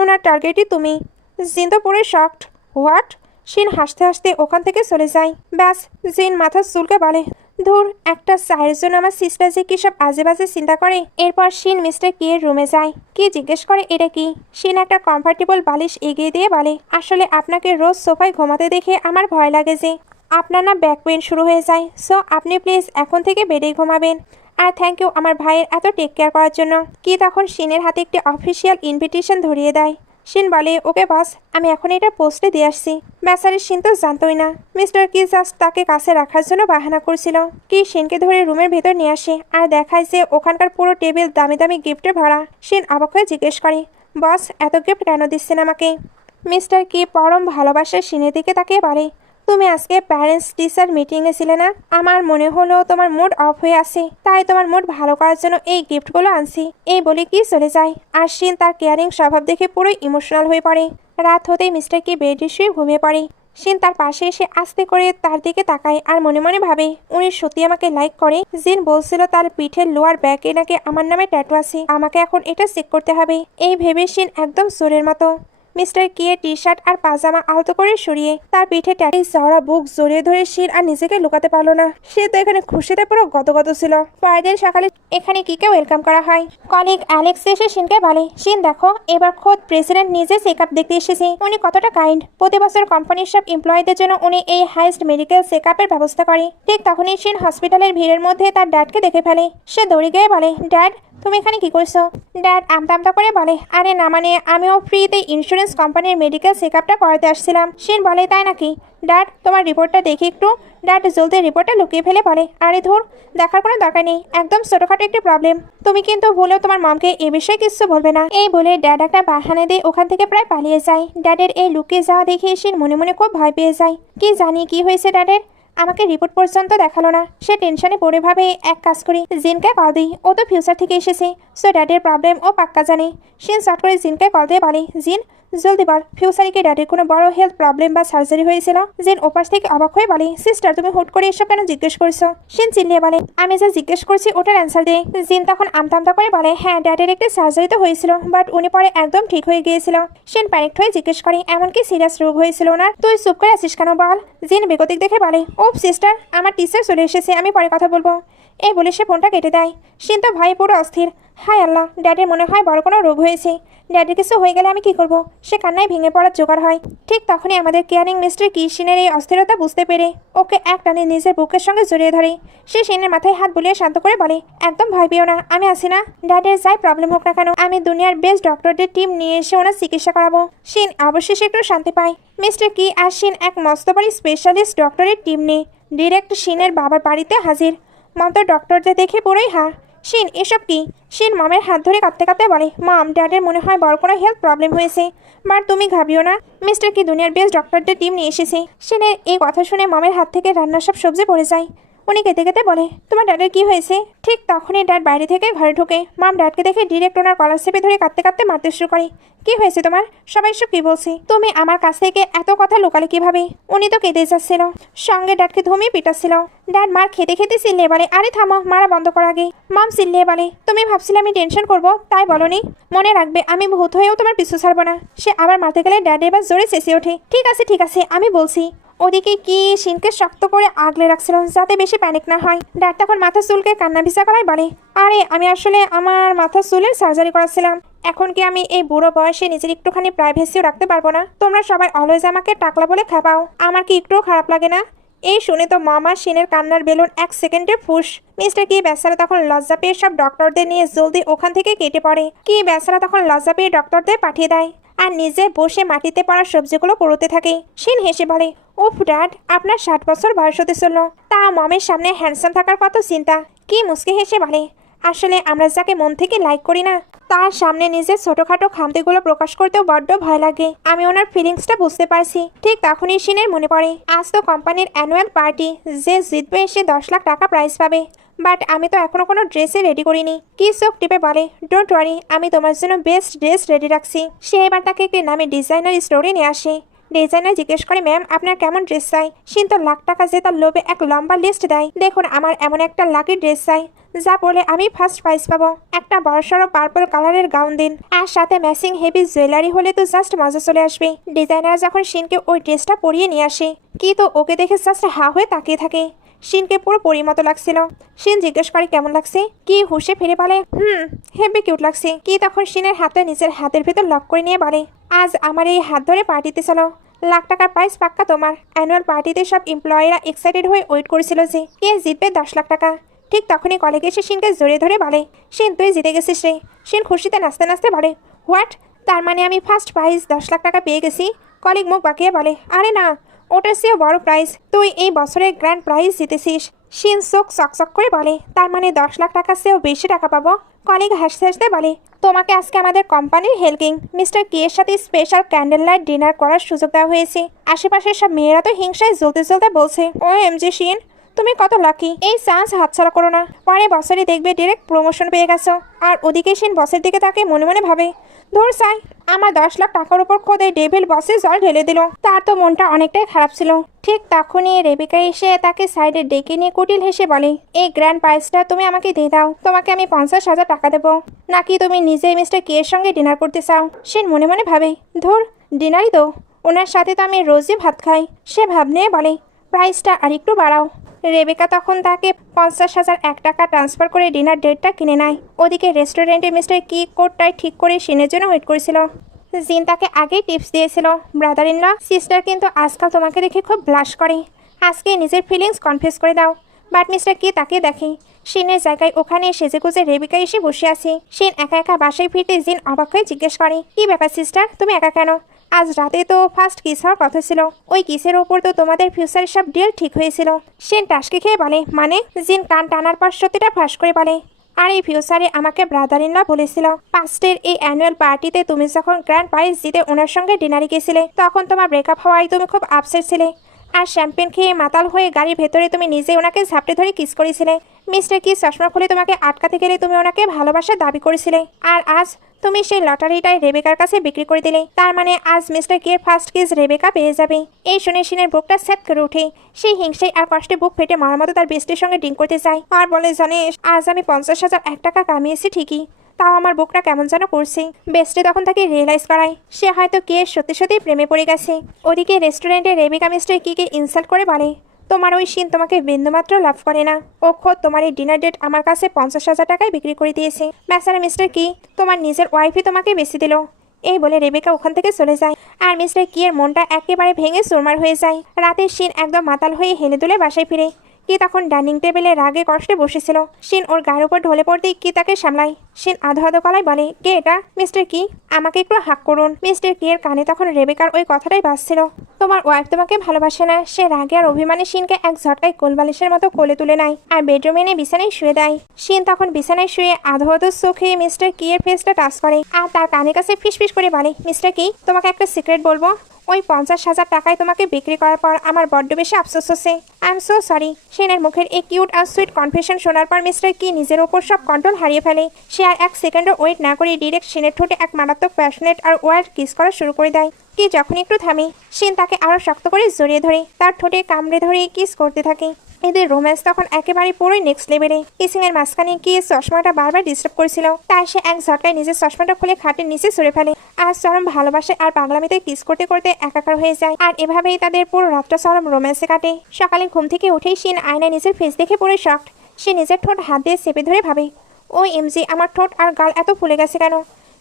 ওনার টার্গেটই তুমি। জিন তো পুরো শকড। হোয়াট? শিন হাসতে হাসতে ওখান থেকে চলে যায়। ব্যাস, জিন মাথা চুলকে বলে, ধুর, একটা চায়ের জন্য আমার সিস্টার যে কী সব আজে বাজে চিন্তা করে। এরপর শিন মিস্টার কিয়ের রুমে যায়। কি জিজ্ঞেস করে এটা কি? শিন একটা কমফর্টেবল বালিশ এগিয়ে দিয়ে বলে, আসলে আপনাকে রোজ সোফায় ঘুমাতে দেখে আমার ভয় লাগে যে আপনার না ব্যাক পেইন শুরু হয়ে যায়, সো আপনি প্লিজ এখন থেকে বেডেই ঘুমাবেন। আর থ্যাংক ইউ আমার ভাইয়ের এত টেক কেয়ার করার জন্য। কি তখন শিনের হাতে একটি অফিসিয়াল ইনভিটেশন ধরিয়ে দেয়। শিন বলে, ওকে বস, আমি এখন এটা পোস্টে দিয়ে আসছি। বেচারি শিন তো জানতোই না মিস্টার কি জাস্ট তাকে কাছে রাখার জন্য বাহানা করছিল। কি শিনকে ধরে রুমের ভেতর নিয়ে আসে আর দেখায় যে ওখানকার পুরো টেবিল দামি দামি গিফটে ভরা। শিন অবাক হয়ে জিজ্ঞেস করে, বস এত গিফট কেন দিচ্ছেন আমাকে? মিস্টার কি পরম ভালোবাসার শিনের দিকে তাকিয়ে বলে, তুমি আজকে প্যারেন্টস টিচার মিটিংয়ে ছিলে না? আমার মনে হলো তোমার মুড অফ হয়ে আছে, তাই তোমার মুড ভালো করার জন্য এই গিফটগুলো আনছি। এই বলে কি চলে যায়। আর শিন তার কেয়ারিং স্বভাব দেখে পুরোই ইমোশনাল হয়ে পড়ে। রাত হতেই মিস্টার কি বেডে শুয়ে ঘুমিয়ে পড়ে। শিন তার পাশে এসে আস্তে করে তার দিকে তাকায় আর মনে মনে ভাবে, উনি সত্যি আমাকে লাইক করে। জিন বলছিল তার পিঠের লোয়ার ব্যাকে নাকি আমার নামে ট্যাটু আছে, আমাকে এখন এটা চেক করতে হবে। এই ভেবে শিন একদম সোরের মতো মিস্টার কিয়ের টি শার্ট আর পাজামা আলতো করে সরিয়ে তার পিঠে ট্যাটু চওড়া বুক জড়িয়ে ধরে শিন আর নিজেকে লুকাতে পারলো না। সে তো এখানে খুশিতে পুরো গদগদ ছিল। পরের দিন সকালে এখানে কিকে ওয়েলকাম করা হয়। কলিগ অ্যালেক্স এসে শিনকে বলে, শিন দেখো, এবার খোদ প্রেসিডেন্ট নিজে চেক আপ দেখতে এসেছে। উনি কতটা কাইন্ড। প্রতি বছর কোম্পানির সব এমপ্লয়ীদের জন্য উনি এই হাইস্ট মেডিকেল চেক আপের ব্যবস্থা করে। ঠিক তখনই শিন হসপিটালের ভিড়ের মধ্যে তার ড্যাডকে দেখে ফেলে। সে দৌড়ে গিয়ে বলে, ড্যাড তুমি এখানে কি করছো? ড্যাড আমতা আমতা করে বলে, আরে না মানে আমিও ফ্রিতে ইন্স্যুরেন্স কোম্পানির মেডিকেল চেক আপটা করাতে আসছিলাম। শিন বলে, তাই নাকি? ড্যাড তোমার রিপোর্টটা দেখি একটু। ড্যাড জলদি রিপোর্টটা লুকিয়ে ফেলে বলে, আরে ধুর, দেখার কোনো দরকার নেই, একদম ছোটখাটো একটি প্রবলেম। তুমি কিন্তু ভুলেও তোমার মমকে এ বিষয়ে কিছু বলবে না। এই বলে ড্যাড একটা বাহানা দিয়ে ওখান থেকে প্রায় পালিয়ে যায়। ড্যাডের এই লুকিয়ে যাওয়া দেখে শিন মনে মনে খুব ভয় পেয়ে যায়। কি জানি কি হয়েছে ড্যাডের, আমাকে রিপোর্ট পর্যন্ত দেখালো না। সে টেনশনে পড়ে ভাবে, এক কাজ করি, জিনকে কল দিই, ও তো ফিউচার থেকে এসেছে, সো ড্যাডের প্রবলেম ও পাক্কা জানে। শিন শর্ট করে জিনকে কল দিয়ে বলে, জিন জলদি বল, ফিউচারে কি ড্যাডির কোনো বড় হেলথ প্রবলেম বা সার্জারি হয়েছিল? জিন ওপাশ থেকে অবাক হয়ে বলে, সিস্টার তুমি হুট করে এসব কেন জিজ্ঞেস করছো? শিন চিল্লিয়ে বলে, আমি যা জিজ্ঞেস করছি ওটার অ্যান্সার দে। জিন তখন আমতা আমতা করে বলে, হ্যাঁ ড্যাডের একটি সার্জারি তো হয়েছিল, বাট উনি পরে একদম ঠিক হয়ে গিয়েছিল। শিন প্যানিকড হয়ে জিজ্ঞেস করে, এমন কি সিরিয়াস রোগ হয়েছিল ওনার? তুই চুপ করে আছিস কেন বল? জিন বেগতিক দেখে বলে, ও সিস্টার আমার টিচার চলে এসেছে, আমি পরে কথা বলবো। এই বলে সে ফোনটা কেটে দেয়। শিন তো ভয়ে পুরো অস্থির। হায় আল্লাহ, ড্যাডের মনে হয় বড় কোনো রোগ হয়েছে। ড্যাডির কিছু হয়ে গেলে আমি কি করব? সে কান্নায় ভেঙে পড়ার জোগাড় হয়। ঠিক তখনই আমাদের কেয়ারিং মিস্টার কি শিনের এই অস্থিরতা বুঝতে পেরে ওকে এক টানে নিজের বুকের সঙ্গে জড়িয়ে ধরে। সে শিনের মাথায় হাত বুলিয়ে শান্ত করে বলে, একদম ভয় পেও না, আমি আছি না। ড্যাডের যাই প্রবলেম হোক না কেন, আমি দুনিয়ার বেস্ট ডক্টরদের টিম নিয়ে এসে ওনার চিকিৎসা করাবো। শিন অবশেষে একটু শান্তি পায়। মিস্টার কি আর শিন এক মস্তবাড়ি স্পেশালিস্ট ডক্টরের টিম নিয়ে ডিরেক্ট শিনের বাবার বাড়িতে হাজির। মম তো ডক্টরদের দেখে পুরোই হা। শিন, এসব কি? শিন মমের হাত ধরে কাঁদতে কাঁদতে বলে, মম, ড্যাডের মনে হয় বড় কোনো হেলথ প্রবলেম হয়েছে। বাট তুমি ঘাবিও না, মিস্টার কি দুনিয়ার বেস্ট ডক্টরদের টিম নিয়ে এসেছে। শিনের এই কথা শুনে মমের হাত থেকে রান্নার সব সবজি পড়ে যায়। উনি কেঁদে কেঁদে বলে, তোমার ড্যাডের কি হয়েছে? ঠিক তখনই ড্যাড বাইরে থেকে ঘরে ঢোকে। মম ড্যাডকে দেখে ডিরেক্ট ওনার কলার চেপে ধরে কাঁদতে কাঁদতে মারতে শুরু করে। কি হয়েছে তোমার? সবাই সব কি বলছে? তুমি আমার কাছ থেকে এত কথা লুকালে কিভাবে? উনি তো কেঁদে যাচ্ছিল, সঙ্গে ড্যাডকে ধমিয়ে পিটাচ্ছিল। ড্যাড মার খেতে খেতে চিল্লিয়ে বলে, আরে থামো, মারা বন্ধ কর আগে। মম চিল্লিয়ে বলে, তুমি ভাবছিলে আমি টেনশন করবো, তাই বলনি? মনে রাখবে, আমি ভূত হয়েও তোমার পিছু ছাড়বো না। সে আবার মারতে গেলে ড্যাড এবার জোরে চেঁচিয়ে ওঠে, ঠিক আছে আমি বলছি। ওদিকে কি শিনকে শক্ত করে আগলে রাখছিল যাতে বেশি প্যানিক না হয়। ড্যাড তখন মাথা চুলকে কান্না ভিজা করায় বলে, আরে আমি আসলে আমার মাথা চুলের সার্জারি করাচ্ছিলাম। এখন কি আমি এই বুড়ো বয়সে নিজের একটুখানি প্রাইভেসিও রাখতে পারবো না? তোমরা সবাই অলওয়েজ আমাকে টাকলা বলে খাপাও, আমার কি একটুও খারাপ লাগে না? এই শুনে তো মামা শিনের কান্নার বেলুন এক সেকেন্ডে ফুস। মিস্টার কি বেচারা তখন লজ্জা পেয়ে সব ডক্টরদের নিয়ে জলদি ওখান থেকে কেটে পড়ে। কি বেচারা তখন লজ্জা পেয়ে ডক্টরদের পাঠিয়ে দেয় আর নিজে বসে মাটিতে পড়া সবজিগুলো কুড়োতে থাকে। শিন হেসে বলে, উফ ড্যাড, আপনার 60 বছর বয়স হতে চলল, তা মমের সামনে হ্যান্ডসাম থাকার কত চিন্তা। কি মুচকি হেসে বলে, আসলে আমরা যাকে মন থেকে লাইক করি না তার সামনে নিজের ছোটখাটো খামতিগুলো প্রকাশ করতেও বড্ড ভয় লাগে। আমি ওনার ফিলিংসটা বুঝতে পারছি। ঠিক তখনই শিনের মনে পড়ে, আজ তো কোম্পানির অ্যানুয়াল পার্টি, যে জিতবে সে 10 লাখ টাকা প্রাইজ পাবে। বাট আমি তো এখনো কোনো ড্রেসে রেডি করিনি। কি চোখ টিপে বলে, ডোন্ট ওয়ারি, আমি তোমার জন্য বেস্ট ড্রেস রেডি রাখছি। সে এবার তাকে একটি নামে ডিজাইনার স্টোরে নিয়ে আসে। ডিজাইনার জিজ্ঞেস করে, ম্যাম আপনার কেমন ড্রেস চাই? শিন তো লাখ টাকা জেতার লোভে এক লম্বা লিস্ট দেয়। দেখুন, আমার এমন একটা লাকি ড্রেস চাই যা পরলে আমি ফার্স্ট প্রাইজ পাবো। একটা বড়সড় পার্পল কালারের গাউন দিন, আর সাথে ম্যাচিং হেভি জুয়েলারি হলে তো জাস্ট মজা চলে আসবে। ডিজাইনার যখন শিনকে ওই ড্রেসটা পরিয়ে নিয়ে আসে, কি তো ওকে দেখে জাস্ট হা হয়ে তাকিয়ে থাকে। শিনকে পুরো পরিমতো লাগছিল। শিন জিজ্ঞেস করে, কেমন লাগছে? কি হুশে ফিরে বলে, হেভি কিউট লাগছে। কি তখন শিনের হাতটা নিজের হাতের ভেতর লক করে নিয়ে বলে, আজ আমার এই হাত ধরে পার্টিতে চলো, লাখ টাকার প্রাইস পাক্কা তোমার। অ্যানুয়াল পার্টিতে সব এমপ্লয়িরা এক্সাইটেড হয়ে ওয়েট করেছিল যে কে জিতবে 10 লাখ টাকা। ঠিক তখনই কলেজ এসে শিনকে জড়িয়ে ধরে বলে, শিন তুই জিতে গেছিস রে। শিন খুশিতে নাচতে নাচতে বলে, হোয়াট? তার মানে আমি ফার্স্ট প্রাইজ 10 লাখ টাকা পেয়ে গেছি? কলিগ মুখ বাঁকিয়ে বলে, আরে না, ওটার চেয়েও বড় প্রাইজ, তুই এই বছরের গ্র্যান্ড প্রাইজ জিতেছিস। শিন চোখ চকচক করে বলে, তার মানে 10 লাখ টাকার চেয়েও বেশি টাকা পাবো? কলিগ হাসতে হাসতে বলে, তোমাকে আজকে আমাদের কোম্পানির হেল্কিং মিস্টার কে এর সাথে স্পেশাল ক্যান্ডেল লাইট ডিনার করার সুযোগ দেওয়া হয়েছে। আশেপাশের সব মেয়েরা তো হিংসায় জ্বলতে জ্বলতে বলছে, ও এমজি শিন, তুমি কত লাকি, এই চান্স হাতছাড়া করো না। পরে বছরে দেখবে ডিরেক্ট প্রমোশন পেয়ে গেছো। আর ওদিকে শিন বসের দিকে তাকে মনে মনে ভাবে, ধর চাই, আমার 10 লাখ টাকার উপর খোদে ডেভিল বসে জল ঢেলে দিল। তার তো মনটা অনেকটাই খারাপ ছিল। ঠিক তখনই রেবিকা এসে তাকে সাইডে ডেকে নিয়ে কুটিল হেসে বলে, এই গ্র্যান্ড প্রাইজটা তুমি আমাকে দিয়ে দাও, তোমাকে আমি 50,000 টাকা দেবো। নাকি তুমি নিজেই মিস্টার কে এর সঙ্গে ডিনার করতে চাও? শিন মনে মনে ভাবে, ধর ডিনারই তো, ওনার সাথে তো আমি রোজই ভাত খাই। সে ভাব নিয়ে বলে, প্রাইসটা আরেকটু বাড়াও। রেবেকা তখন তাকে 50,001 টাকা ট্রান্সফার করে ডিনার ডেটটা কিনে নেয়। ওদিকে রেস্টুরেন্টে মিস্টার কি কোটটাই ঠিক করে শিনের জন্য ওয়েট করেছিল। জিন তাকে আগেই টিপস দিয়েছিল, ব্রাদার ইন ল সিস্টার কিন্তু আজকাল তোমাকে দেখে খুব ব্লাশ করে, আজকে নিজের ফিলিংস কনফেস করে দাও। বাট মিস্টার কি তাকে দেখে শিনের জায়গায় ওখানে সেজেগুজে রেবিকা এসে বসে আছে। শিন একা একা বাসায় ফিরতে জিন অবাক হয়ে জিজ্ঞেস করে, কি ব্যাপার সিস্টার, তুমি একা কেন? আজ রাতে তো ফার্স্ট কিস হওয়ার কথা ছিল, ওই কিসের ওপর তো তোমাদের ফিউচারের সব ডিল ঠিক হয়েছিল। শিন টাসকে খেয়ে বলে, মানে? জিন কান টানার পর সত্যিটা ফাঁস করে বলে, আর এই ফিউচারে আমাকে ব্রাদার ইন ল বলেছিল, পাস্টের এই অ্যানুয়াল পার্টিতে তুমি যখন গ্র্যান্ড প্রাইজ জিতে ওনার সঙ্গে ডিনারে গেছিলে তখন তোমার ব্রেকআপ হওয়ায় তুমি খুব আপসেট ছিলে। আর শ্যাম্পেন খেয়ে মাতাল হয়ে গাড়ির ভেতরে তুমি নিজে ওনাকে ঝাপটে ধরে কিস করেছিলে। মিস্টার কি চশমা খুলে তোমাকে আটকাতে গেলে তুমি ওনাকে ভালোবাসার দাবি করেছিলে। আর আজ তুমি সেই লটারিটাই রেবেকার কাছে বিক্রি করে দিলে। তার মানে আজ মিস্টার কে ফার্স্ট কিস রেবেকা পেয়ে যাবে। এই শুনে শিনের বুকটা স্যাপ করে ওঠে। সেই হিংসায় আর কষ্টে বুক ফেটে মারার মতো তার বেস্টির সঙ্গে ড্রিঙ্ক করতে চায়। আর বলে, জানিস আজ আমি 50,001 টাকা কামিয়েছি ঠিকই, তাও আমার বুকটা কেমন যেন করছে। বেস্টে তখন তাকে রিয়েলাইজ করায় সে হয়তো কে সত্যি সত্যি প্রেমে পড়ে গেছে। ওদিকে রেস্টুরেন্টে রেবিকা মিস্টার কিকে ইনসাল্ট করে বলে, তোমার ওই শিন তোমাকে বিন্দুমাত্র লাভ করে না। ও খোদ তোমার এই ডিনার ডেট আমার কাছে 50,000 টাকায় বিক্রি করে দিয়েছে। বেচারা মিস্টার কি তোমার নিজের ওয়াইফই তোমাকে বেশি দিল। এই বলে রেবেকা ওখান থেকে চলে যায় আর মিস্টার কি এর মনটা একেবারে ভেঙে চুরমার হয়ে যায়। রাতের শিন একদম মাতাল হয়ে হেলে দুলে বাসায় ফিরে। কি তখন ডাইনিং টেবিলে রাগে কষ্টে বসেছিল। শিন ওর গায়ের উপর ঢলে পড়তেই কি তাকে সামলায়। শিন আধো আধো গলায় বলে, কে এটা? মিস্টার কি, আমাকে একটু হাক করুন। মিস্টার কি এর কানে তখন রেবেকার ওই কথাটাই বাজছিল। তোমার ওয়াইফ তোমাকে ভালোবাসে না। সে রাগে আর অভিমানে শিনকে এক ঝটকায় কোলবালিশের মতো কোলে তুলে নেয় আর বেডরুমে এনে বিছানায় শুয়ে দেয়। শিন তখন বিছানায় শুয়ে আধো আধো চোখে মিস্টার কি এর ফেসটা টাচ করে আর তার কানের কাছে ফিসফিস করে বলে, মিস্টার কি, তোমাকে একটা সিক্রেট বলবো। ওই 50,000 টাকায় তোমাকে বিক্রি করার পর আমার বড্ড বেশি আফসোস হচ্ছে। I am so sorry. শিনের মুখের এই কিউট আর সুইট কনফেশন শোনার পর মিস্টার কি নিজের ওপর সব কন্ট্রোল হারিয়ে ফেলে। সে আর এক সেকেন্ডও ওয়েট না করে ডিরেক্ট শিনের ঠোঁটে এক মারাত্মক প্যাশনেট আর ওয়াইল্ড কিস করা শুরু করে দেয়। কি যখন একটু থামে, শিন তাকে আরো শক্ত করে জড়িয়ে ধরে তার ঠোঁটে কামড়ে ধরে কিস করতে থাকে। এদের রোম্যান্স তখন একেবারে পুরোই নেক্সট লেভেলে। কিসিং এর মাঝখানে গিয়ে চশমাটা বারবার ডিস্টার্ব করেছিল, তাই সে এক ঝটকায় নিজের চশমাটা খুলে খাটের নিচে সরে ফেলে আর চরম ভালোবাসে আর পাগলামিতে কিস করতে করতে একাকার হয়ে যায়। আর এভাবেই তাদের পুরো রাতটা চরম রোম্যান্সে কাটে। সকালে ঘুম থেকে উঠেই শিন আয়নায় নিজের ফেস দেখে পুরো শকড। সে নিজের ঠোঁট হাত দিয়ে চেপে ধরে ভাবে, ও এমজি, আমার ঠোঁট আর গাল এত ফুলে গেছে কেন?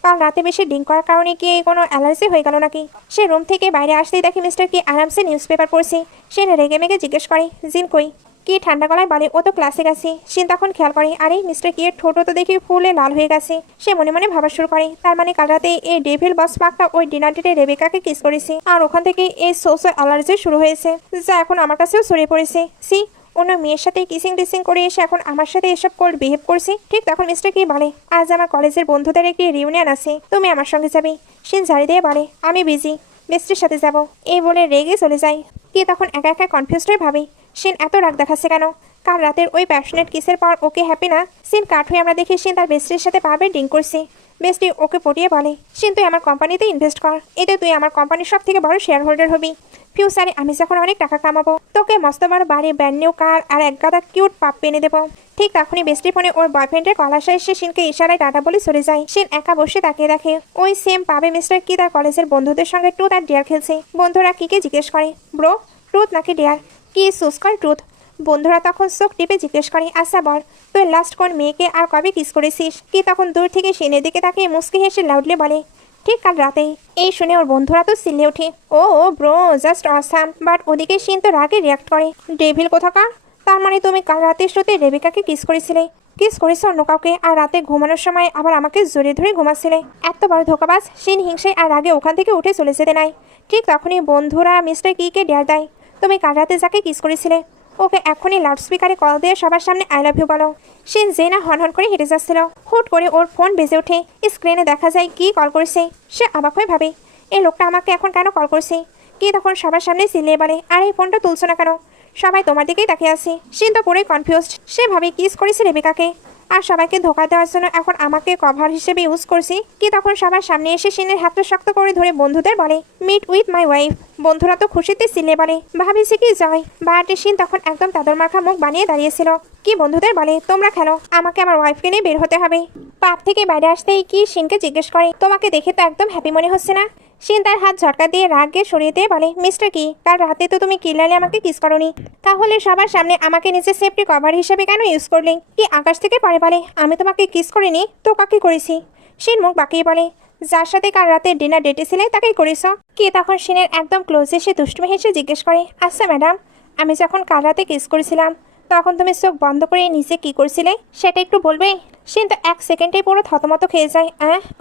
কাল রাতে বেশি ড্রিঙ্ক করার কারণে কি কোনো অ্যালার্জি হয়ে গেল নাকি? সে রুম থেকে বাইরে আসতেই দেখে মিস্টার কি আরামসে নিউজ পেপার পড়ছে। সে রেগে মেগে জিজ্ঞেস করে, জিন কই? কি ঠান্ডা গলায় বলে, ও তো ক্লাসে গেছে। শিন তখন খেয়াল করে, আরে মিস্টার কি এর ঠোঁটও তো দেখি ফুলে লাল হয়ে গেছে। সে মনে মনে ভাবা শুরু করে, তার মানে কাল রাতে এই ডেভিল বস পাকটা ওই ডিনার ডেটে রেবেকাকে কিস করেছে আর ওখান থেকে এই সোসো অ্যালার্জি শুরু হয়েছে, যা এখন আমার কাছেও ছড়িয়ে পড়েছে। সি, অন্য মেয়ের সাথে কিসিং টিসিং করে এসে এখন আমার সাথে এসব কোল্ড বিহেভ করছি। ঠিক তখন মিস্টার কি বলে, আজ আমার কলেজের বন্ধুদের একটি রিউনিয়ন আছে, তুমি আমার সঙ্গে যাবে। শিন ঝাড়ি দিয়ে বলে, আমি বিজি, মিস্ত্রির সাথে যাব। এই বলে রেগে চলে যায়। কি তখন একা একা কনফিউজড হয়ে ভাবে, শিন এত রাগ দেখাচ্ছে কেন? কাল রাতের ওই প্যাশনেট কিসের পর ওকে হ্যাপি না? সিন কাট হয়ে আমরা দেখি শিন তার বেস্টির সাথে পাবে ড্রিঙ্ক করছে। বেস্টি ওকে পটিয়ে বলে, শিন তুই আমার কোম্পানিতে ইনভেস্ট কর, এতে তুই আমার কোম্পানির সব থেকে বড় শেয়ার হোল্ডার হবি। ফিউচারে আমি যখন অনেক টাকা কামাবো তোকে মস্ত বড় বাড়ি, ব্র্যান্ড নিউ কার আর এক গাদা কিউট পাপ এনে দেবো। ঠিক তখনই বেস্টি ফোনে ওর বয়ফ্রেন্ডের কল আসা এসে শিনকে ইশারায় টাটা বলে চলে যায়। শিন একা বসে তাকিয়ে দেখে ওই সেম পাবে মিস্টার কি তার কলেজের বন্ধুদের সঙ্গে ট্রুথ আর ডেয়ার খেলছে। বন্ধুরা কিকে জিজ্ঞেস করে, ব্রো ট্রুথ নাকি ডেয়ার? কি চুজ করে ট্রুথ। বন্ধুরা তখন চোখ টিপে জিজ্ঞেস করে, আচ্ছা বল তুই লাস্ট কোন মেয়েকে আর কবে কিস করেছিস? কি তখন দূর থেকে শিনের দিকে তাকিয়ে মুস্কি হেসে লাউডলি বলে, ঠিক কাল রাতেই। এই শুনে ওর বন্ধুরা তো চিল্লে ওঠে, ও ব্রো জাস্ট অসাম। বাট ওদিকে শিন তো রাগে রিয়াক্ট করে, ডেভিল কোথাকার, তার মানে তুমি কাল রাতের শুতে রেবেকাকে কিস করেছিলে? কিস করেছে অন্য কাউকে আর রাতে ঘুমানোর সময় আবার আমাকে জড়িয়ে ধরে ঘুমাচ্ছিলে। এত বড় ধোকাবাজ। শিন হিংসায় আর আগে ওখান থেকে উঠে চলে যেতে নাই। ঠিক তখনই বন্ধুরা মিস্টার কিকে ডেয়ার দেয়, তুমি কাল রাতে যাকে কিস করেছিলে ওকে এখনই লাউডস্পিকারে কল দিয়ে সবার সামনে আই লাভ ইউ বলো। শিন জেনা হনহন করে হেঁটে যাচ্ছিল, হুট করে ওর ফোন বেজে ওঠে। স্ক্রিনে দেখা যায় কি কল করেছে। সে অবাক হয়ে ভাবে, এই লোকটা আমাকে এখন কেন কল করছে? কি তখন সবার সামনে চিল্লিয়ে বলে, আর এই ফোনটা তুলছো না কেন? সবাই তোমার দিকেই তাকিয়ে আছে। শিন তো পুরোই কনফিউজড। সে ভাবে কিস করেছে রেবেকাকে আর সবাইকে ধোকা দেওয়ার জন্য এখন আমাকে কভার হিসেবে ইউজ করছি। কি তখন সবার সামনে এসে শিনের হাতটা শক্ত করে ধরে বন্ধুদের বলে, মিট উইথ মাই ওয়াইফ। বন্ধুরা তো খুশিতে চিল্লে বলে, ভাবিছি কি জয়। বাটে শিন তখন একদম তাদের মাখা মুখ বানিয়ে দাঁড়িয়েছিল। কি বন্ধুদের বলে, তোমরা খেলো, আমাকে আমার ওয়াইফকে নিয়ে বের হতে হবে। পাপ থেকে বাইরে আসতেই কি শিনকে জিজ্ঞেস করে, তোমাকে দেখে তো একদম হ্যাপি মনে হচ্ছে না? শিন তার হাত ঝটকা দিয়ে রাগে সরিয়ে দিয়ে বলে, মিস্টার কি কাল রাতে তো তুমি কিলালে আমাকে কিস করনি, তাহলে সবার সামনে আমাকে নিজের সেফটি কভার হিসেবে কেন ইউজ করলে? কি আকাশ থেকে পড়ে বলে, আমি তোমাকে কিস করিনি তো কাকে করেছি? শিন মুখ বাঁকিয়ে বলে, যার সাথে কাল রাতে ডিনার ডেটে ছিলে তাকেই করেছ। কি তখন শিনের একদম ক্লোজ এসে দুষ্টুমি হেসে জিজ্ঞেস করে, আচ্ছা ম্যাডাম, আমি যখন কাল রাতে কিস করেছিলাম তখন তুমি চোখ বন্ধ করে নিচে কি করছিলে সেটা একটু বলবে? শিন তো এক সেকেন্ডেই পুরো থতমত খেয়ে যায়।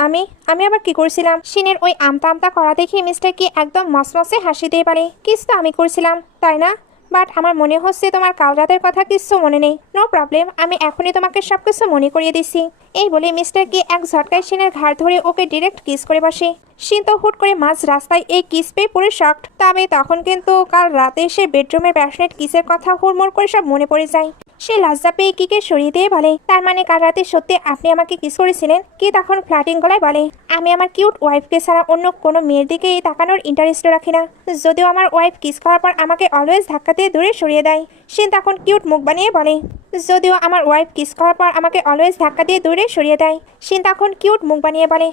আমি আমি আবার কি করছিলাম? শিনের ওই আমতা আমতা করা দেখে মিস্টার কি একদম মসমসে হাসি দিয়ে পারে, কিস তো আমি করছিলাম তাই না? বাট আমার মনে হচ্ছে তোমার কাল রাতের কথা কিছু মনে নেই। নো প্রবলেম, আমি এখনই তোমাকে সব কিছু মনে করিয়ে দিচ্ছি। এই বলে মিস্টার কি এক ঝটকায় শিনের ঘাড় ধরে ওকে ডিরেক্ট কিস করে বসে। শিন তো হুট করে মাঝ রাস্তায় এই কিস পেয়ে পুরো শকড। তবে তখন কিন্তু কাল রাতে সে বেডরুমের প্যাশনেট কিসের কথা হুড়মুড় করে সব মনে পড়ে যায়। সে লজ্জা পেয়ে কিকে সরিয়ে দিয়ে বলে, তার মানে কাল রাতে সত্যি আপনি আমাকে কিস করেছিলেন? কি তখন ফ্ল্যাটিং গলায় বলে, আমি আমার কিউট ওয়াইফকে ছাড়া অন্য কোনো মেয়ের দিকে তাকানোর ইন্টারেস্ট রাখি না, যদিও আমার ওয়াইফ কিস করার পর আমাকে অলওয়েজ ধাক্কা দিয়ে দূরে সরিয়ে দেয়। শিন তখন কিউট মুখ বানিয়ে বলে, যদিও আমার ওয়াইফ কিস করার পর আমাকে অলওয়েজ ধাক্কা দিয়ে দূরে সরিয়ে দেয়। শিন তখন কিউট মুখ বানিয়ে বলে,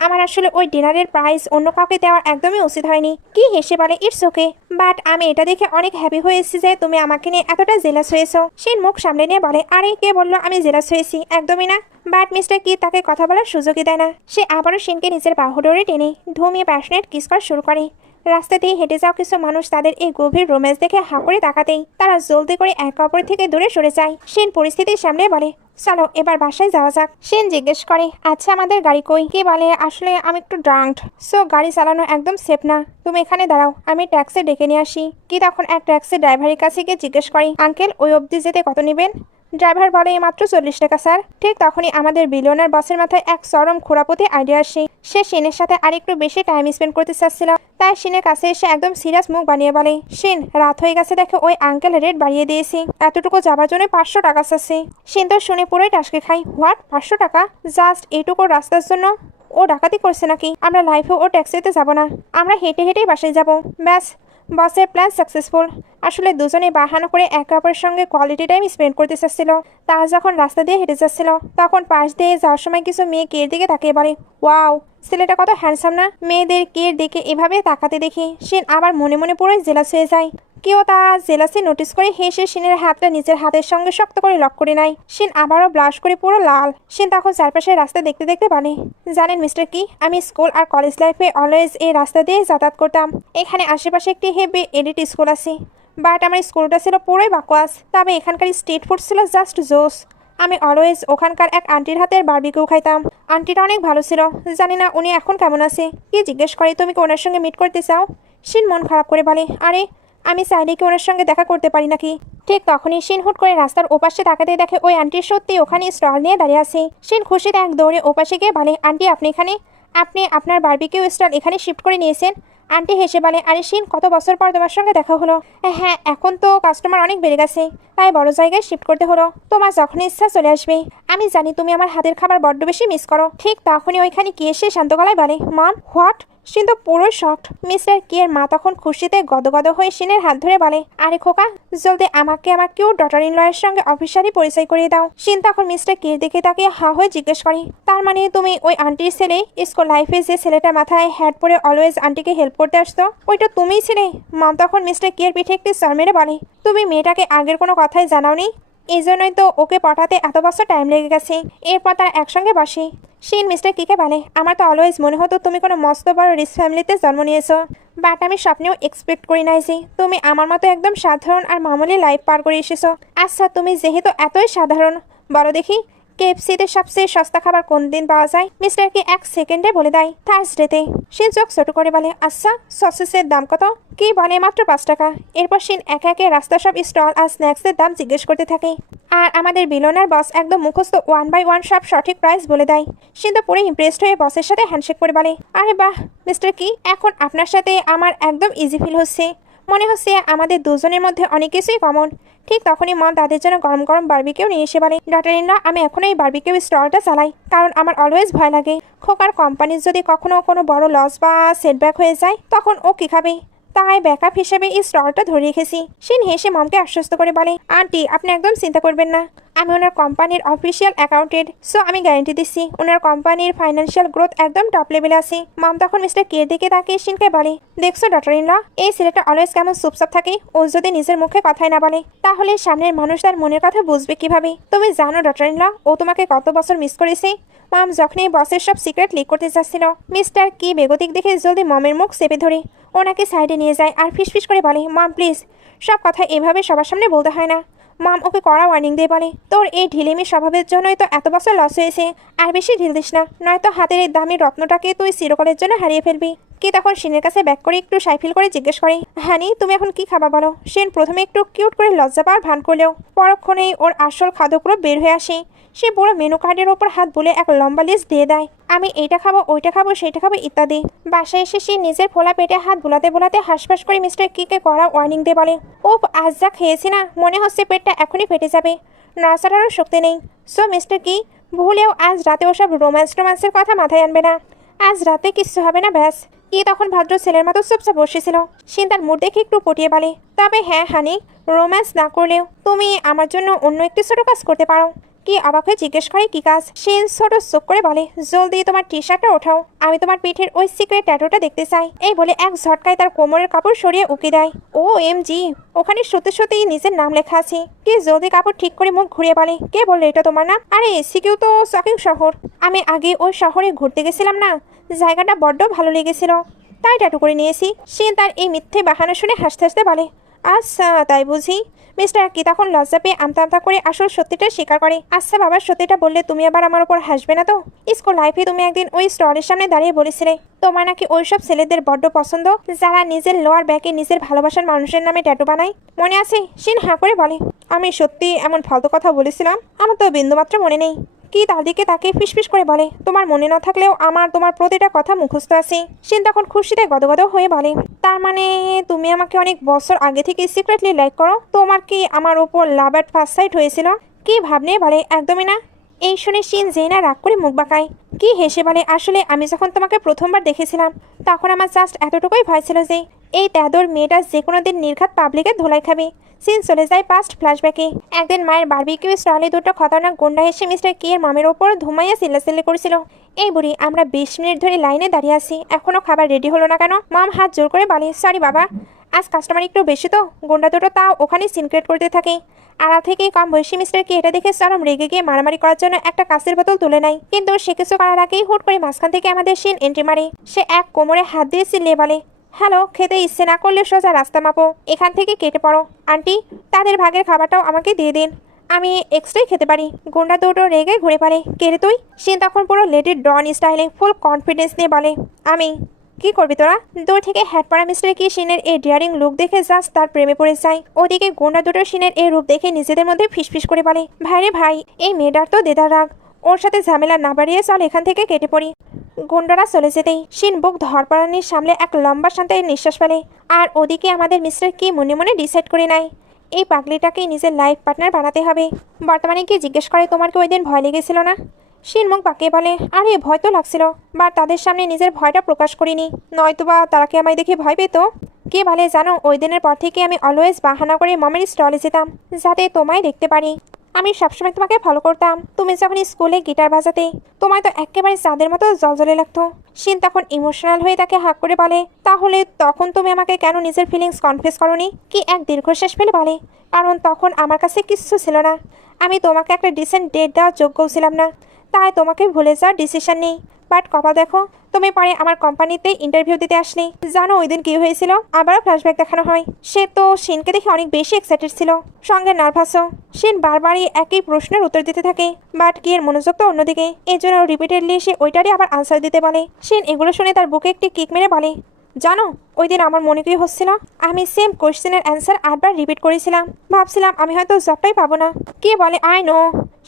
আমার আসলে ওই ডিনারের প্রাইস অন্য কাউকে দেওয়ার একদমই উচিত হয়নি। কি হেসে বলে ইটস ওকে, বাট আমি এটা দেখে অনেক হ্যাপি হয়েছি যে তুমি আমাকে নিয়ে এতটা জেলাস হয়েছো। শিন মুখ সামনে নিয়ে বলে, আরে কে বললো আমি জেলাস হয়েছি? একদমই না। বাট মিস্টার কি তাকে কথা বলার সুযোগই দেয় না। সে আবারও শিনকে নিজের বাহু ধরে টেনে ধুমিয়ে প্যাশনেট কিস করা শুরু করে। রাস্তা দিয়ে হেঁটে যাওয়া কিছু মানুষ তাদের এই গভীর রোম্যান্স দেখে হাঁ করে তাকাতেই তারা জলদি করে একে অপরের থেকে দূরে সরে যায়। শিন পরিস্থিতির সামনে বলে, চলো এবার বাসায় যাওয়া যাক। শিন জিজ্ঞেস করে, আচ্ছা আমাদের গাড়ি কই? কে বলে, আসলে আমি একটু ড্রাঙ্কড, সো গাড়ি চালানো একদম সেফ না। তুমি এখানে দাঁড়াও, আমি ট্যাক্সি ডেকে নিয়ে আসি। কি তখন এক ট্যাক্সি ড্রাইভারের কাছে গিয়ে জিজ্ঞেস করে, আঙ্কেল ওই অবধি যেতে কত নেবেন? ড্রাইভার বলে, মাত্র 40 টাকা স্যার। ঠিক তখনই আমাদের বিলিয়নার বসের মাথায় এক চরম খোঁড়াপতি আইডিয়া আসে। সে শিনের সাথে আরেকটু বেশি টাইম স্পেন্ড করতে চাচ্ছিল, তাই শিনের কাছে এসে একদম সিরিয়াস মুখ বানিয়ে বলে, শিন রাত হয়ে গেছে দেখে ওই আঙ্কেল রেট বাড়িয়ে দিয়েছি, এতটুকু যাবার জন্য 500 টাকা চাচ্ছে। শিন তো শুনে পুরোই টাসকে খাই, হোয়াট 500 টাকা জাস্ট এইটুকু রাস্তার জন্য? ও ডাকাতি করছে নাকি? আমরা লাইফে ও ট্যাক্সিতে যাব না, আমরা হেঁটে হেঁটেই বাসায় যাব। ব্যাস, বসের প্ল্যান সাকসেসফুল। আসলে দুজনে বাহানো করে একে অপরের সঙ্গে কোয়ালিটি টাইম স্পেন্ড করতে চাচ্ছিল। তারা যখন রাস্তা দিয়ে হেঁটে যাচ্ছিল তখন পাশ দিয়ে যাওয়ার সময় কিছু মেয়ে কের দিকে তাকিয়ে বলে, ওয়াও ছেলেটা কত হ্যান্ডসাম না। মেয়েদের কের দিকে এভাবে তাকাতে দেখে শিন আবার মনে মনে পুরোই জেলাস হয়ে যায়। কেউ তা জেলাসি নোটিস করে হেসে শিনের হাতটা নিজের হাতের সঙ্গে শক্ত করে লক করে নেয়। শিন আবারও ব্লাশ করে পুরো লাল। শিন তখন চারপাশে রাস্তা দেখতে দেখতে বলে, জানেন মিস্টার কি, আমি স্কুল আর কলেজ লাইফে অলওয়েজ এই রাস্তা দিয়ে যাতায়াত করতাম। এখানে আশেপাশে একটি হেভি এলিট স্কুল আছে, বাট আমার স্কুলটা ছিল পুরোই বাকওয়াস। তবে এখানকার স্ট্রিট ফুড ছিল জাস্ট জোস। আমি অলওয়েজ ওখানকার এক আন্টির হাতের বারবিকিউ খাইতাম। আন্টিটা অনেক ভালো ছিল। জানি না উনি এখন কেমন আছে। কি জিজ্ঞেস করে, তুমি কি ওনার সঙ্গে মিট করতে চাও? শিন মন খারাপ করে বলে, আরে আমি চাইলে কি ওনার সঙ্গে দেখা করতে পারি নাকি? ঠিক তখনই শিন হুট করে রাস্তার ওপাশে তাকাতে দেখে ওই আন্টি সত্যি ওখানে স্টল নিয়ে দাঁড়িয়ে আছে। শিন খুশিতে এক দৌড়ে ওপাশে গিয়ে বলে, আন্টি আপনি এখানে? আপনি আপনার বারবিকিউ স্টল এখানে শিফট করে নিয়েছেন? আন্টি হেসে বলে, আরে শিন কত বছর পর তোমার সঙ্গে দেখা হলো। হ্যাঁ এখন তো কাস্টমার অনেক বেড়ে গেছে, তাই বড় জায়গায় শিফট করতে হলো। তোমার যখন ইচ্ছা চলে আসবে। আমি জানি তুমি আমার হাতের খাবার বড্ড বেশি মিস করো। ঠিক তখনই ওইখানে কি এসে শান্ত গলায় বলে, মাম হোয়াট? শিন তো পুরোই শকড। মিস্টার কিয়ের মা তখন খুশিতে গদগদ হয়ে শিনের হাত ধরে বলে, আরে খোকা জলদি আমাকে আমার কিউট ডটার ইন লয়ের সঙ্গে অফিসিয়ালি পরিচয় করিয়ে দাও। শিন তখন মিস্টার কিয়ের দিকে তাকিয়ে হা হয়ে জিজ্ঞেস করে, তার মানে তুমি ওই আন্টির ছেলে? স্কুল লাইফে যে ছেলেটা মাথায় হ্যাট পরে অলওয়েজ আন্টিকে হেল্প করতে আসতো, ওইটা তুমিই ছিলে? মাম তখন মিস্টার কিয়ের পিঠে একটি চর মেরে বলে, তুমি মেয়েটাকে আগের কোনো কথাই জানাওনি? এই জন্যই তো ওকে পাঠাতে এত বছর টাইম লেগে গেছে। এরপর তারা একসঙ্গে বসে। শিন মিস্টার কিকে বলে, আমার তো অলওয়েজ মনে হতো তুমি কোনো মস্ত বড় রিচ ফ্যামিলিতে জন্ম নিয়েছো, বাট আমি স্বপ্নেও এক্সপেক্ট করি নাই যে তুমি আমার মতো একদম সাধারণ আর মামুলি লাইফ পার করে এসেছো। আচ্ছা তুমি যেহেতু এতই সাধারণ, বলো দেখি কেএফসিতে সবচেয়ে সস্তা খাবার কোন দিন পাওয়া যায়? মিস্টার কে 1 সেকেন্ডে বলে দেয়, থার্সডেতে। শিন চোখ ছোট করে বলে, আচ্ছা সসেসের দাম কত? কি বলে, মাত্র 5 টাকা। এরপর শিন একে একে রাস্তা সব স্টল আর স্ন্যাক্সের দাম জিজ্ঞেস করতে থাকে। আর আমাদের বিলনার বস একদম মুখস্থ 1 বাই 1 সব সঠিক প্রাইস বলে দেয়। শিন তো পুরো ইমপ্রেসড হয়ে বসের সাথে হ্যান্ডশেক করে বলে, আরে বাহ মিস্টার কি, এখন আপনার সাথে আমার একদম ইজি ফিল হচ্ছে। মনে হচ্ছে আমাদের দুজনের মধ্যে অনেক কিছুই কমন। ঠিক তখনই মা তাদের জন্য গরম গরম বারবিকিউ নিয়ে এসে বলে, ডটার ইন ল আমি এখন এই বারবিকিউ স্টলটা চালাই, কারণ আমার অলওয়েজ ভয় লাগে খোকার কোম্পানির যদি কখনো কোনো বড় লস বা সেটব্যাক হয়ে যায় তখন ও কি খাবে। তাই ব্যাকআপ হিসেবে এই স্টলটা ধরে রেখেছি। শিন হেসে মমকে আশ্বস্ত করে বলে, আন্টি আপনি একদম চিন্তা করবেন না, আমি ওনার কোম্পানির অফিসিয়াল অ্যাকাউন্টেড, সো আমি গ্যারান্টি দিচ্ছি ওনার কোম্পানির ফাইন্যান্সিয়াল গ্রোথ একদম টপ লেভেলে আছে। মম তখন মিস্টার কে দিকে তাকিয়ে শিনকে বলে, দেখছো ডক্টর ইন ল, এই ছেলেটা অলওয়েজ কেমন চুপচাপ থাকে। ও যদি নিজের মুখে কথাই না বলে তাহলে সামনের মানুষ তার মনের কথা বুঝবে কিভাবে? তুমি জানো ডক্টর ইন ল ও তোমাকে কত বছর মিস করেছে? মম যখনই বসের সব সিক্রেট লিক করতে চাচ্ছিল মিস্টার কি বেগতিক দেখে জলদি মমের মুখ চেপে ধরে ওনাকে সাইডে নিয়ে যায় আর ফিসফিস করে বলে, মম প্লিজ সব কথা এভাবে সবার সামনে বলতে হয় না। মম ওকে কড়া ওয়ার্নিং দিয়ে বলে, তোর এই ঢিলেমি স্বভাবের জন্যই তো এত বছর লস হয়েছে, আর বেশি ঢিল দিস না, নয়তো হাতের এই দামি রত্নটাকে তুই চিরকালের জন্য হারিয়ে ফেলবি। কি তখন শিনের কাছে ব্যাক করে একটু সাইফিল করে জিজ্ঞেস করে, হানি তুমি এখন কি খাবা বলো? শিন প্রথমে একটু কিউট করে লজ্জা পাওয়ার ভান করলেও পরক্ষণেই ওর আসল খাদ্যগুলো বের হয়ে আসে। সে বড় মেনু কার্ডের ওপর হাত বুলে এক লম্বা লিস্ট দিয়ে দেয়, আমি এইটা খাবো ওইটা খাবো সেইটা খাবো ইত্যাদি। বাসায় এসে সে নিজের ফোলা পেটে হাত বুলাতে বুলাতে হাঁসফাঁস করে মিস্টার কিকে কড়া ওয়ার্নিং দিয়ে বলে, ও আজ যা খেয়েছি না মনে হচ্ছে পেটটা এখনই ফেটে যাবে, নড়াচড়ারও শক্তি নেই। সো মিস্টার কি ভুলেও আজ রাতে ওসব রোম্যান্সের কথা মাথায় আনবে না, আজ রাতে কিচ্ছু হবে না ব্যাস। কি তখন ভদ্র ছেলের মতো চুপচাপ বসেছিল। শিন তার মুড দেখে একটু পটিয়ে বলে, তবে হ্যাঁ হানি, রোম্যান্স না করলেও তুমি আমার জন্য অন্য একটি ছোট কাজ করতে পারো। কি অবাক হয়ে জিজ্ঞেস করে কি কাজ। শিন ছোট চোখ করে বলে, জলদি তোমার টি শার্টটা ওঠাও, আমি তোমার পিঠের ওই সিক্রেট ট্যাটুটা দেখতে চাই। এই বলে এক ঝটকায় তার কোমরের কাপড় সরিয়ে উকি দেয়। ও এম জি, ওখানে সত্যি সত্যি নিজের নাম লেখা আছে। কি জলদি কাপড় ঠিক করে মুখ ঘুরিয়ে বলে, কে বললো এটা তোমার নাম? আরে সিকিউ তো শপিং শহর, আমি আগে ওই শহরে ঘুরতে গেছিলাম না, জায়গাটা বড্ড ভালো লেগেছিল, তাই ট্যাটু করে নিয়েছি। শিন তার এই মিথ্যে বাহানা শুনে হাসতে হাসতে বলে, আচ্ছা তাই বুঝি। মিস্টার কি তখন লজ্জা পেয়ে আমতা আমতা করে আসল সত্যিটা স্বীকার করে। আচ্ছা বাবা, সত্যিটা বললে তুমি আবার আমার উপর হাসবে না তো? স্কুল লাইফে তুমি একদিন ওই স্টলের সামনে দাঁড়িয়ে বলেছিলে তোমার নাকি ওইসব ছেলেদের বড্ড পছন্দ যারা নিজের লোয়ার ব্যাকে নিজের ভালোবাসার মানুষের নামে ট্যাটু বানায়, মনে আছে? শিন হাঁ করে বলে, আমি সত্যি এমন ফালতু কথা বলেছিলাম? আমার তো বিন্দুমাত্র মনে নেই। কি তার দিকে তাকে ফিসফিস করে বলে, তোমার মনে না থাকলেও আমার তোমার প্রতিটা কথা মুখস্থ আছে। শিন তখন খুশিতে গদগদ হয়ে বলে, তার মানে তুমি আমাকে অনেক বছর আগে থেকে সিক্রেটলি লাইক করো? তোমার কি আমার উপর লাভ অ্যাট ফার্স্ট সাইট হয়েছিল? কি ভাবনে বলে, একদমই না। এই শুনে শিন জেনা রাগ করে মুখ বাঁকায়। কি হেসে বলে, আসলে আমি যখন তোমাকে প্রথমবার দেখেছিলাম তখন আমার জাস্ট এতটুকুই ভয় ছিল যে এই তেদর মেয়েটা যে কোনো দিন নির্ঘাত পাবলিকে ধোলাই খাবে। সিন চলে যায় পাস্ট ফ্ল্যাশব্যাকে। একদিন মায়ের বারবিকিউ স্টলে দুটো খতরনাক গুন্ডা এসে মিস্টার কি এর মামের ওপর ধুমাইয়া চিল্লাচিল্লি করেছিল। এই বুড়ি, আমরা 20 মিনিট ধরে লাইনে দাঁড়িয়ে আছি, এখনো খাবার রেডি হলো না কেন? মাম হাত জোর করে বলে, সরি বাবা, আজ কাস্টমার একটু বেশি তো। গুন্ডা দুটো তাও ওখানে সিনক্রেট করতে থাকে। আড়া থেকে কম বয়সী মিস্টার কি এটা দেখে চরম রেগে গিয়ে মারামারি করার জন্য একটা কাঁচের বোতল তুলে নেয়, কিন্তু সে কিছু করার আগেই হুট করে মাঝখান থেকে আমাদের শিন এন্ট্রি মারে। সে এক কোমরে হাত দিয়ে চিল্লিয়ে বলে, হ্যালো, খেতে ইচ্ছে না করলে সোজা রাস্তা মাপো, এখান থেকে কেটে পড়ো। আন্টি, তাদের ভাগের খাবারটাও আমাকে দিয়ে দিন, আমি এক্সট্রাই খেতে পারি। গুন্ডা দুটো রেগে ঘুরে পারে, কে রে তুই? শিন তখন পুরো লেডি ডন স্টাইলে ফুল কনফিডেন্স নিয়ে বলে, আমি। কি করবি তোরা? দূর থেকে হ্যাট পরা মিস্টার কি শিনের এই ডিয়ারিং লুক দেখে জাস্ট তার প্রেমে পড়ে যায়। ওদিকে গুন্ডা দুটো শিনের এই রূপ দেখে নিজেদের মধ্যে ফিসফিস করে বলে, ভাই রে ভাই, এই মেয়েটার তো দেদার রাগ, ওর সাথে ঝামেলা না বাড়িয়ে চল এখান থেকে কেটে পড়ি। গুন্ডারা চলে যেতেই শিন বুক ধরপাড়ানির সামনে এক লম্বা শান্তির নিঃশ্বাস ফেলে। আর ওদিকে আমাদের মিস্টার কি মনে মনে ডিসাইড করে নেয় এই পাগলিটাকেই নিজের লাইফ পার্টনার বানাতে হবে। বর্তমানে কি জিজ্ঞেস করে, তোমার কি ওই দিন ভয় লেগেছিল না? শিন মুখ বাঁকিয়ে বলে, আরে ভয় তো লাগছিল, বা তাদের সামনে নিজের ভয়টা প্রকাশ করিনি, নয়তোবা তারা কি আমায় দেখে ভয় পেত? কে বলে জানো, ওই দিনের পর থেকে আমি অলওয়েজ বাহানা করে মমের স্টলে যেতাম যাতে তোমায় দেখতে পারি। আমি সবসময় তোমাকে ফলো করতাম, তুমি যখন স্কুলে গিটার বাজাতে তোমায় তো একেবারে চাঁদের মতো জলজলে লাগতো। শিন তখন ইমোশনাল হয়ে তাকে হাঁক করে বলে, তাহলে তখন তুমি আমাকে কেন নিজের ফিলিংস কনফেস করোনি? কি এক দীর্ঘশ্বাস ফেলে বলে, কারণ তখন আমার কাছে কিচ্ছু ছিল না, আমি তোমাকে একটা ডিসেন্ট ডেট দেওয়ার যোগ্যও ছিলাম না, তাই তোমাকে ভুলে যাওয়ার ডিসিশন নেই। বাট কপাল দেখো, তুমি পরে আমার কোম্পানিতে ইন্টারভিউ দিতে আসলে। জানো ওই দিন কি হয়েছিল? আবারও ফ্ল্যাশব্যাক দেখানো হয়। সে তো শিনকে দেখে অনেক বেশি এক্সাইটেড ছিল, সঙ্গে নার্ভাসও। শিন বারবারই একই প্রশ্নের উত্তর দিতে থাকে, বাট কি এর মনোযোগ তো অন্যদিকে, এই জন্য রিপিটেডলি সে ওইটারই আবার আনসার দিতে বলে। শিন এগুলো শুনে তার বুকে একটি কিক মেরে বলে, জানো ওই দিন আমার মনে কি হচ্ছিল, আমি সেম কোয়েশ্চেনের অ্যান্সার 8বার রিপিট করেছিলাম, ভাবছিলাম আমি হয়তো জবটাই পাবো না। কে বলে, আই নো,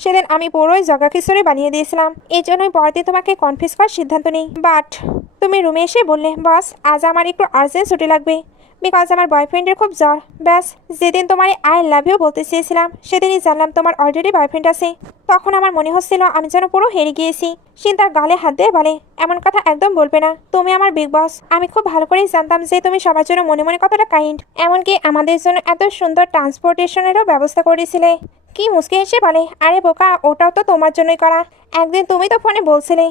সেদিন আমি পুরোই জগা খিচুড়ি বানিয়ে দিয়েছিলাম, এই জন্যই পরদিন তোমাকে কনফিউজ করার সিদ্ধান্ত নিই। বাট তুমি রুমে এসে বললে, বস আজ আমার একটু আর্জেন্ট ছুটি লাগবে, বিকজ আমার বয়ফ্রেন্ডের খুব জ্বর। ব্যাস, যেদিন তোমার আই লাভ ইউ বলতে চেয়েছিলাম সেদিনই জানলাম তোমার অলরেডি বয়ফ্রেন্ড আছে। তখন আমার মনে হচ্ছিল আমি যেন পুরো হেরে গিয়েছি। শিন তার গালে হাত দিয়ে বলে, এমন কথা একদম বলবে না, তুমি আমার বিগ বস। আমি খুব ভালো করেই জানতাম যে তুমি সবার জন্য মনে মনে কতটা কাইন্ড, এমনকি আমাদের জন্য এত সুন্দর ট্রান্সপোর্টেশনেরও ব্যবস্থা করেছিলে। কি মুচকি হেসে বলে, আরে বোকা, ওটাও তো তোমার জন্যই করা। একদিন তুমি তো ফোনে বলছিলে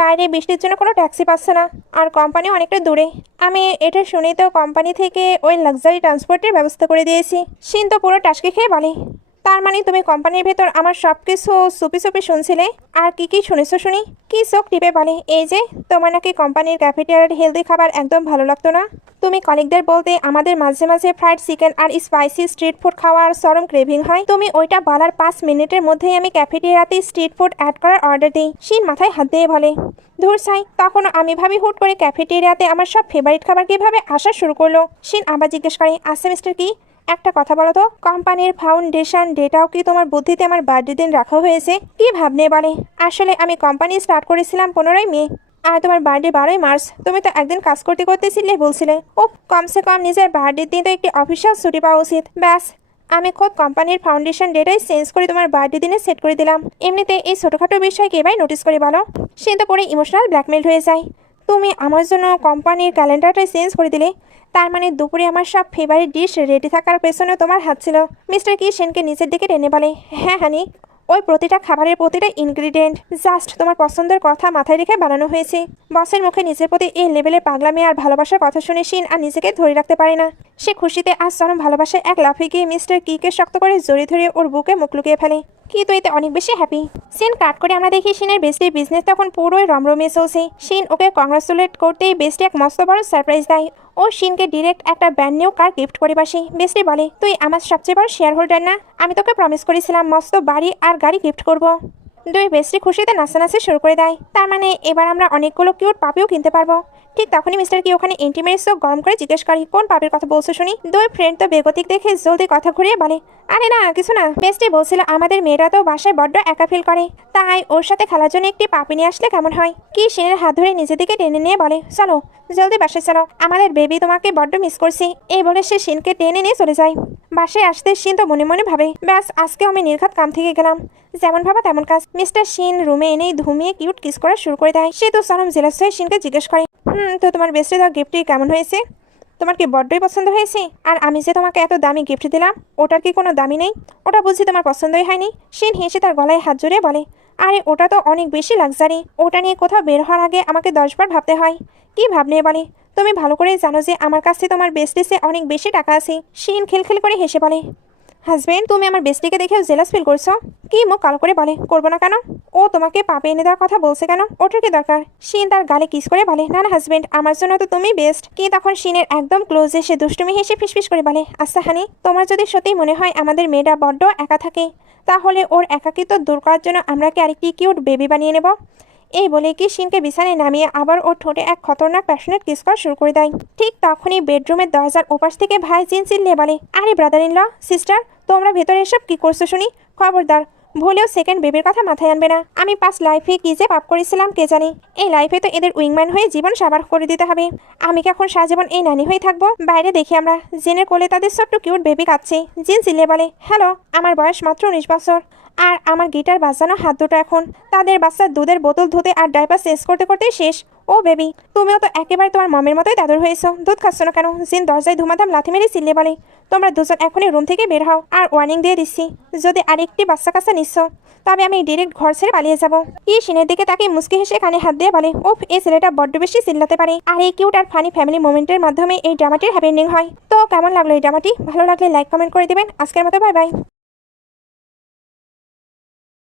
বাইরে বৃষ্টির জন্য কোনো ট্যাক্সি পাচ্ছে না, আর কোম্পানি অনেকটা দূরে। আমি এটা শুনেই তো কোম্পানি থেকে ওই লাক্সারি ট্রান্সপোর্টের ব্যবস্থা করে দিয়েছি। শিন তো পুরো টাসকে খেয়ে বলে, তার মানে তুমি কোম্পানির ভেতর আমার সব কিছু চুপি চুপি শুনছিলে? আর কি কি শুনেছো শুনি? কি চোখ টিপে বলে, এই যে তোমার নাকি কোম্পানির ক্যাফেটেরিয়ার হেলদি খাবার একদম ভালো লাগতো না, তুমি কলিগদের বলতে আমাদের মাঝে মাঝে ফ্রাইড চিকেন আর স্পাইসি স্ট্রিট ফুড খাওয়ার চরম ক্রেভিং হয়, তুমি ওইটা বলার 5 মিনিটের মধ্যেই আমি ক্যাফেটেরিয়াতে স্ট্রিট ফুড অ্যাড করার অর্ডার দিই। শিন মাথায় হাত দিয়ে বলে, ধুর ছাই, তখন আমি ভাবি হুট করে ক্যাফেটেরিয়াতে আমার সব ফেভারিট খাবার কিভাবে আসা শুরু করলো। শিন আবার জিজ্ঞেস করে, আচ্ছা মিস্টার কি, একটা কথা বলো তো, কোম্পানির ফাউন্ডেশন ডেটাও কি তোমার বুদ্ধিতে আমার বার্থডে দিন রাখা হয়েছে? কি ভাবনে বলে, আসলে আমি কোম্পানি স্টার্ট করেছিলাম 15ই মে, আর তোমার বার্থডে 12ই মার্চ। তুমি তো একদিন কাজ করতে করতেছিলে বলছিলে, ও কমসে কম নিজের বার্থডের দিন তো একটি অফিসিয়াল ছুটি পাওয়া উচিত। ব্যাস, আমি খোদ কোম্পানির ফাউন্ডেশন ডেটাই চেঞ্জ করে তোমার বার্থডে দিনে সেট করে দিলাম। এমনিতে এই ছোটোখাটো বিষয় কে ভাই নোটিস করে বলো? সে তো পরে ইমোশনাল ব্ল্যাকমেল হয়ে যায়। তুমি আমার জন্য কোম্পানির ক্যালেন্ডারটাই চেঞ্জ করে দিলে, তার মানে দুপুরে আমার সব ফেভারিট ডিশ রেডি থাকার পেছনেও তোমার হাত ছিল। মিস্টার কি সেনকে নিচের দিকে টেনে বলে, হ্যাঁ হানি, ওই প্রতিটা খাবারের প্রতিটা ইনগ্রিডিয়েন্ট জাস্ট তোমার পছন্দের কথা মাথায় রেখে বানানো হয়েছে। বসের মুখে নিজের প্রতি এই লেভেলের পাগলামি আর ভালোবাসার কথা শুনে শিন আর নিজেকে ধরে রাখতে পারে না। সে খুশিতে আজ চরম ভালোবাসায় এক লাফে গিয়ে মিস্টার কিকে শক্ত করে জড়িয়ে ধরে ওর বুকে মুখ লুকিয়ে ফেলে। কি তো এতে অনেক বেশি হ্যাপি। সিন কাট করে আমরা দেখি শিনের বেস্টির বিজনেস তখন পুরোই রমরমে চলছে। শিন ওকে কংগ্রাচুলেট করতেই বেস্টি এক মস্ত বড় সারপ্রাইজ দেয়। ও শিনকে ডিরেক্ট একটা ব্র্যান্ড নিউ কার গিফট করে বসে। বেস্টি বলে, তুই আমার সবচেয়ে বড় শেয়ার হোল্ডার না? আমি তোকে প্রমিস করেছিলাম মস্ত বাড়ি আর গাড়ি গিফট করব। দুই বেস্টি খুশিতে নাচানাচি শুরু করে দেয়। তার মানে এবার আমরা অনেকগুলো কিউট পাপিও কিনতে পারবো। ঠিক তখনই মিস্টার কি ওখানে ইন্টিমেট চোখ গরম করে জিজ্ঞেস করি, কোন পাপির কথা বলছো শুনি? দুই ফ্রেন্ড তো বেগতিক দেখে জলদি কথা ঘুরিয়ে বলে, আরে না কিছু না, বেস্টি বলছিল আমাদের মেয়েরা তো বাসায় বড্ড একা ফিল করে, তাই ওর সাথে খেলার জন্য একটি পাপি নিয়ে আসলে কেমন হয়? কি শিনের হাত ধরে নিজের দিকে টেনে নিয়ে বলে, চলো জলদি বাসায় চলো, আমাদের বেবি তোমাকে বড্ড মিস করছি। এই বলে সে শিনকে টেনে নিয়ে চলে যায়। বাসায় আসতে শিন তো মনে মনে ভাবে, ব্যাস আজকে আমি নির্ঘাত কাম থেকে গেলাম। যেমন ভাবা তেমন কাজ। মিস্টার শিন রুমে এনেই ধুমিয়ে কিউট কিস করা শুরু করে দেয়। সে তো চরম জেলাস হয়ে শিনকে জিজ্ঞেস করে, তো তোমার বেস্টে দেওয়া গিফটটি কেমন হয়েছে? তোমার কি বড্ডই পছন্দ হয়েছে? আর আমি যে তোমাকে এত দামি গিফট দিলাম ওটার কি কোনো দামি নেই? ওটা বুঝি তোমার পছন্দই হয়নি? শিন হেসে তার গলায় হাত জড়িয়ে বলে, আরে ওটা তো অনেক বেশি লাক্সারি, ওটা নিয়ে কোথাও বের হওয়ার আগে আমাকে 10 বার ভাবতে হয়। কি ভাবনে বলে? তুমি ভালো করেই জানো যে আমার কাছে তোমার বেস্টিসে অনেক বেশি টাকা আছে। শিন খিলখিল করে হেসে বলে, হাজবেন্ড তুমি আমার বেস্টিকে দেখেও জেলাস ফিল করছো? কি মুখ কালো করে বলে, করবো না কেন? ও তোমাকে পাপে এনে দেওয়ার কথা বলছে কেন? ওটার কি দরকার? শিন তার গালে কিস করে বলে, না না হাজবেন্ড, আমার জন্য তো তুমি বেস্ট। কি তখন শিনের একদম ক্লোজে সে দুষ্টুমি হেসে ফিসফিস করে বলে, আচ্ছা হানি, তোমার যদি সত্যি মনে হয় আমাদের মেয়েটা বড্ড একা থাকে, তাহলে ওর একাকিত্ব দূর করার জন্য আমরা কি আরেকটি কিউট বেবি বানিয়ে নেব? এই বলে কি শিনকে বিছানায় নামিয়ে আবার ওর ঠোঁটে এক খতরনাক প্যাশনেট কিস করা শুরু করে দেয়। ঠিক তখনই বেডরুমের দরজার ওপাশ থেকে ভাই জিন চিল্লিয়ে বলে, আরে ব্রাদার ইন ল, সিস্টার তোমরা ভেতরে এসব কি করছো শুনি? খবরদার ভুলেও সেকেন্ড বেবির কথা মাথায় আনবে না। আমি পাস লাইফে কি যে পাপ করেছিলাম কে জানি, এই লাইফে তো এদের উইংম্যান হয়ে জীবন সাবার করে দিতে হবে। আমি কি এখন সারাজীবন এই নানি হয়ে থাকবো? বাইরে দেখি আমরা জিনের কোলে তাদের ছোট্ট কিউট বেবি কাঁদছে। জিন চিল্লিয়ে বলে, হ্যালো, আমার বয়স মাত্র 19 বছর আর আমার গিটার বাজানো হাত দুটো এখন তাদের বাচ্চার দুধের বোতল ধুতে আর ডাইপার চেঞ্জ করতে করতে শেষ। ও বেবি, তুমিও তো একেবারে তোমার মমের মতোই দাদুর হয়েছো, দুধ খাচ্ছ না কেন? জিন দরজায় ধুমাধাম লাথি মেরে চিল্লিয়ে বলে, তোমরা দুজন এখনই রুম থেকে বের হও। আর ওয়ার্নিং দিয়ে দিচ্ছি, যদি আরেকটি বাচ্চা কাচ্চা নিচ্ছ তবে আমি ডিরেক্ট ঘর ছেড়ে পালিয়ে যাবো। কি শিনের দিকে তাকে মুচকি হেসে কানে হাত দিয়ে বলে, ওফ এই ছেলেটা বড্ড বেশি চিল্লাতে পারে। আর এই কিউট আর ফানি ফ্যামিলি মোমেন্টের মাধ্যমে এই ড্রামাটির হ্যাপেনিং হয়। তো কেমন লাগলো এই ড্রামাটি? ভালো লাগলে লাইক কমেন্ট করে দিবেন। আজকের মতো বাই বাই।